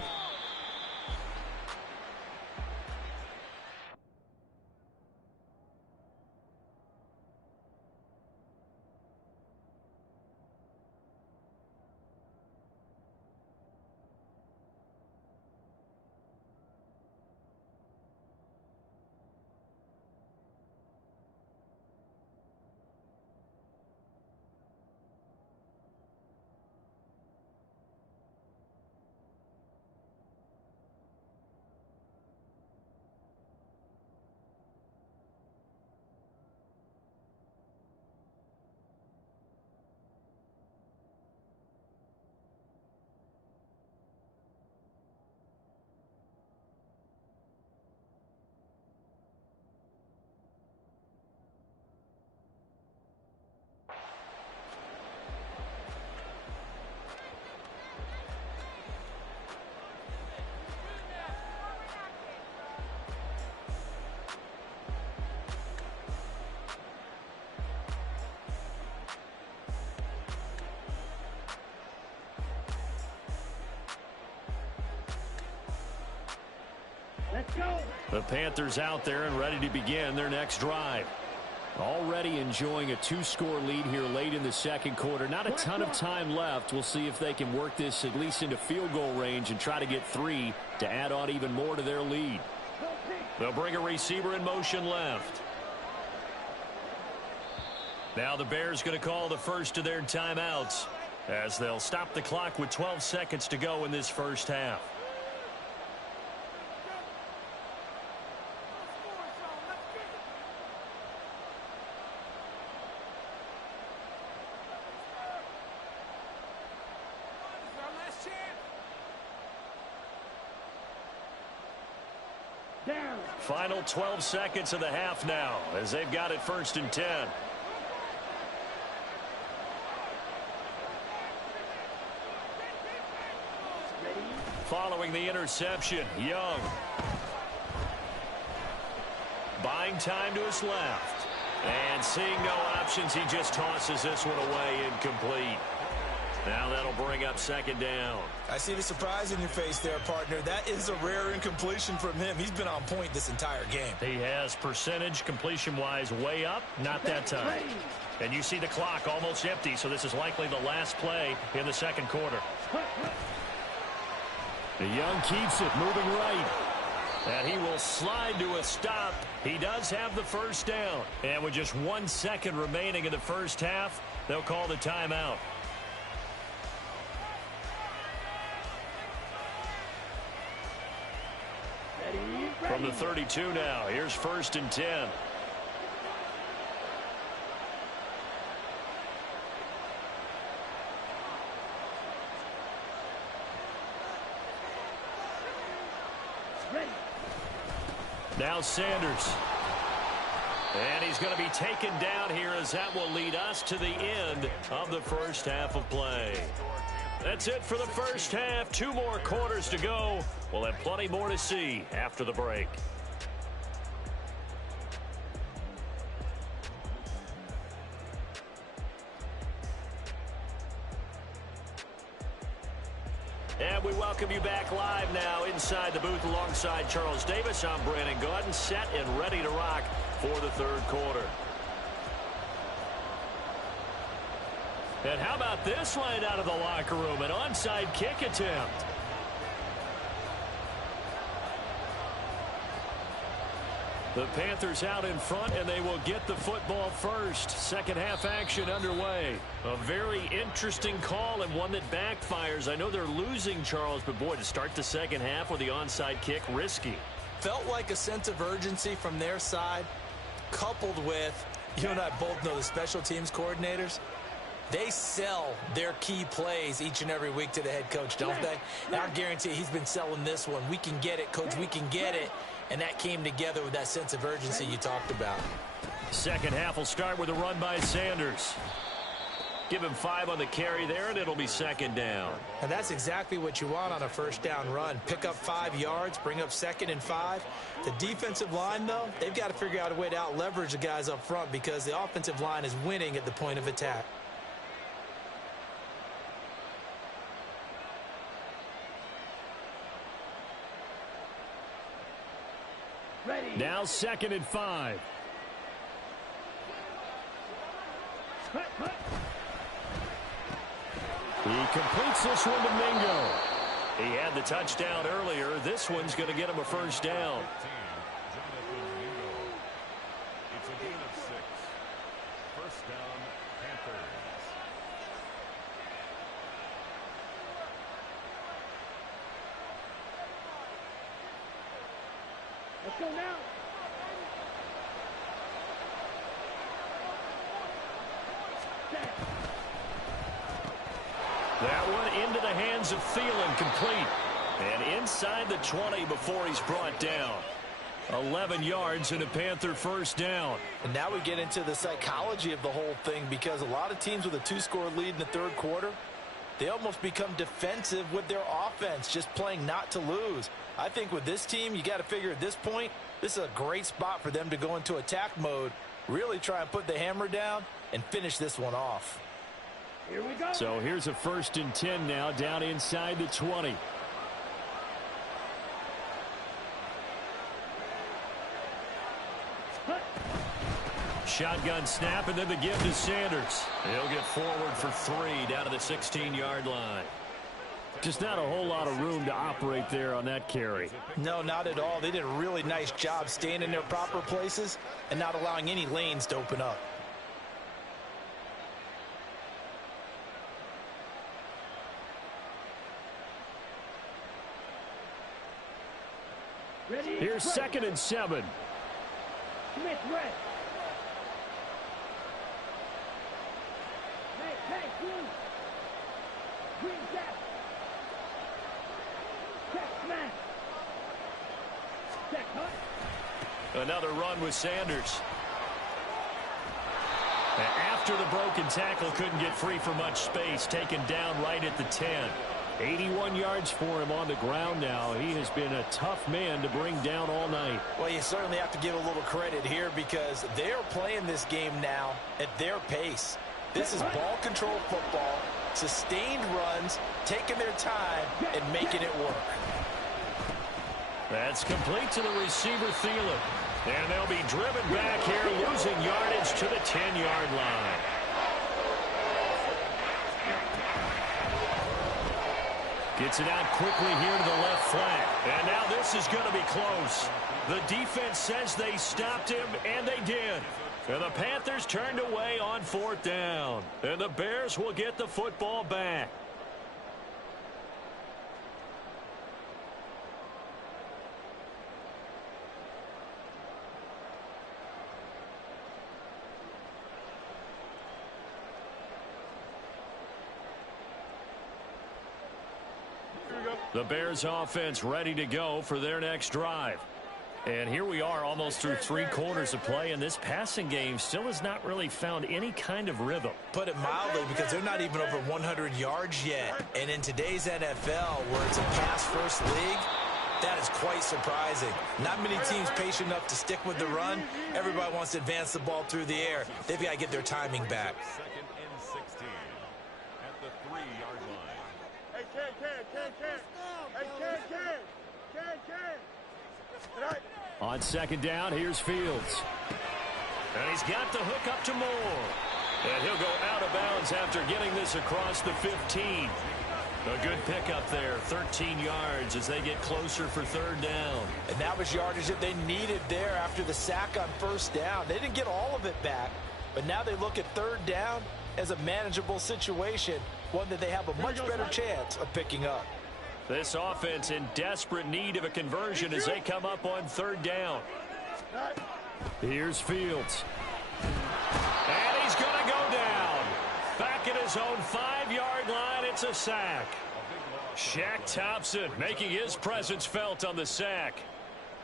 Let's go. The Panthers out there and ready to begin their next drive. Already enjoying a 2-score lead here late in the second quarter. Not a ton of time left. We'll see if they can work this at least into field goal range and try to get 3 to add on even more to their lead. They'll bring a receiver in motion left. Now the Bears going to call the first of their timeouts as they'll stop the clock with 12 seconds to go in this first half. Down. Final 12 seconds of the half now as they've got it 1st and 10. Following the interception, Young. Buying time to his left. And seeing no options, he just tosses this one away, incomplete. Now that'll bring up 2nd down. I see the surprise in your face there, partner. That is a rare incompletion from him. He's been on point this entire game. He has percentage completion-wise way up, not that time. And you see the clock almost empty, so this is likely the last play in the second quarter. The Young keeps it moving right. And he will slide to a stop. He does have the 1st down. And with just 1 second remaining in the first half, they'll call the timeout. From the 32 now, here's 1st and 10. Ready. Now Sanders. And he's going to be taken down here as that will lead us to the end of the first half of play. That's it for the first half. 2 more quarters to go. We'll have plenty more to see after the break. And we welcome you back live now inside the booth alongside Charles Davis. I'm Brandon Gaudin, set and ready to rock for the third quarter. And how about this line out of the locker room? An onside kick attempt. The Panthers out in front, and they will get the football first. Second half action underway. A very interesting call and one that backfires. I know they're losing, Charles, but boy, to start the second half with the onside kick, risky. Felt like a sense of urgency from their side, coupled with, you and I both know the special teams coordinators. They sell their key plays each and every week to the head coach, don't they? And I guarantee he's been selling this one. We can get it, coach, we can get it. And that came together with that sense of urgency you talked about. Second half will start with a run by Sanders. Give him 5 on the carry there, and it'll be second down. And that's exactly what you want on a first down run. Pick up 5 yards, bring up 2nd and 5. The defensive line, though, they've got to figure out a way to out-leverage the guys up front because the offensive line is winning at the point of attack. Now 2nd and 5. He completes this one to Mingo. He had the touchdown earlier. This one's going to get him a first down. It's a gain of 6. First down, Panthers. Let's go now. That one into the hands of Thielen, complete. And inside the 20 before he's brought down. 11 yards and a Panther first down. And now we get into the psychology of the whole thing because a lot of teams with a 2-score lead in the third quarter, they almost become defensive with their offense, just playing not to lose. I think with this team, you got to figure at this point, this is a great spot for them to go into attack mode, really try and put the hammer down and finish this one off. Here we go. So here's a 1st and 10 now down inside the 20. Shotgun snap and then the give to Sanders. He'll get forward for 3 down to the 16-yard line. Just not a whole lot of room to operate there on that carry. No, not at all. They did a really nice job staying in their proper places and not allowing any lanes to open up. Ready? Here's 2nd and 7. Smith red. Hey, green. Green gap. Check smash. Check hut. Another run with Sanders. After the broken tackle, couldn't get free for much space. Taken down right at the 10. 81 yards for him on the ground now. He has been a tough man to bring down all night. Well, you certainly have to give a little credit here because they're playing this game now at their pace. This is ball control football, sustained runs, taking their time, and making it work. That's complete to the receiver, Thielen. And they'll be driven back here, losing yardage to the 10-yard line. Gets it out quickly here to the left flank. And now this is going to be close. The defense says they stopped him, and they did. And the Panthers turned away on 4th down. And the Bears will get the football back. The Bears offense ready to go for their next drive. And here we are almost through 3 quarters of play, and this passing game still has not really found any kind of rhythm. Put it mildly, because they're not even over 100 yards yet. And in today's NFL, where it's a pass-first league, that is quite surprising. Not many teams patient enough to stick with the run. Everybody wants to advance the ball through the air. They've got to get their timing back. 2nd and 16 at the 3-yard line. On second down, here's Fields. And he's got the hook up to Moore. And he'll go out of bounds after getting this across the 15. A good pickup there, 13 yards as they get closer for third down. And that was yardage that they needed there after the sack on first down. They didn't get all of it back, but now they look at third down as a manageable situation, one that they have a much better chance of picking up. This offense in desperate need of a conversion as they come up on third down. Here's Fields. And he's going to go down. Back at his own 5-yard line, it's a sack. Shaq Thompson making his presence felt on the sack.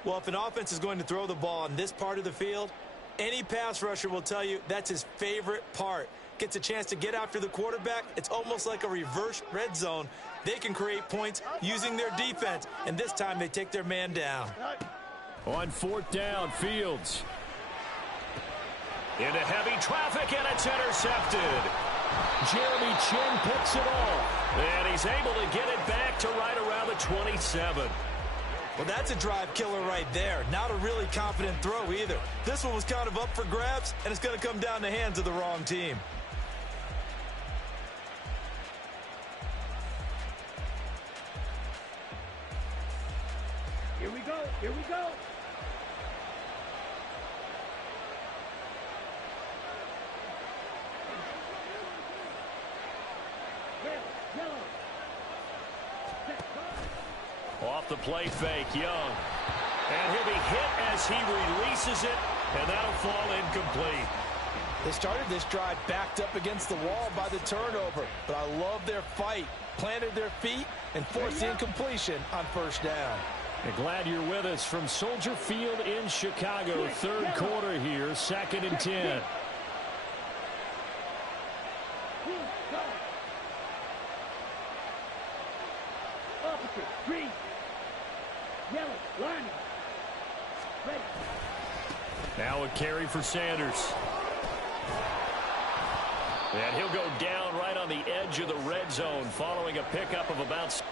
Well, if an offense is going to throw the ball in this part of the field, any pass rusher will tell you that's his favorite part. Gets a chance to get after the quarterback. It's almost like a reverse red zone. They can create points using their defense, and this time they take their man down. On fourth down, Fields. Into heavy traffic, and it's intercepted. Jeremy Chin picks it off, and he's able to get it back to right around the 27. Well, that's a drive killer right there. Not a really confident throw either. This one was kind of up for grabs, and it's going to come down the hands of the wrong team. Here we go. Here we go. Off the play fake, Young. And he'll be hit as he releases it, and that'll fall incomplete. They started this drive backed up against the wall by the turnover, but I love their fight. Planted their feet and forced the incompletion on first down. And glad you're with us from Soldier Field in Chicago. Third quarter here, 2nd and 10. Opposite, green, yellow, line. Ready. Now a carry for Sanders. And he'll go down right on the edge of the red zone following a pickup of about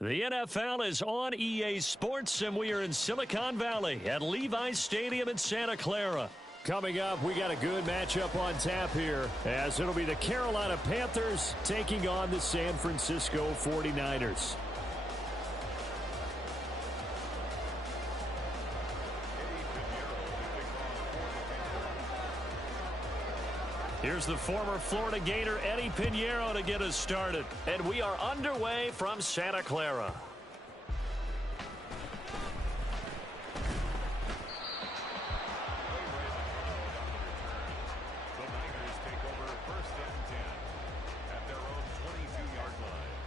The NFL is on EA Sports, and we are in Silicon Valley at Levi's Stadium in Santa Clara. Coming up, we got a good matchup on tap here, as it'll be the Carolina Panthers taking on the San Francisco 49ers. Here's the former Florida Gator Eddie Pinheiro to get us started. And we are underway from Santa Clara. The Niners take over first and 10 at their own 22-yard line.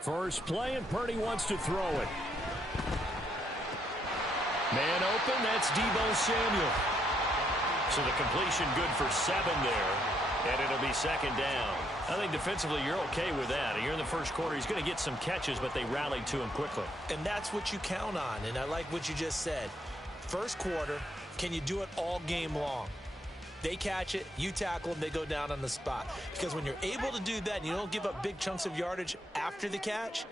First play, and Purdy wants to throw it. Man open, that's Deebo Samuel. So the completion good for 7 there, and it'll be second down. I think defensively you're okay with that. Here in the first quarter, he's going to get some catches, but they rallied to him quickly. And that's what you count on, and I like what you just said. First quarter, can you do it all game long? They catch it, you tackle them, they go down on the spot. Because when you're able to do that and you don't give up big chunks of yardage after the catch,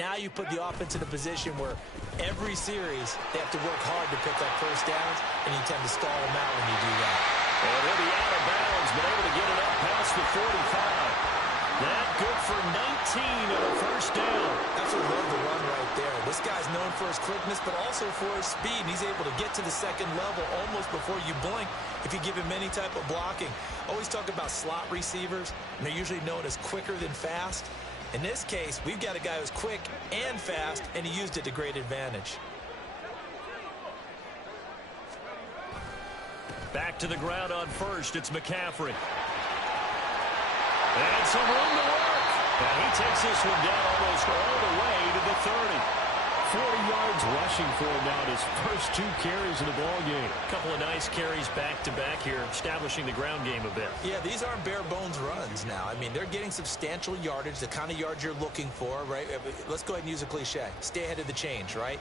now you put the offense in a position where every series they have to work hard to pick up first downs, and you tend to stall them out when you do that. And he'll be out of bounds, but able to get it up past the 45. That good for 19 and a first down. That's what I love the run right there. This guy's known for his quickness, but also for his speed. And he's able to get to the second level almost before you blink if you give him any type of blocking. Always talk about slot receivers, and they're usually known as quicker than fast. In this case, we've got a guy who's quick and fast, and he used it to great advantage. Back to the ground on first. It's McCaffrey. And some room to work. And he takes this one down almost all the way to the 30. 40 yards rushing for him now in his first 2 carries in the ballgame. A couple of nice carries back-to-back here, establishing the ground game a bit. Yeah, these aren't bare-bones runs now. I mean, they're getting substantial yardage, the kind of yards you're looking for, right? Let's go ahead and use a cliche. Stay ahead of the change, right?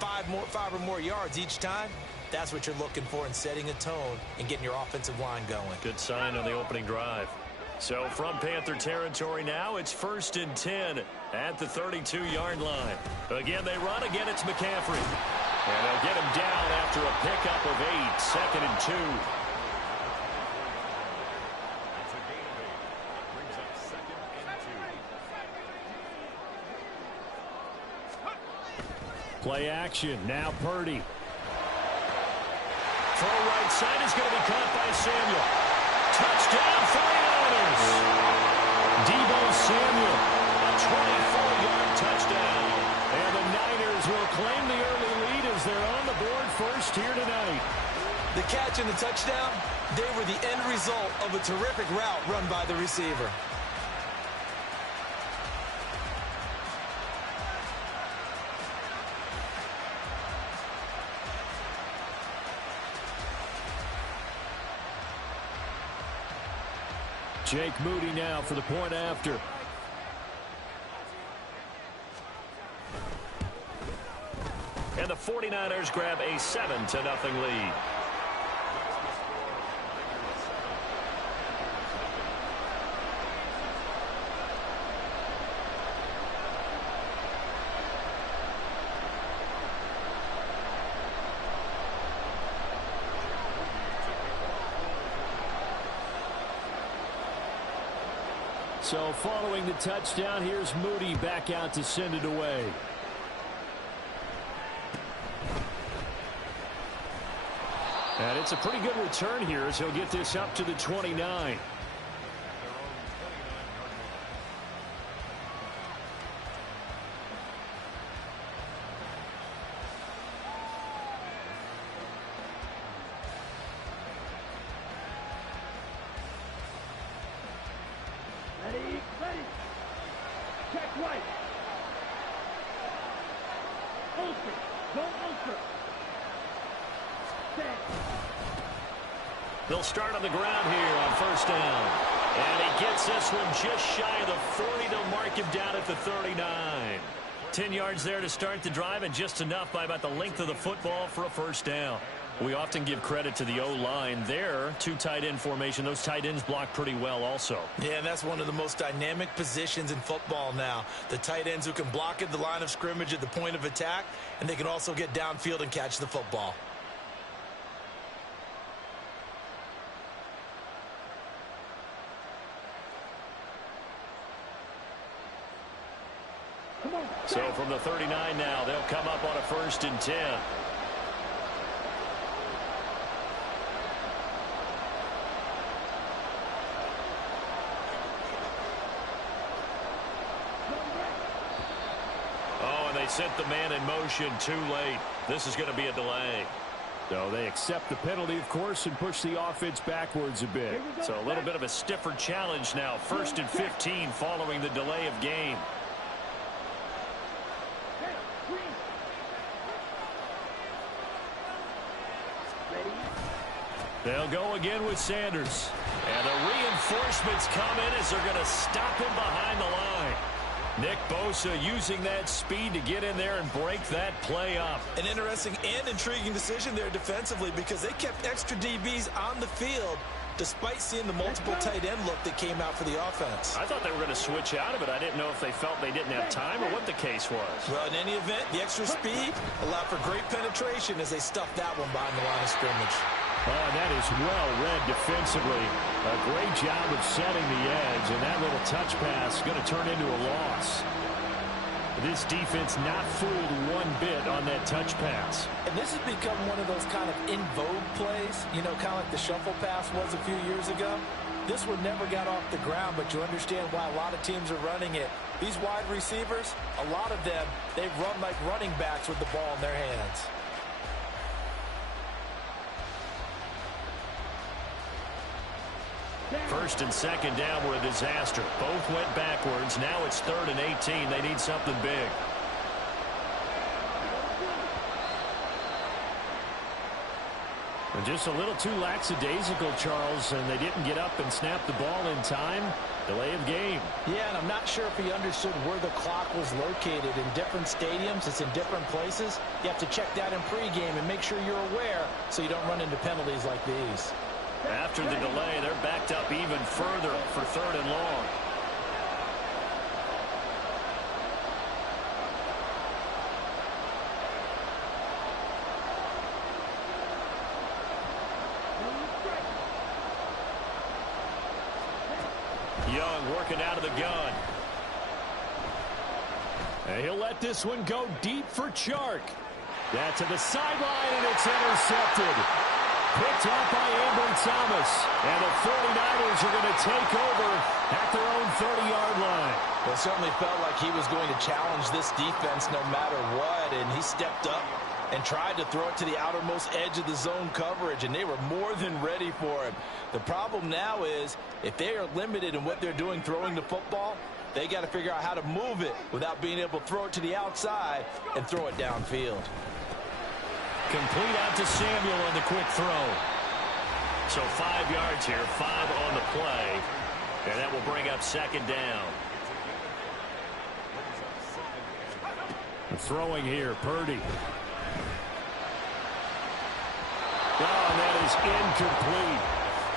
5 or more yards each time. That's what you're looking for in setting a tone and getting your offensive line going. Good sign on the opening drive. So from Panther territory now, it's first and 10 at the 32-yard line. Again, they run. Again, it's McCaffrey. And they'll get him down after a pickup of 8, second and 2. It's a gain of 8. Brings up second and 2. Play action. Now Purdy. Throw right side is going to be caught by Samuel. Touchdown, 49ers. Deebo Samuel, a 24-yard touchdown. And the Niners will claim the early lead as they're on the board first here tonight. The catch and the touchdown, they were the end result of a terrific route run by the receiver. Jake Moody now for the point after. And the 49ers grab a 7-0 lead. So following the touchdown, here's Moody back out to send it away. And it's a pretty good return here as he'll get this up to the 29. Ready, ready. Check right. They'll start on the ground here on first down. And he gets this one just shy of the 40. They'll mark him down at the 39. 10 yards there to start the drive, and just enough by about the length of the football for a first down. We often give credit to the O-line there. Two tight end formation. Those tight ends block pretty well also. Yeah, and that's one of the most dynamic positions in football now. The tight ends who can block at the line of scrimmage at the point of attack, and they can also get downfield and catch the football. So from the 39 now, they'll come up on a 1st and 10. Oh, and they sent the man in motion too late. This is going to be a delay. So they accept the penalty, of course, and push the offense backwards a bit. So a little bit of a stiffer challenge now. 1st and 15 following the delay of game. They'll go again with Sanders. And the reinforcements come in as they're going to stop him behind the line. Nick Bosa using that speed to get in there and break that play up. An interesting and intriguing decision there defensively, because they kept extra DBs on the field despite seeing the multiple tight end look that came out for the offense. I thought they were going to switch out of it. I didn't know if they felt they didn't have time or what the case was. Well, in any event, the extra speed allowed for great penetration as they stuffed that one behind the line of scrimmage. Oh, and that is well read defensively. A great job of setting the edge, and that little touch pass is going to turn into a loss. This defense not fooled one bit on that touch pass. And this has become one of those kind of in vogue plays, you know, kind of like the shuffle pass was a few years ago. This one never got off the ground, but you understand why a lot of teams are running it. These wide receivers, a lot of them, they run like running backs with the ball in their hands. First and second down were a disaster. Both went backwards. Now it's 3rd and 18. They need something big. And just a little too lackadaisical, Charles, and they didn't get up and snap the ball in time. Delay of game. Yeah, and I'm not sure if he understood where the clock was located. In different stadiums, it's in different places. You have to check that in pregame and make sure you're aware so you don't run into penalties like these. After the delay, they're backed up even further for 3rd and long. Young working out of the gun. And he'll let this one go deep for Chark. That's to the sideline, and it's intercepted. Picked up by Ambry Thomas. And the 49ers are going to take over at their own 30-yard line. It certainly felt like he was going to challenge this defense no matter what, and he stepped up and tried to throw it to the outermost edge of the zone coverage, and they were more than ready for him. The problem now is if they are limited in what they're doing throwing the football, they got to figure out how to move it without being able to throw it to the outside and throw it downfield. Complete out to Samuel on the quick throw. So 5 yards here, 5 on the play. And that will bring up 2nd down. Throwing here, Purdy. Oh, and that is incomplete.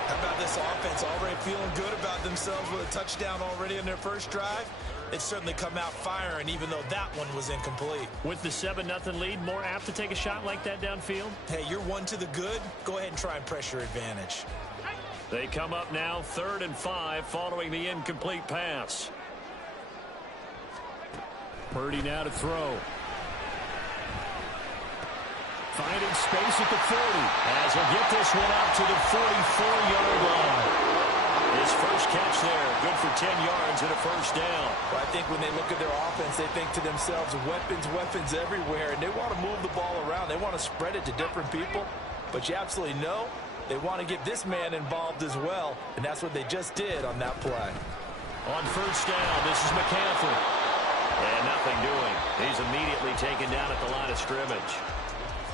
How about this offense already feeling good about themselves with a touchdown already in their first drive? They've certainly come out firing, even though that one was incomplete. With the 7-0 lead, more apt to take a shot like that downfield? Hey, you're one to the good. Go ahead and try and press your advantage. They come up now 3rd and 5 following the incomplete pass. Purdy now to throw. Finding space at the 40. As he'll get this one up to the 44-yard line. His first catch there, good for 10 yards and a first down. Well, I think when they look at their offense, they think to themselves, weapons everywhere, and they want to move the ball around. They want to spread it to different people, but you absolutely know they want to get this man involved as well, and that's what they just did on that play. On first down, this is McCaffrey. And nothing doing. He's immediately taken down at the line of scrimmage.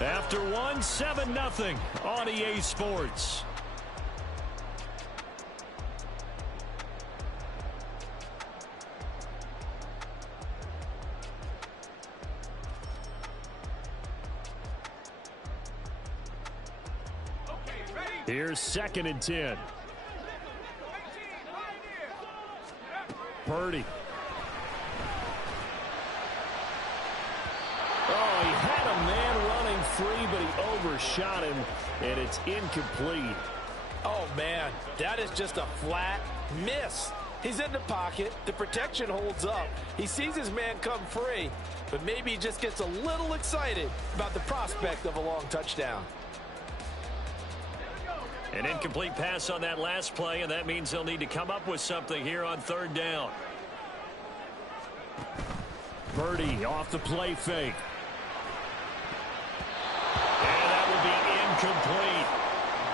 After one, 7-0 on EA Sports. Here's 2nd and 10. Purdy. Oh, he had a man running free, but he overshot him, and it's incomplete. Oh, man, that is just a flat miss. He's in the pocket. The protection holds up. He sees his man come free, but maybe he just gets a little excited about the prospect of a long touchdown. An incomplete pass on that last play, and that means they'll need to come up with something here on 3rd down. Purdy off the play fake. And that will be incomplete.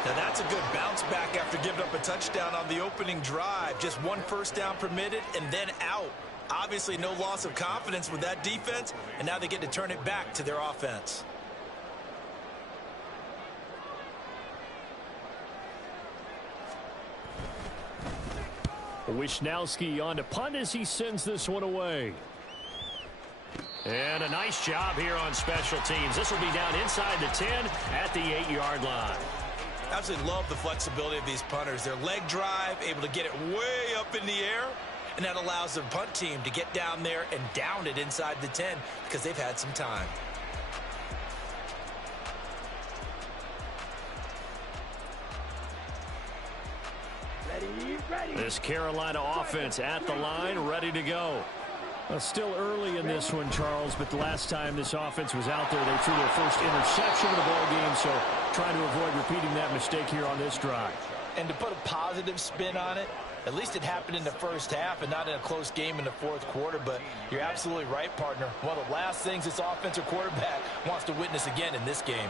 Now that's a good bounce back after giving up a touchdown on the opening drive. Just 1 first down permitted and then out. Obviously no loss of confidence with that defense, and now they get to turn it back to their offense. Wisnowski on to punt as he sends this one away. And a nice job here on special teams. This will be down inside the 10 at the 8-yard line. Absolutely love the flexibility of these punters. Their leg drive, able to get it way up in the air, and that allows the punt team to get down there and down it inside the 10 because they've had some time. This Carolina offense at the line, ready to go. Still early in this one, Charles, but the last time this offense was out there, they threw their first interception of the ball game, so trying to avoid repeating that mistake here on this drive. And to put a positive spin on it, at least it happened in the first half and not in a close game in the 4th quarter, but you're absolutely right, partner. One of the last things this offensive quarterback wants to witness again in this game.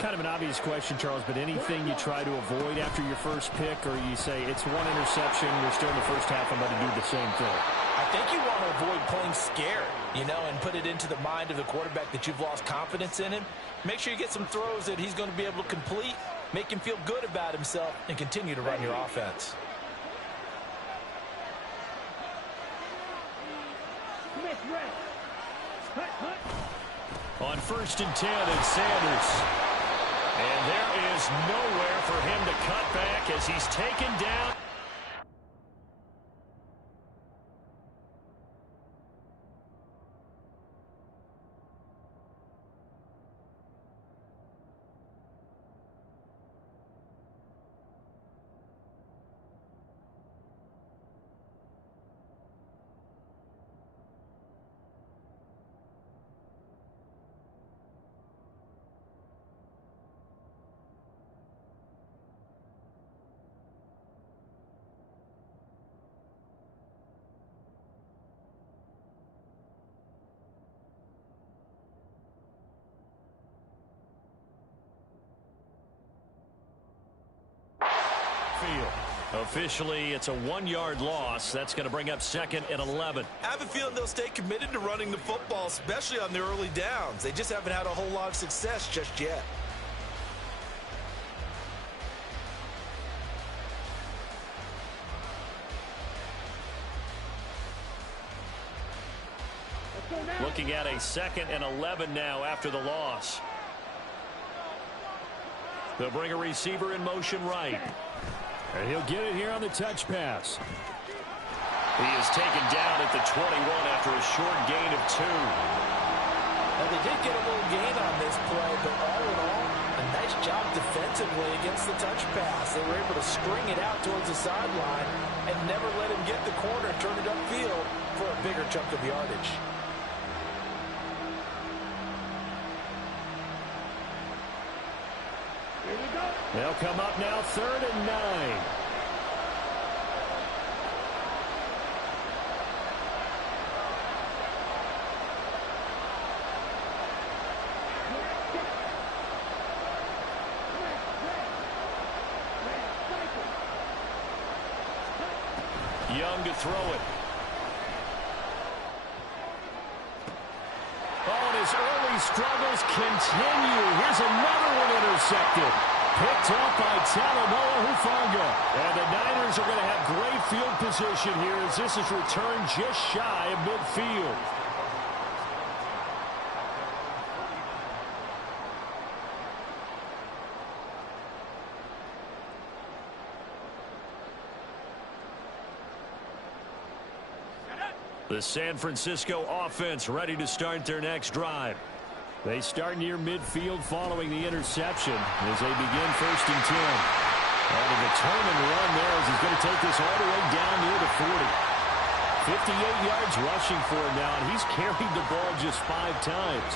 Kind of an obvious question, Charles, but anything you try to avoid after your first pick, or you say it's one interception, we're still in the first half, I'm about to do the same thing? I think you want to avoid playing scared, and put it into the mind of the quarterback that you've lost confidence in him. Make sure you get some throws that he's going to be able to complete, make him feel good about himself, and continue to run your offense. On 1st and 10, it's Sanders. And there is nowhere for him to cut back as he's taken down. Officially, it's a 1-yard loss. That's going to bring up 2nd and 11. I have a feeling they'll stay committed to running the football, especially on the early downs. They just haven't had a whole lot of success just yet. Looking at a 2nd and 11 now after the loss. They'll bring a receiver in motion right. And he'll get it here on the touch pass. He is taken down at the 21 after a short gain of 2. Now, they did get a little gain on this play, but all in all, a nice job defensively against the touch pass. They were able to string it out towards the sideline and never let him get the corner and turn it upfield for a bigger chunk of yardage. They'll come up now, 3rd and 9. Young to throw it. Oh, and his early struggles continue. Here's another one intercepted. Picked off by Talanoa Hufanga. And the Niners are going to have great field position here as this is returned just shy of midfield. The San Francisco offense ready to start their next drive. They start near midfield following the interception as they begin 1st and 10. And a determined run there as he's going to take this all the way down near the 40. 58 yards rushing for him now, and he's carried the ball just 5 times.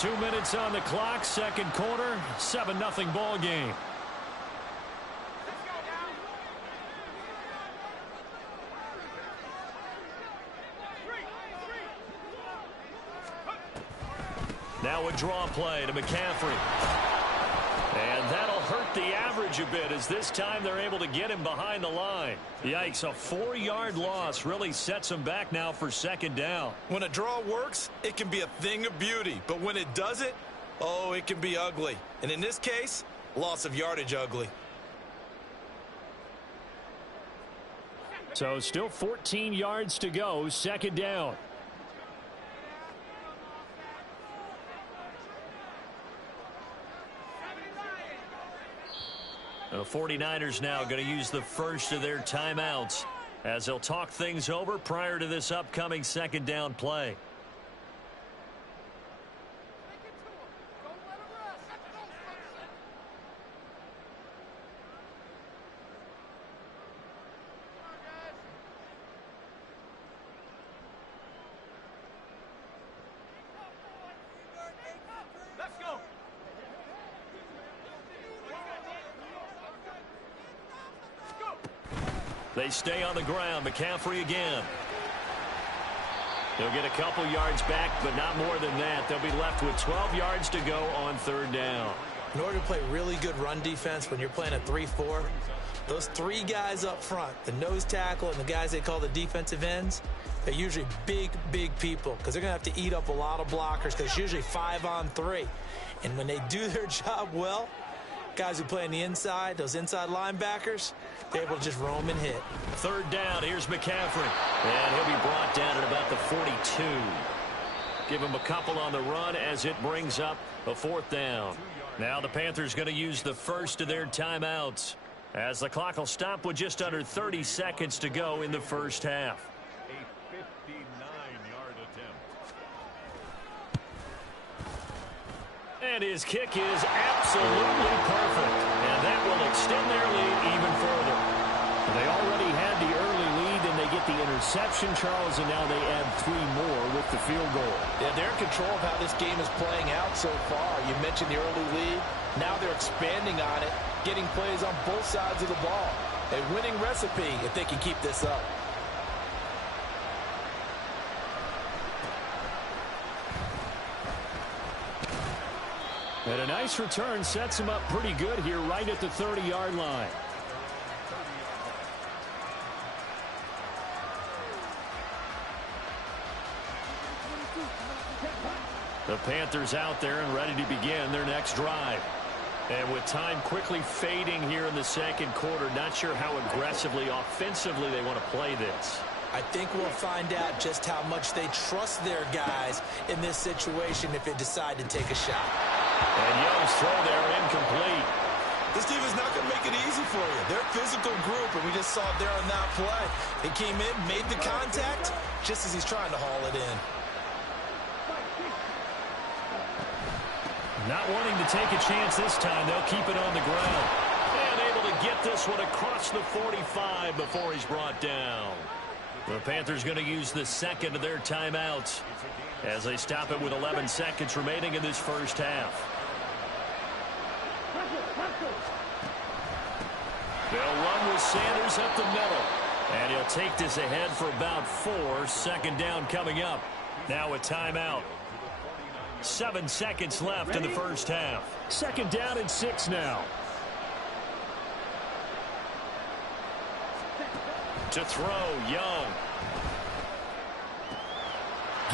2 minutes on the clock, second quarter, 7-0 ball game. Now a draw play to McCaffrey. And that'll hurt the average a bit as this time they're able to get him behind the line. Yikes, a 4-yard loss really sets him back now for 2nd down. When a draw works, it can be a thing of beauty. But when it doesn't, oh, it can be ugly. And in this case, loss of yardage ugly. So still 14 yards to go, 2nd down. The 49ers now going to use the first of their timeouts as they'll talk things over prior to this upcoming 2nd down play. They stay on the ground. McCaffrey again. They'll get a couple yards back, but not more than that. They'll be left with 12 yards to go on 3rd down. In order to play really good run defense when you're playing a 3-4, those 3 guys up front, the nose tackle and the guys they call the defensive ends, they're usually big, big people because they're going to have to eat up a lot of blockers because it's usually 5-on-3. And when they do their job well, guys who play on the inside, those inside linebackers, they're able to just roam and hit. 3rd down, here's McCaffrey. And he'll be brought down at about the 42. Give him a couple on the run as it brings up a 4th down. Now the Panthers going to use the first of their timeouts as the clock will stop with just under 30 seconds to go in the first half. A 59-yard attempt. And his kick is absolutely perfect. And that will extend their lead even further. They already had the early lead, and they get the interception, Charles, and now they add 3 more with the field goal. Yeah, they're in control of how this game is playing out so far. You mentioned the early lead. Now they're expanding on it, getting plays on both sides of the ball. A winning recipe if they can keep this up. And a nice return sets him up pretty good here right at the 30-yard line. The Panthers out there and ready to begin their next drive. And with time quickly fading here in the second quarter, not sure how aggressively, offensively they want to play this. I think we'll find out just how much they trust their guys in this situation if they decide to take a shot. And Young's throw there incomplete. This team is not going to make it easy for you. They're a physical group, and we just saw it there on that play. They came in, made the contact, just as he's trying to haul it in. Not wanting to take a chance this time, they'll keep it on the ground. And able to get this one across the 45 before he's brought down. The Panthers going to use the second of their timeouts as they stop it with 11 seconds remaining in this first half. They'll run with Sanders up the middle. And he'll take this ahead for about 4. 2nd down coming up. Now a timeout. 7 seconds left in the first half. 2nd down and 6 now. To throw, Young.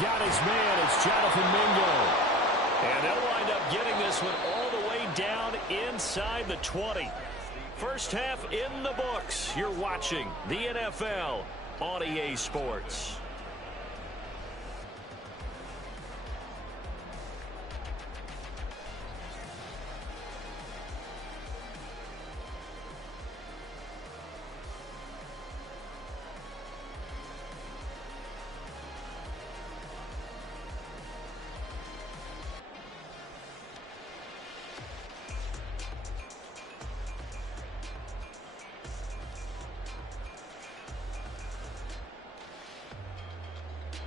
got his man. It's Jonathan Mingo. And they'll wind up getting this one all the way down inside the 20. First half in the books. You're watching the NFL on EA Sports.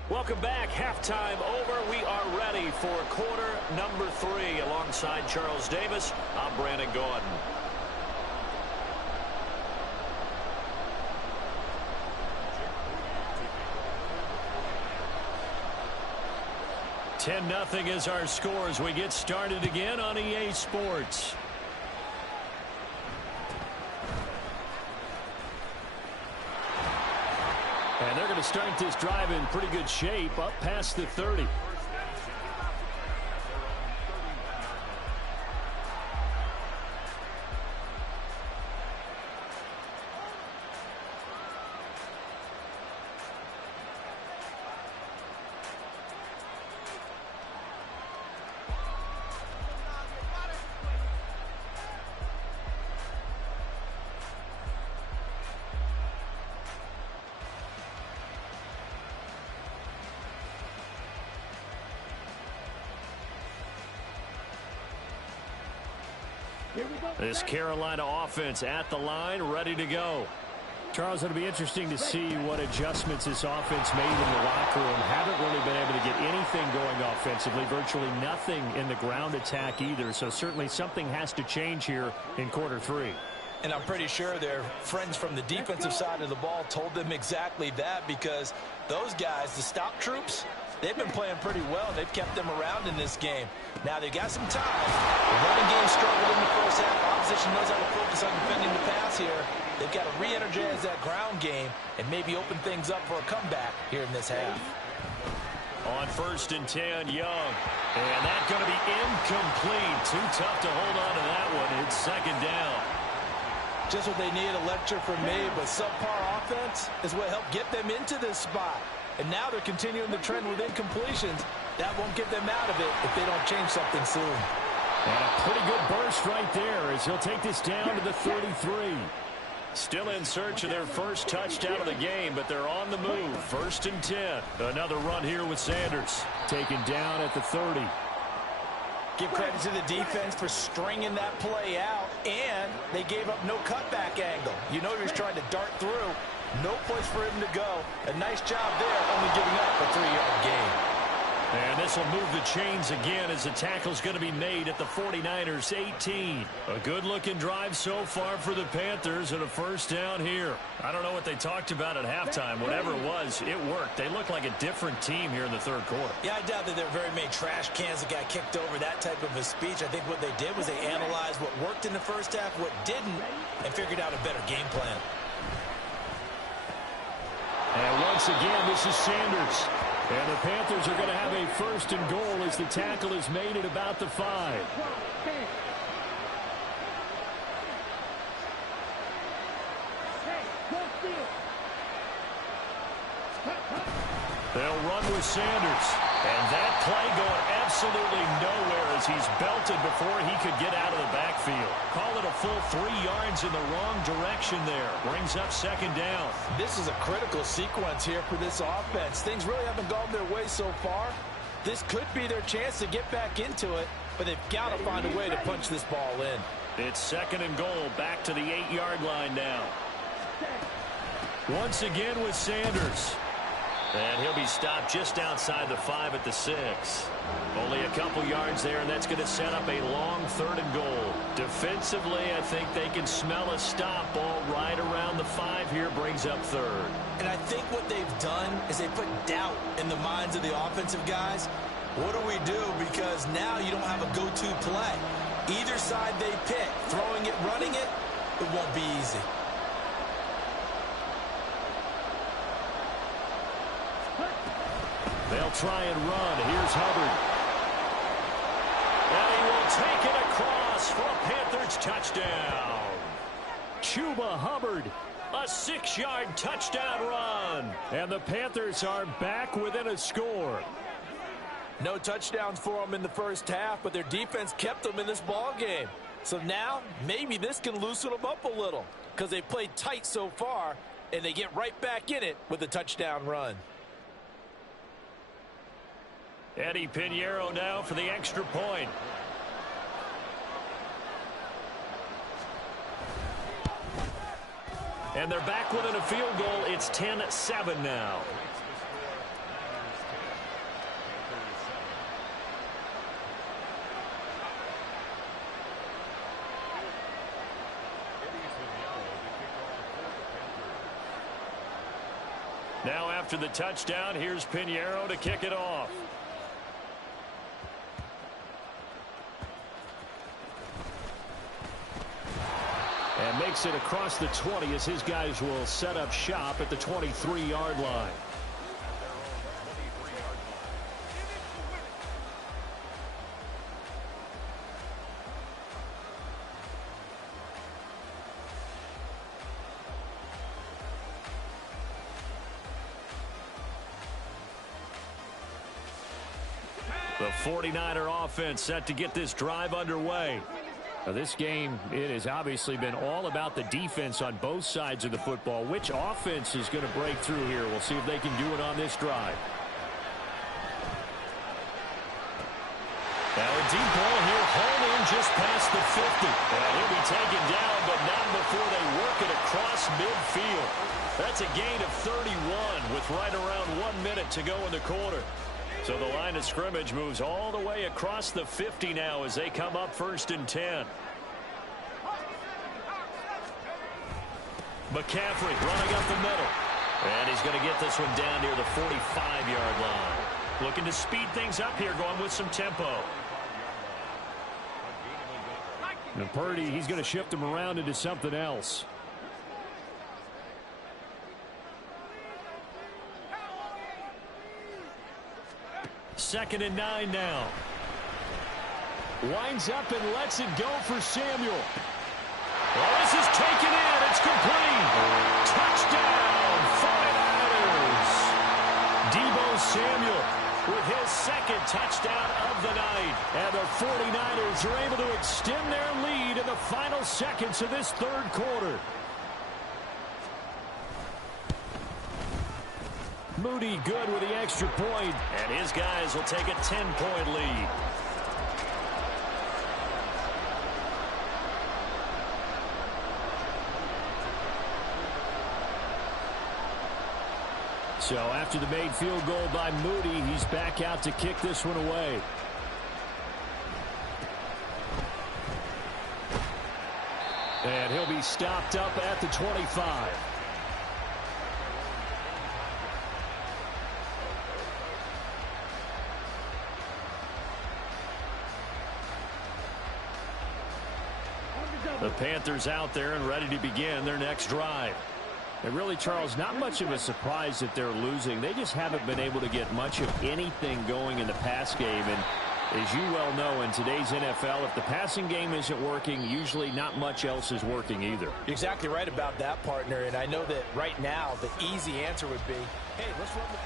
Welcome back. Halftime over. We are ready for quarter number 3. Alongside Charles Davis, I'm Brandon Gaudin. $10-0 is our score as we get started again on EA Sports. And they're going to start this drive in pretty good shape, up past the 30. This Carolina offense at the line, ready to go. Charles, it'll be interesting to see what adjustments this offense made in the locker room. Haven't really been able to get anything going offensively, virtually nothing in the ground attack either. So certainly something has to change here in quarter 3. And I'm pretty sure their friends from the defensive side of the ball told them exactly that, because those guys, the stop troops, they've been playing pretty well. They've kept them around in this game. Now, they've got some time. The running game struggled in the first half. Opposition knows how to focus on defending the pass here. They've got to re-energize that ground game and maybe open things up for a comeback here in this half. On 1st and 10, Young. And that's going to be incomplete. Too tough to hold on to that one. It's 2nd down. Just what they need, a lecture from me, but subpar offense is what helped get them into this spot. And now they're continuing the trend with incompletions. That won't get them out of it if they don't change something soon. And a pretty good burst right there as he'll take this down to the 33. Still in search of their first touchdown of the game, but they're on the move. 1st and 10. Another run here with Sanders. Taken down at the 30. Give credit to the defense for stringing that play out, and they gave up no cutback angle. You know he was trying to dart through. No place for him to go. A nice job there, only giving up a 3-yard gain. And this will move the chains again as the tackle's going to be made at the 49ers 18. A good-looking drive so far for the Panthers and a 1st down here. I don't know what they talked about at halftime. Whatever it was, it worked. They look like a different team here in the 3rd quarter. Yeah, I doubt that there are very many trash cans that got kicked over, that type of a speech. I think what they did was they analyzed what worked in the first half, what didn't, and figured out a better game plan. And once again, this is Sanders. And the Panthers are going to have a 1st and goal as the tackle is made at about the 5. They'll run with Sanders. And that play going absolutely nowhere as he's belted before he could get out of the backfield. Call it a full 3 yards in the wrong direction there. Brings up 2nd down. This is a critical sequence here for this offense. Things really haven't gone their way so far. This could be their chance to get back into it, but they've got to find a way to punch this ball in. It's 2nd and goal, back to the 8-yard line now. Once again with Sanders. And he'll be stopped just outside the 5 at the 6. Only a couple yards there, and that's going to set up a long 3rd and goal. Defensively, I think they can smell a stop ball right around the 5 here, brings up 3rd. And I think what they've done is they put doubt in the minds of the offensive guys. What do we do? Because now you don't have a go-to play. Either side they pick, throwing it, running it, it won't be easy. They'll They'll try and run. Here's Hubbard. And he will take it across for a Panthers touchdown. Chuba Hubbard, a 6-yard touchdown run. And the Panthers are back within a score. No touchdowns for them in the first half, but their defense kept them in this ball game. So now, maybe this can loosen them up a little because they played tight so far, and they get right back in it with a touchdown run. Eddie Pinheiro now for the extra point. And they're back within a field goal. It's 10-7 now. Now after the touchdown, here's Pinheiro to kick it off. And makes it across the 20 as his guys will set up shop at the 23-yard line. The 49er offense set to get this drive underway. Now this game, it has obviously been all about the defense on both sides of the football. Which offense is going to break through here? We'll see if they can do it on this drive. Now a deep ball here, home in just past the 50. And he'll be taken down, but not before they work it across midfield. That's a gain of 31 with right around 1 minute to go in the quarter. So the line of scrimmage moves all the way across the 50 now as they come up 1st and 10. McCaffrey running up the middle. And he's going to get this one down near the 45-yard line. Looking to speed things up here, going with some tempo. And Purdy, he's going to shift him around into something else. Second and 9 now. Winds up and lets it go for Samuel. Well, this is taken in. It's complete. Touchdown, 49ers. Deebo Samuel with his second touchdown of the night. And the 49ers are able to extend their lead in the final seconds of this third quarter. Moody good with the extra point, and his guys will take a 10-point lead. So after the made field goal by Moody, he's back out to kick this one away. And he'll be stopped up at the 25. The Panthers out there and ready to begin their next drive. And really, Charles, not much of a surprise that they're losing. They just haven't been able to get much of anything going in the pass game. And as you well know, in today's NFL, if the passing game isn't working, usually not much else is working either. You're exactly right about that, partner. And I know that right now the easy answer would be, hey, let's run the...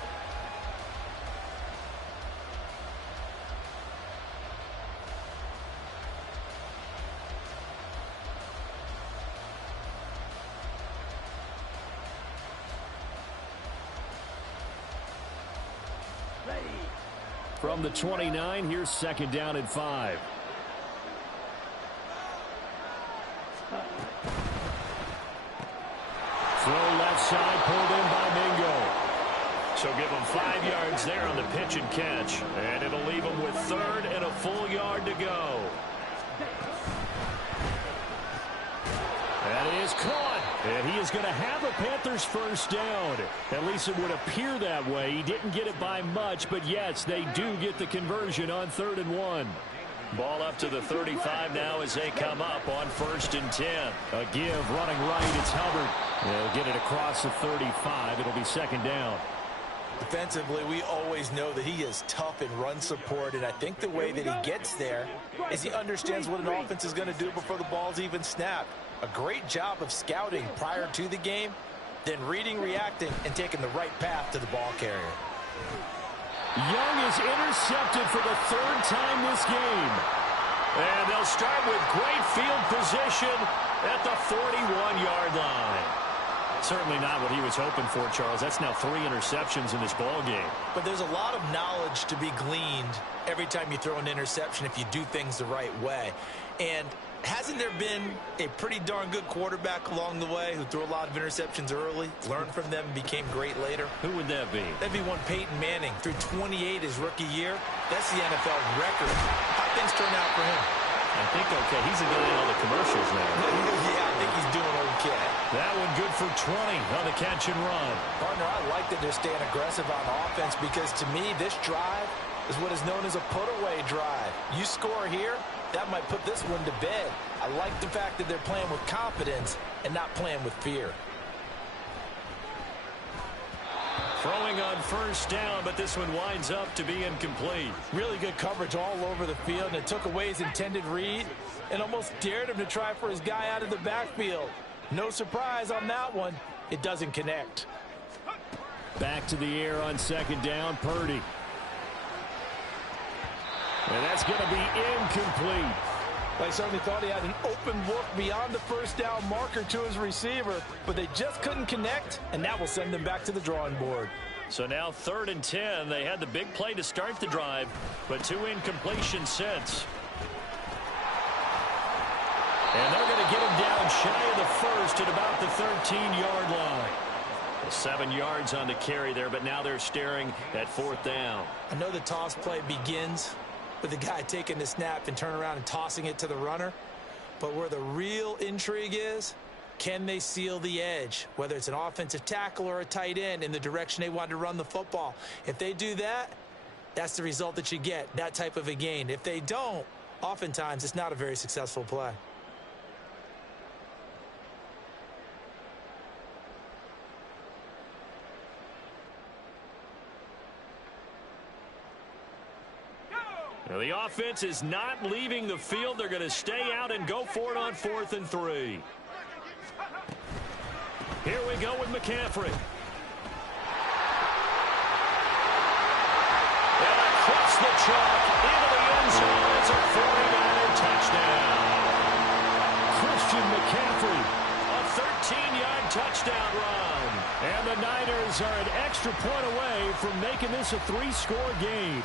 From the 29, here's second down and 5. Throw left side, pulled in by Mingo. So give them 5 yards there on the pitch and catch. And it'll leave them with third and a full yard to go. That is caught. And he is going to have a Panthers first down. At least it would appear that way. He didn't get it by much, but yes, they do get the conversion on 3rd and 1. Ball up to the 35 now as they come up on 1st and 10. A give running right. It's Hubbard. They'll get it across the 35. It'll be second down. Defensively, we always know that he is tough in run support, and I think the way that he gets there is he understands what an offense is going to do before the ball's even snapped. A great job of scouting prior to the game, then reading, reacting, and taking the right path to the ball carrier. Young is intercepted for the third time this game. And they'll start with great field position at the 41-yard line. Certainly not what he was hoping for, Charles. That's now 3 interceptions in this ball game. But there's a lot of knowledge to be gleaned every time you throw an interception if you do things the right way. And hasn't there been a pretty darn good quarterback along the way who threw a lot of interceptions early, learned from them, became great later? Who would that be? That'd be one Peyton Manning. Threw 28 his rookie year. That's the NFL record. How things turn out for him? I think okay. He's in all the commercials now. Yeah, I think he's doing okay. That one good for 20 on the catch and run. Partner, I like that they're staying aggressive on offense because to me, this drive is what is known as a put-away drive. You score here, that might put this one to bed. I like the fact that they're playing with confidence and not playing with fear. Throwing on first down, but this one winds up to be incomplete. Really good coverage all over the field, and it took away his intended read and almost dared him to try for his guy out of the backfield. No surprise on that one. It doesn't connect. Back to the air on second down, Purdy. And that's going to be incomplete. I certainly thought he had an open look beyond the first down marker to his receiver, but they just couldn't connect, and that will send them back to the drawing board. So now 3rd and 10. They had the big play to start the drive, but 2 incompletions since. And they're going to get him down shy of the first at about the 13-yard line. 7 yards on the carry there, but now they're staring at 4th down. I know the toss play begins with the guy taking the snap and turning around and tossing it to the runner. But where the real intrigue is, can they seal the edge, whether it's an offensive tackle or a tight end, in the direction they want to run the football? If they do that, that's the result that you get, that type of a gain. If they don't, oftentimes it's not a very successful play. Now the offense is not leaving the field. They're going to stay out and go for it on 4th and 3. Here we go with McCaffrey. And across the chalk into the end zone. It's a 49er touchdown. Christian McCaffrey, a 13-yard touchdown run. And the Niners are an extra point away from making this a 3-score game.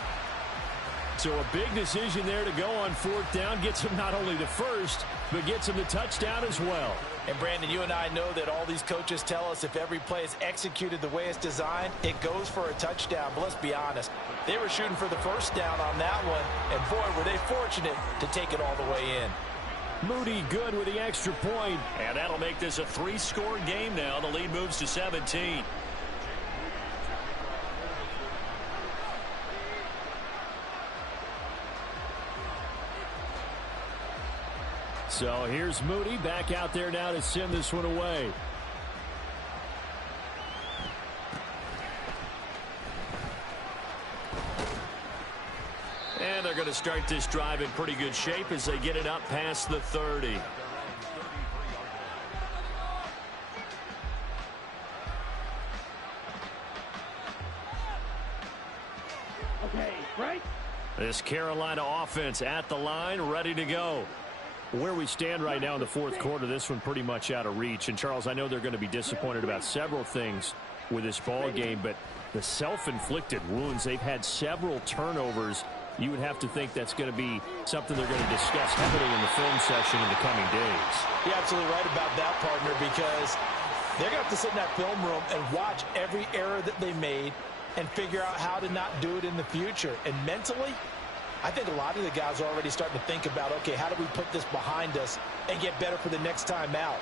So a big decision there to go on 4th down. Gets him not only the first, but gets him the touchdown as well. And Brandon, you and I know that all these coaches tell us if every play is executed the way it's designed, it goes for a touchdown. But let's be honest, they were shooting for the first down on that one, and boy, were they fortunate to take it all the way in. Moody good with the extra point, and that'll make this a 3-score game now. The lead moves to 17. So here's Moody back out there now to send this one away. And they're going to start this drive in pretty good shape as they get it up past the 30. Okay, right? This Carolina offense at the line, ready to go. Where we stand right now in the 4th quarter, this one pretty much out of reach. And, Charles, I know they're going to be disappointed about several things with this ball game, but the self-inflicted wounds, they've had several turnovers. You would have to think that's going to be something they're going to discuss heavily in the film session in the coming days. You're absolutely right about that, partner, because they're going to have to sit in that film room and watch every error that they made and figure out how to not do it in the future. And mentally, I think a lot of the guys are already starting to think about, okay, how do we put this behind us and get better for the next time out?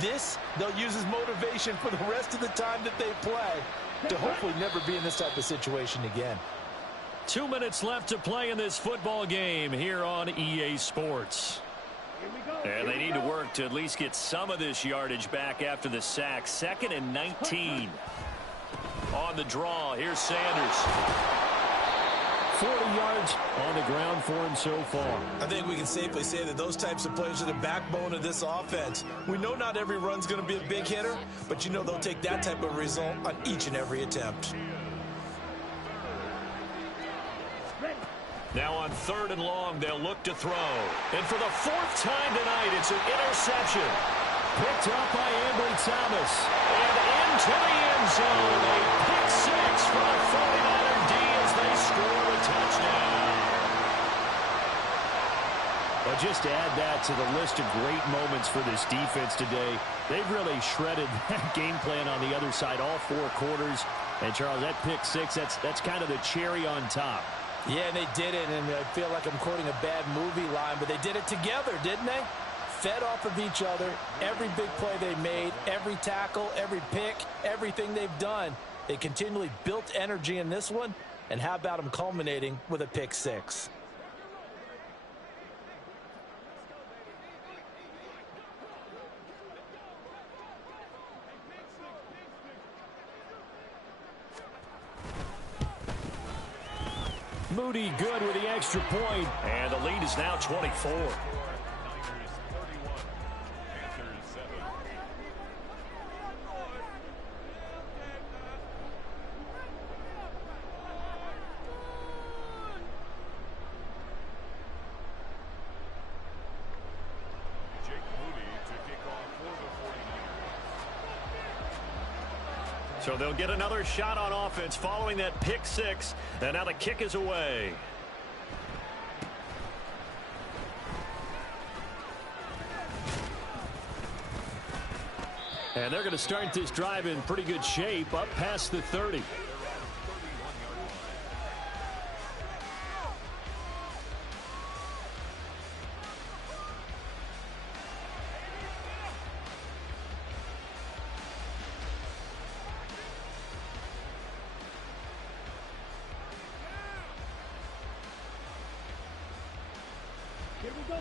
This, they'll use as motivation for the rest of the time that they play to hopefully never be in this type of situation again. 2 minutes left to play in this football game here on EA Sports. And they need to work to at least get some of this yardage back after the sack. 2nd and 19. On the draw, here's Sanders. 40 yards on the ground for him so far. I think we can safely say that those types of players are the backbone of this offense. We know not every run's going to be a big hitter, but you know they'll take that type of result on each and every attempt. Now on 3rd and long, they'll look to throw. And for the 4th time tonight, it's an interception. Picked up by Ambry Thomas. And into the end zone. A pick 6 for the 49er D as they score a touchdown. But just to add that to the list of great moments for this defense today, they've really shredded that game plan on the other side all 4 quarters. And, Charles, that pick 6, that's kind of the cherry on top. Yeah, and they did it, and I feel like I'm quoting a bad movie line, but they did it together, didn't they? Fed off of each other, every big play they made, every tackle, every pick, everything they've done. They continually built energy in this one, and how about them culminating with a pick 6? Moody good with the extra point. And the lead is now 24. So they'll get another shot on offense following that pick 6. And now the kick is away. And they're going to start this drive in pretty good shape up past the 30.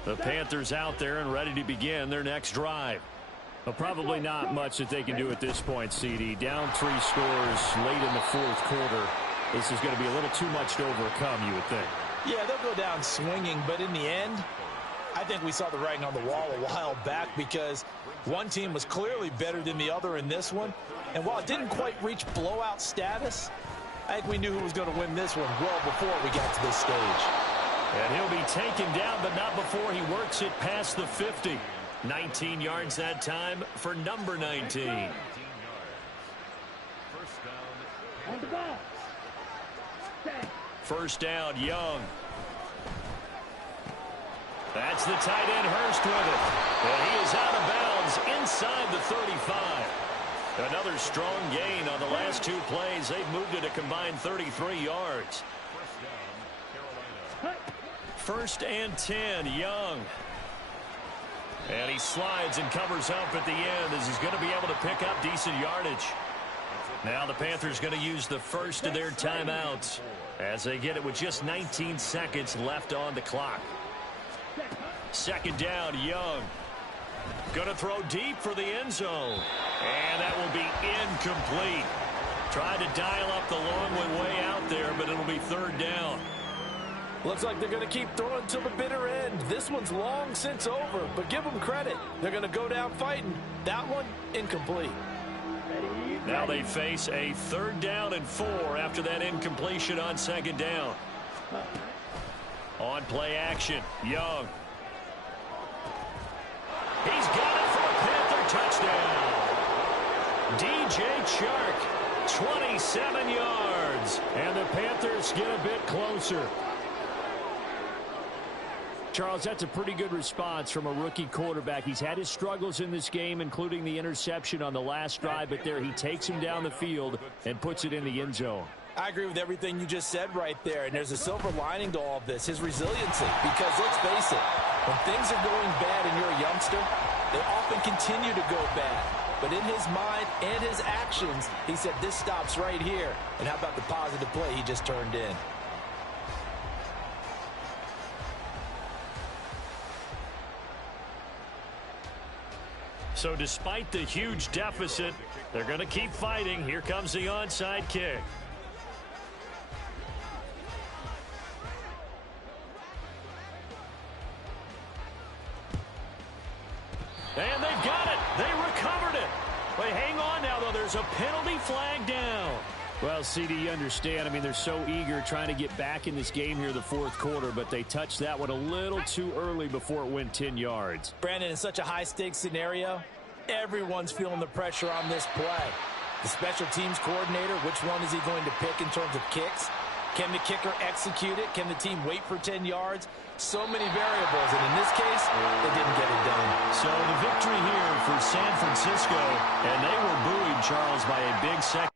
The Panthers out there and ready to begin their next drive. Well, probably not much that they can do at this point, CD. Down 3 scores late in the 4th quarter. This is going to be a little too much to overcome, you would think. Yeah, they'll go down swinging, but in the end, I think we saw the writing on the wall a while back because one team was clearly better than the other in this one. And while it didn't quite reach blowout status, I think we knew who was going to win this one well before we got to this stage. And he'll be taken down, but not before he works it past the 50. 19 yards that time for number 19. First down, Young. That's the tight end, Hurst, with it. And he is out of bounds inside the 35. Another strong gain on the last 2 plays. They've moved it a combined 33 yards. First and 10, Young. And he slides and covers up at the end as he's going to be able to pick up decent yardage. Now the Panthers going to use the first of their timeouts as they get it with just 19 seconds left on the clock. Second down, Young. Going to throw deep for the end zone. And that will be incomplete. Tried to dial up the long one way out there, but it'll be 3rd down. Looks like they're going to keep throwing till the bitter end. This one's long since over, but give them credit. They're going to go down fighting. That one, incomplete. Now they face a 3rd down and 4 after that incompletion on 2nd down. On play action, Young. He's got it for a Panther touchdown. DJ Chark, 27 yards. And the Panthers get a bit closer. Charles, that's a pretty good response from a rookie quarterback. He's had his struggles in this game, including the interception on the last drive, but there he takes him down the field and puts it in the end zone. I agree with everything you just said right there, and there's a silver lining to all of this, his resiliency, because let's face it, when things are going bad and you're a youngster, they often continue to go bad. But in his mind and his actions, he said, this stops right here. And how about the positive play he just turned in? So despite the huge deficit, they're going to keep fighting. Here comes the onside kick. And they've got it. They recovered it. But hang on now, though. There's a penalty flag down. Well, CD, you understand. I mean, they're so eager trying to get back in this game here the fourth quarter, but they touched that one a little too early before it went 10 yards. Brandon, in such a high-stakes scenario, everyone's feeling the pressure on this play. The special teams coordinator, which one is he going to pick in terms of kicks? Can the kicker execute it? Can the team wait for 10 yards? So many variables, and in this case, they didn't get it done. So the victory here for San Francisco, and they were buoyed, Charles, by a big second.